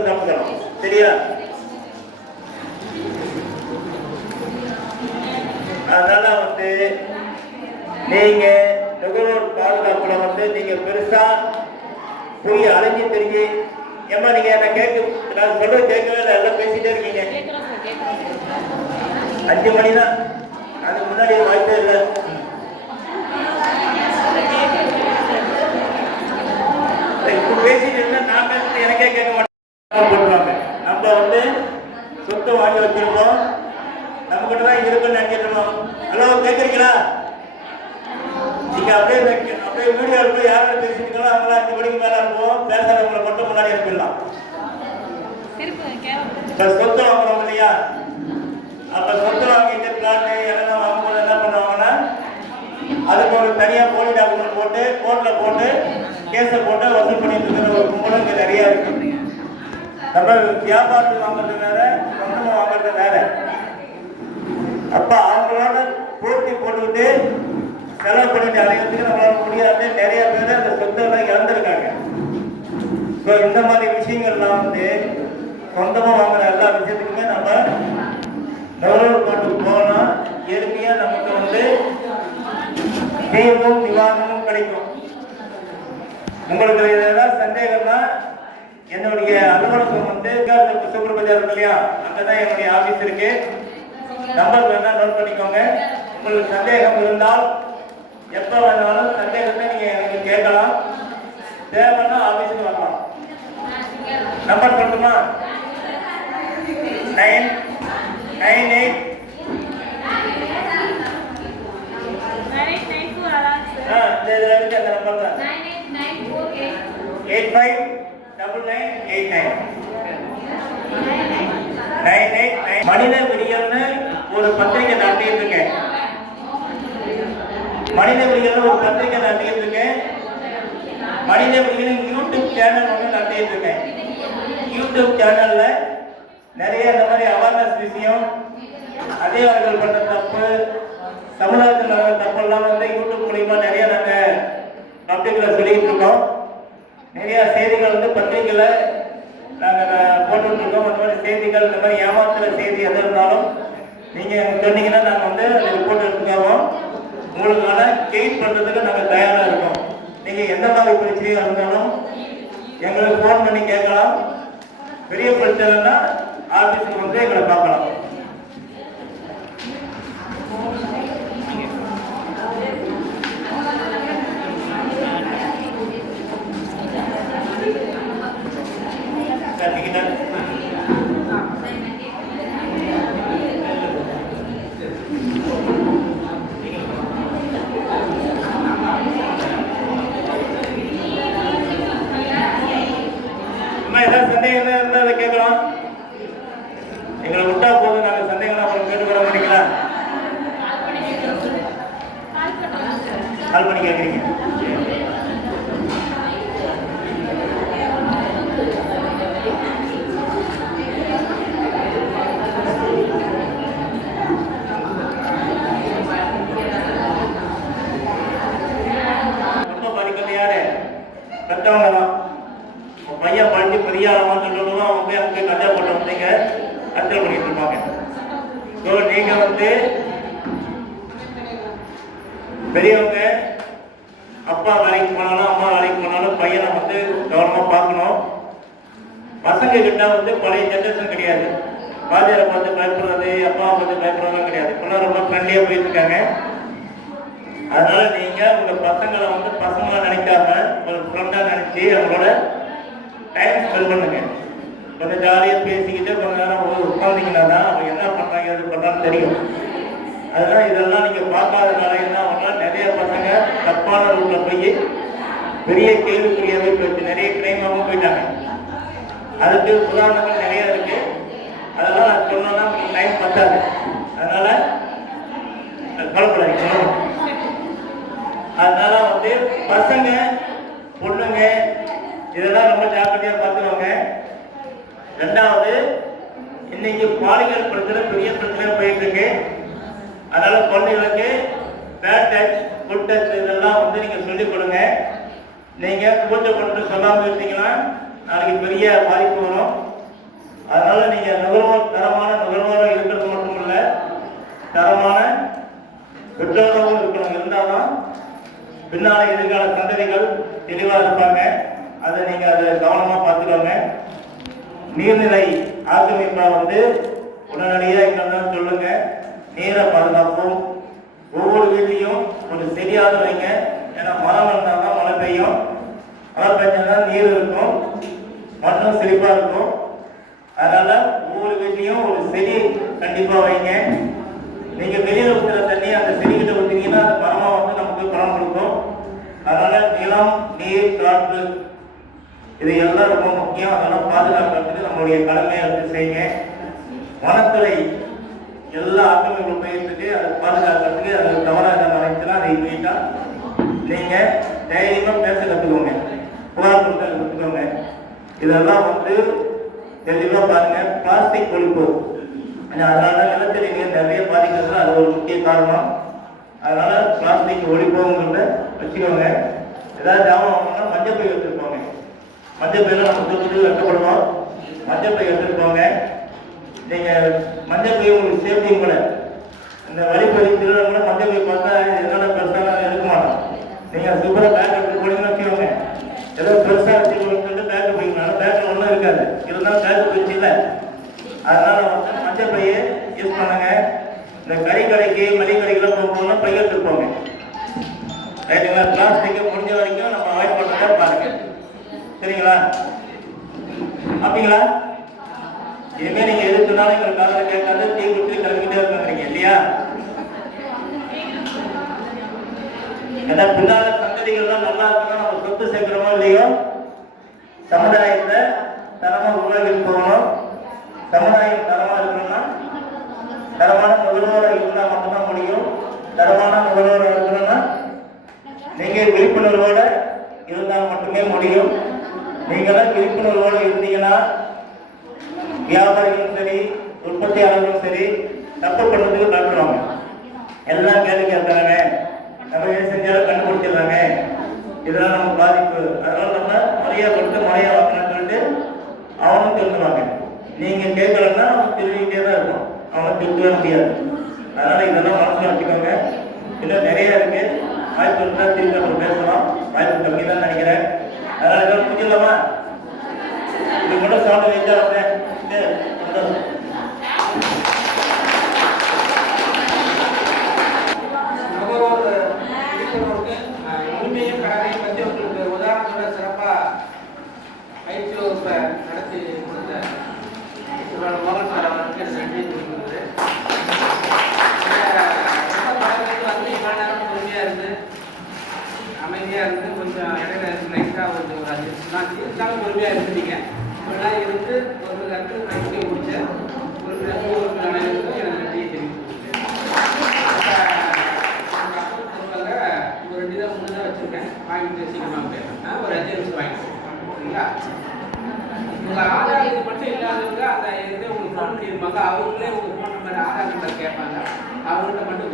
சாப்பிடலாம், சரியா? அதனால வந்து நீங்க நுகர்வோர் பாதுகாப்புல வந்து நீங்க பெருசா போய் அலைஞ்சி தெரிஞ்சு ஏமா நீங்க என்ன நான் சொல்றது கேட்கவே இல்லை, எல்லாம் பேசிட்டே இருக்கீங்க. 5 மணி தான், அதுக்கு முன்னாடி வாய்ப்பே இல்லை. இப்ப பேசிட்டு இருந்தா நான் பேசுறது எனக்கே கேட்க மாட்டேன் போட்டுருவாங்க. நம்ம வந்து சொத்தை வாங்கி வச்சிருக்கோம், நம்ம கிட்ட தான் இருக்குன்னு நினைச்சிருக்கோம். ஹலோ, கேட்குறீங்களா? நீங்க அப்படியே வீடியோவில் போய் யாரும் பேசிட்டு அவங்களாம் 5 மணிக்கு மேல இருப்போம். பேசுறவங்களை மட்டும் முன்னாடி அனுப்பிடலாம். இப்ப சொத்து வாங்குறோம் இல்லையா? அப்ப சொத்து வாங்கிட்டு பிளாட் எல்லாம் வாங்கும்போது என்ன பண்ணுவாங்கன்னா அதுக்கு ஒரு தனியா போலி டாக்குமெண்ட் போட்டு கோர்ட்ல போட்டு கேஸை போட்டு வசூல் பண்ணிட்டு இருக்கிற ஒரு கும்பலும் இங்க நிறைய இருக்கு. நம்ம வியாபாரத்துக்கு வாங்குறது வேற, சொந்தமா வாங்குறது வேற. அப்ப அவங்களோட போட்டி போட்டுக்கிட்டு செலவு பண்ணிட்டு அடையிறதுக்கு நம்மளால முடியாது. நிறைய பேர் அந்த சொத்தெல்லாம் இழந்திருக்காங்க. ஸோ இந்த மாதிரி விஷயங்கள்லாம் வந்து சொந்தமா வாங்குற எல்லா விஷயத்துக்குமே நம்ம நுகர்வோர் கோர்ட்டுக்கு போனா எளிமையா நமக்கு வந்து தீர்வும் நிவாரணமும் கிடைக்கும். உங்களுக்கு ஏதாவது சந்தேகம்னா என்னுடைய அலுவலகம் வந்து சூப்பர் பஜார் இருக்கு இல்லையா, அங்கதான் என்னுடைய ஆபீஸ் இருக்கு. நம்பர் வேணா நோட் பண்ணிக்கோங்க. உங்களுக்கு சந்தேகம் இருந்தால் எப்ப வேணாலும் சந்தேகத்தை நீங்க எனக்கு கேட்கலாம். தேவைன்னா ஆபீஸுக்கு வரலாம். நம்பர் சொல்லட்டுமா? 998 அந்த நம்பர் தான் 859989. மனித விடியல்னு ஒரு பத்திரிகை நடத்திட்டு இருக்கேன். மனித விடியல் ஒரு பத்திரிகை நடத்திட்டு இருக்கேன். மனித விடியல் யூடியூப் சேனல் ஒன்று நடத்திட்டு இருக்கேன். யூடியூப் சேனல்ல நிறைய இந்த மாதிரி அவேர்னஸ் விஷயம், அதிகாரிகள் பண்ற தப்பு, சமுதாயத்தில் நடந்த தப்பெல்லாம் வந்து யூடியூப் மூலியமா நிறைய நாங்க பப்ளிக்ல சொல்லிட்டு இருக்கோம். நிறைய செய்திகள் வந்து பத்திரிகையில நாங்க போட்டுட்டு இருக்கோம். அந்த மாதிரி செய்திகள், இந்த மாதிரி ஏமாத்துற செய்தி எது இருந்தாலும் நீங்க சொன்னீங்கன்னா நாங்க வந்து அந்த ரிப்போர்ட் எடுத்துக்கோம். உங்களுக்கான கைட் பண்றதுக்கு நாங்க தயாரா இருக்கோம். நீங்க எந்த மாதிரி பிரச்சனையா இருந்தாலும் எங்களுக்கு போன் பண்ணி கேட்கலாம். பெரிய பிரச்சனைனா ஆபீஸுக்கு வந்து எங்களை பார்க்கலாம். ஏதாவது சந்தேகம் இருந்தால் அதை கேட்கலாம். எங்களை விட்டா போதும், நாங்கள் சந்தேகம் அப்புறம் கேட்டுக்கிற மாட்டீங்களா? கால் பண்ணி கேட்குறீங்க. ரொம்ப பாதிக்கிறது யாரு? பெற்றவங்க தான். பையன் படிச்சு பெரிய ஆளமாக சொல்றவங்க அவங்க போய் அங்கே கஜா போட்டவங்க நீங்க அர்ச்சனை பண்ணிட்டு இருப்பாங்க. ஸோ நீங்க வந்து பெரியவங்க, அப்பா வேலைக்கு போனாலும் அம்மா வேலைக்கு போனாலும் பையனை வந்து கவனமா பார்க்கணும். பசங்க கிட்ட வந்து பழைய ஜென்ரேஷன் கிடையாது. வாத்தியாரை பார்த்து பயப்படுறது, அப்பாவை பார்த்து பயப்படுறதுலாம் கிடையாது. இப்பெல்லாம் ரொம்ப ஃப்ரெண்ட்லியா போயிட்டு இருக்காங்க. அதனால நீங்க உங்க பசங்களை வந்து பசங்களா நினைக்காம ஒரு ஃப்ரெண்டா நினைச்சு அவங்களோட டைம் ஸ்பெண்ட் பண்ணுங்க. கொஞ்சம் ஜாலியாக பேசிக்கிட்டு கொஞ்ச நேரம் உட்காந்திங்கன்னா தான் அவங்க என்ன பண்ணுறாங்க எது பண்ணுறான்னு தெரியும். அதனால இதெல்லாம் நீங்க பார்க்காதனால என்ன பண்ணலாம், நிறைய பசங்க தப்பான ரூட்ல போய் பெரிய கேள்விக்குரியவை போயிட்டு நிறைய கிரைமாவும் போயிட்டாங்க. அதுக்கு உதாரணங்கள் நிறைய இருக்கு. அதெல்லாம் நான் சொன்னோம்னா டைம் பத்தாது. அதனால கவலைப்படாதீங்க. அதனால வந்து பசங்க பொண்ணுங்க இதெல்லாம் ரொம்ப ஜாக்கிரதையா பார்த்துக்கோங்க. ரெண்டாவது, இன்னைக்கு பாலியல் பிரச்சனை பெரிய பிரச்சனையா போயிட்டு இருக்கு. அதனால குழந்தைகளுக்கு பேட் டச், குட் டச் இதெல்லாம் வந்து நீங்க சொல்லிக் கொடுங்க. நீங்க பூஜை பண்ணிட்டு சொல்லாம இருந்தீங்கன்னா நாளைக்கு பெரிய பாதிப்பு வரும். அதனால நீங்க நுகர்வோர் தரமான நுகர்வோராக இருக்கிறது மட்டும் இல்ல, தரமான பெற்றோராகவும் இருக்கணும். இருந்தால்தான் பின்னால எதிர்கால சந்ததிகள் தெளிவா இருப்பாங்க. அதை நீங்க அதை கவனமா பார்த்துக்கோங்க. நீர்நிலை ஆக்கிரமிப்பா வந்து உடனடியாக எங்கள்தான் சொல்லுங்க. நீரை பாதுகாப்போம். ஒவ்வொரு வீட்லையும் ஒரு செடியாவது வைங்க. ஏன்னா மரம் இருந்தால்தான் மழை பெய்யும். மழை பெய்ஞ்சாதான் நீர் இருக்கும், மண்ணும் செழிப்பா இருக்கும். அதனால ஒவ்வொரு வீட்லையும் ஒரு செடி கண்டிப்பா வைங்க. நீங்க வெளியில ஊற்றுற தண்ணி அந்த செடிகிட்ட ஊற்றினீங்கன்னா அந்த மரமா வந்து நமக்கு பலன் கொடுக்கும். அதனால நிலம், நீர், காற்று இது எல்லாம் ரொம்ப முக்கியம். அதெல்லாம் பாதுகாக்கிறதுக்கு நம்மளுடைய கடமையை எடுத்து செய்யுங்க. வனத்துறை எல்லா ஆக்கிரமிப்பும் போயிட்டு அதை பாதுகாக்கிறதுக்கு அது தவறாக நடந்துச்சுன்னா அதை போயிட்டா நீங்க தைரியமா பேச கற்றுக்கோங்க, புகார் கொடுக்க கற்றுக்கோங்க. இதெல்லாம் வந்து தெளிவா பாருங்க. பிளாஸ்டிக் ஒழிப்பு, அதனால நிலத்தடி நீர் நிறைய பாதிக்கிறதுல அது ஒரு முக்கிய காரணம். அதனால பிளாஸ்டிக் ஒழிப்புங்கிறத வச்சுக்கோங்க. ஏதாவது ஜாமான் வாங்கணும்னா மஞ்சள் பை வச்சுருப்போங்க. மஞ்சள் பையில நம்ம தூக்கி வெட்டப்படுவோம். மஞ்சள் பை எடுத்துருப்போங்க. நீங்க மஞ்சள் பை உங்களுக்கு சேஃப்டியும் கூட. இந்த வழிப்பறி திருவிழா மஞ்சள் பை பார்த்தா என்னென்ன பெருசாக எடுக்க மாட்டோம். நீங்க சூப்பராக பேக் எடுத்து போனீங்கன்னு வச்சுக்கோங்க. ஏதோ பெருசாக வச்சுக்கோங்க சொல்லிட்டு பேக் போய்க்கலாம். பேக்கில் ஒன்றும் இருக்காது. இருந்தாலும் பேக் போயிடுச்சு இல்லை. அதனால வந்து மஞ்சள் பையை யூஸ் பண்ணுங்க. இந்த கறிக்கடைக்கு மளிகை கடைக்கெல்லாம் போகணும்னா பை எடுத்துருப்போங்க. ரைட்டுங்களா? பிளாஸ்டிக்கை முடிஞ்ச வரைக்கும் நம்ம அவாய்ட் பண்ணுறதா பாருங்க. சரிங்களா? அப்படிங்களா? இனிமே நீங்க எதுக்குனாலும் எங்களுக்கு காதல கேட்காது, டீ குடிச்சு கிளம்பிட்டே இருக்காங்க இல்லையா? ஏன்னா பின்னால சந்ததிகள்லாம் நல்லா இருக்கணும். நம்ம சொத்து சேர்க்கிறோமோ இல்லையோ, சமுதாயத்தை தரமா உருவாக்கி போகணும். சமுதாயம் தரமா இருக்கணும்னா தரமான நுகர்வோராக இருந்தால் மட்டும்தான் முடியும். தரமான நுகர்வோராக இருக்கணும்னா நீங்க விழிப்புணர்வோட இருந்தால் மட்டுமே முடியும். நீங்களாம் விழிப்புணர்வோட இருந்தீங்கன்னா வியாபாரிகளும் சரி, உற்பத்தியாளர்களும் சரி தப்பு பண்ணுறதுக்கு காட்டுவாங்க. எல்லாம் கேள்வி கேட்கறாங்க, நம்ம எது செஞ்சாலும் கண்டுபிடிச்சிடறாங்க, இதெல்லாம் நம்ம பாதிப்பு. அதனால நம்ம முறையா கொடுத்து முறையா வாங்கணும்னு சொல்லிட்டு அவனும் திருந்துவாங்க. நீங்க கேட்கலன்னா அவங்க திரும்பிக்கிட்டே தான் இருக்கும். அவங்க திருத்தவே முடியாது. அதனால இதெல்லாம் மனசுல வச்சுக்கோங்க. இன்னும் நிறைய இருக்கு. வாய்ப்பு இருந்தால் திருப்பி நம்ம பேசலாம். வாய்ப்பு கம்மி தான் நினைக்கிறேன். அதனால இதெல்லாம் முடியலாமா? இது கூட சவுண்ட் வைச்சா உரிமையும் கடமையும் பற்றி உங்களுக்கு உதாரணத்தோட சிறப்பாக பயிற்சி வகுப்பை நடத்தி கொடுத்த மோகன் சார் அவர்களுக்கு நன்றி கொடுக்குறது. ரொம்ப பழங்களுக்கு வந்து இவ்வளோ நேரம் பொறுமையாக இருந்து அமைதியாக இருந்து கொஞ்சம் இடையில லைட்டாக ஒரு 5 நிமிஷம் இருந்தாலும் பொறுமையாக இருந்துட்டீங்க. இப்படிலாம் இருந்து ஒரு கருத்து பயிற்சியை முடிச்ச ஒரு அனைவருக்கும் எனக்கு நன்றியை தெரிவித்துக்கொள்கிறேன். ஒரு 2 தான் 3 தான் வச்சுருக்கேன். வாங்கிட்டு சீக்கிரமாக போயிடுறேன். ஒரு 5 நிமிஷம் வாங்கிட்டு சரிங்களா? உங்கள் ஆதார் இது மட்டும் இல்லாதவங்க அந்த இது உங்களுக்கு ஃபோன் பண்ணியிருப்பாங்க. அவங்களே உங்கள் ஃபோன் நம்பர் ஆதார் நம்பர் கேட்பாங்க. அவங்கள்ட்ட மட்டும்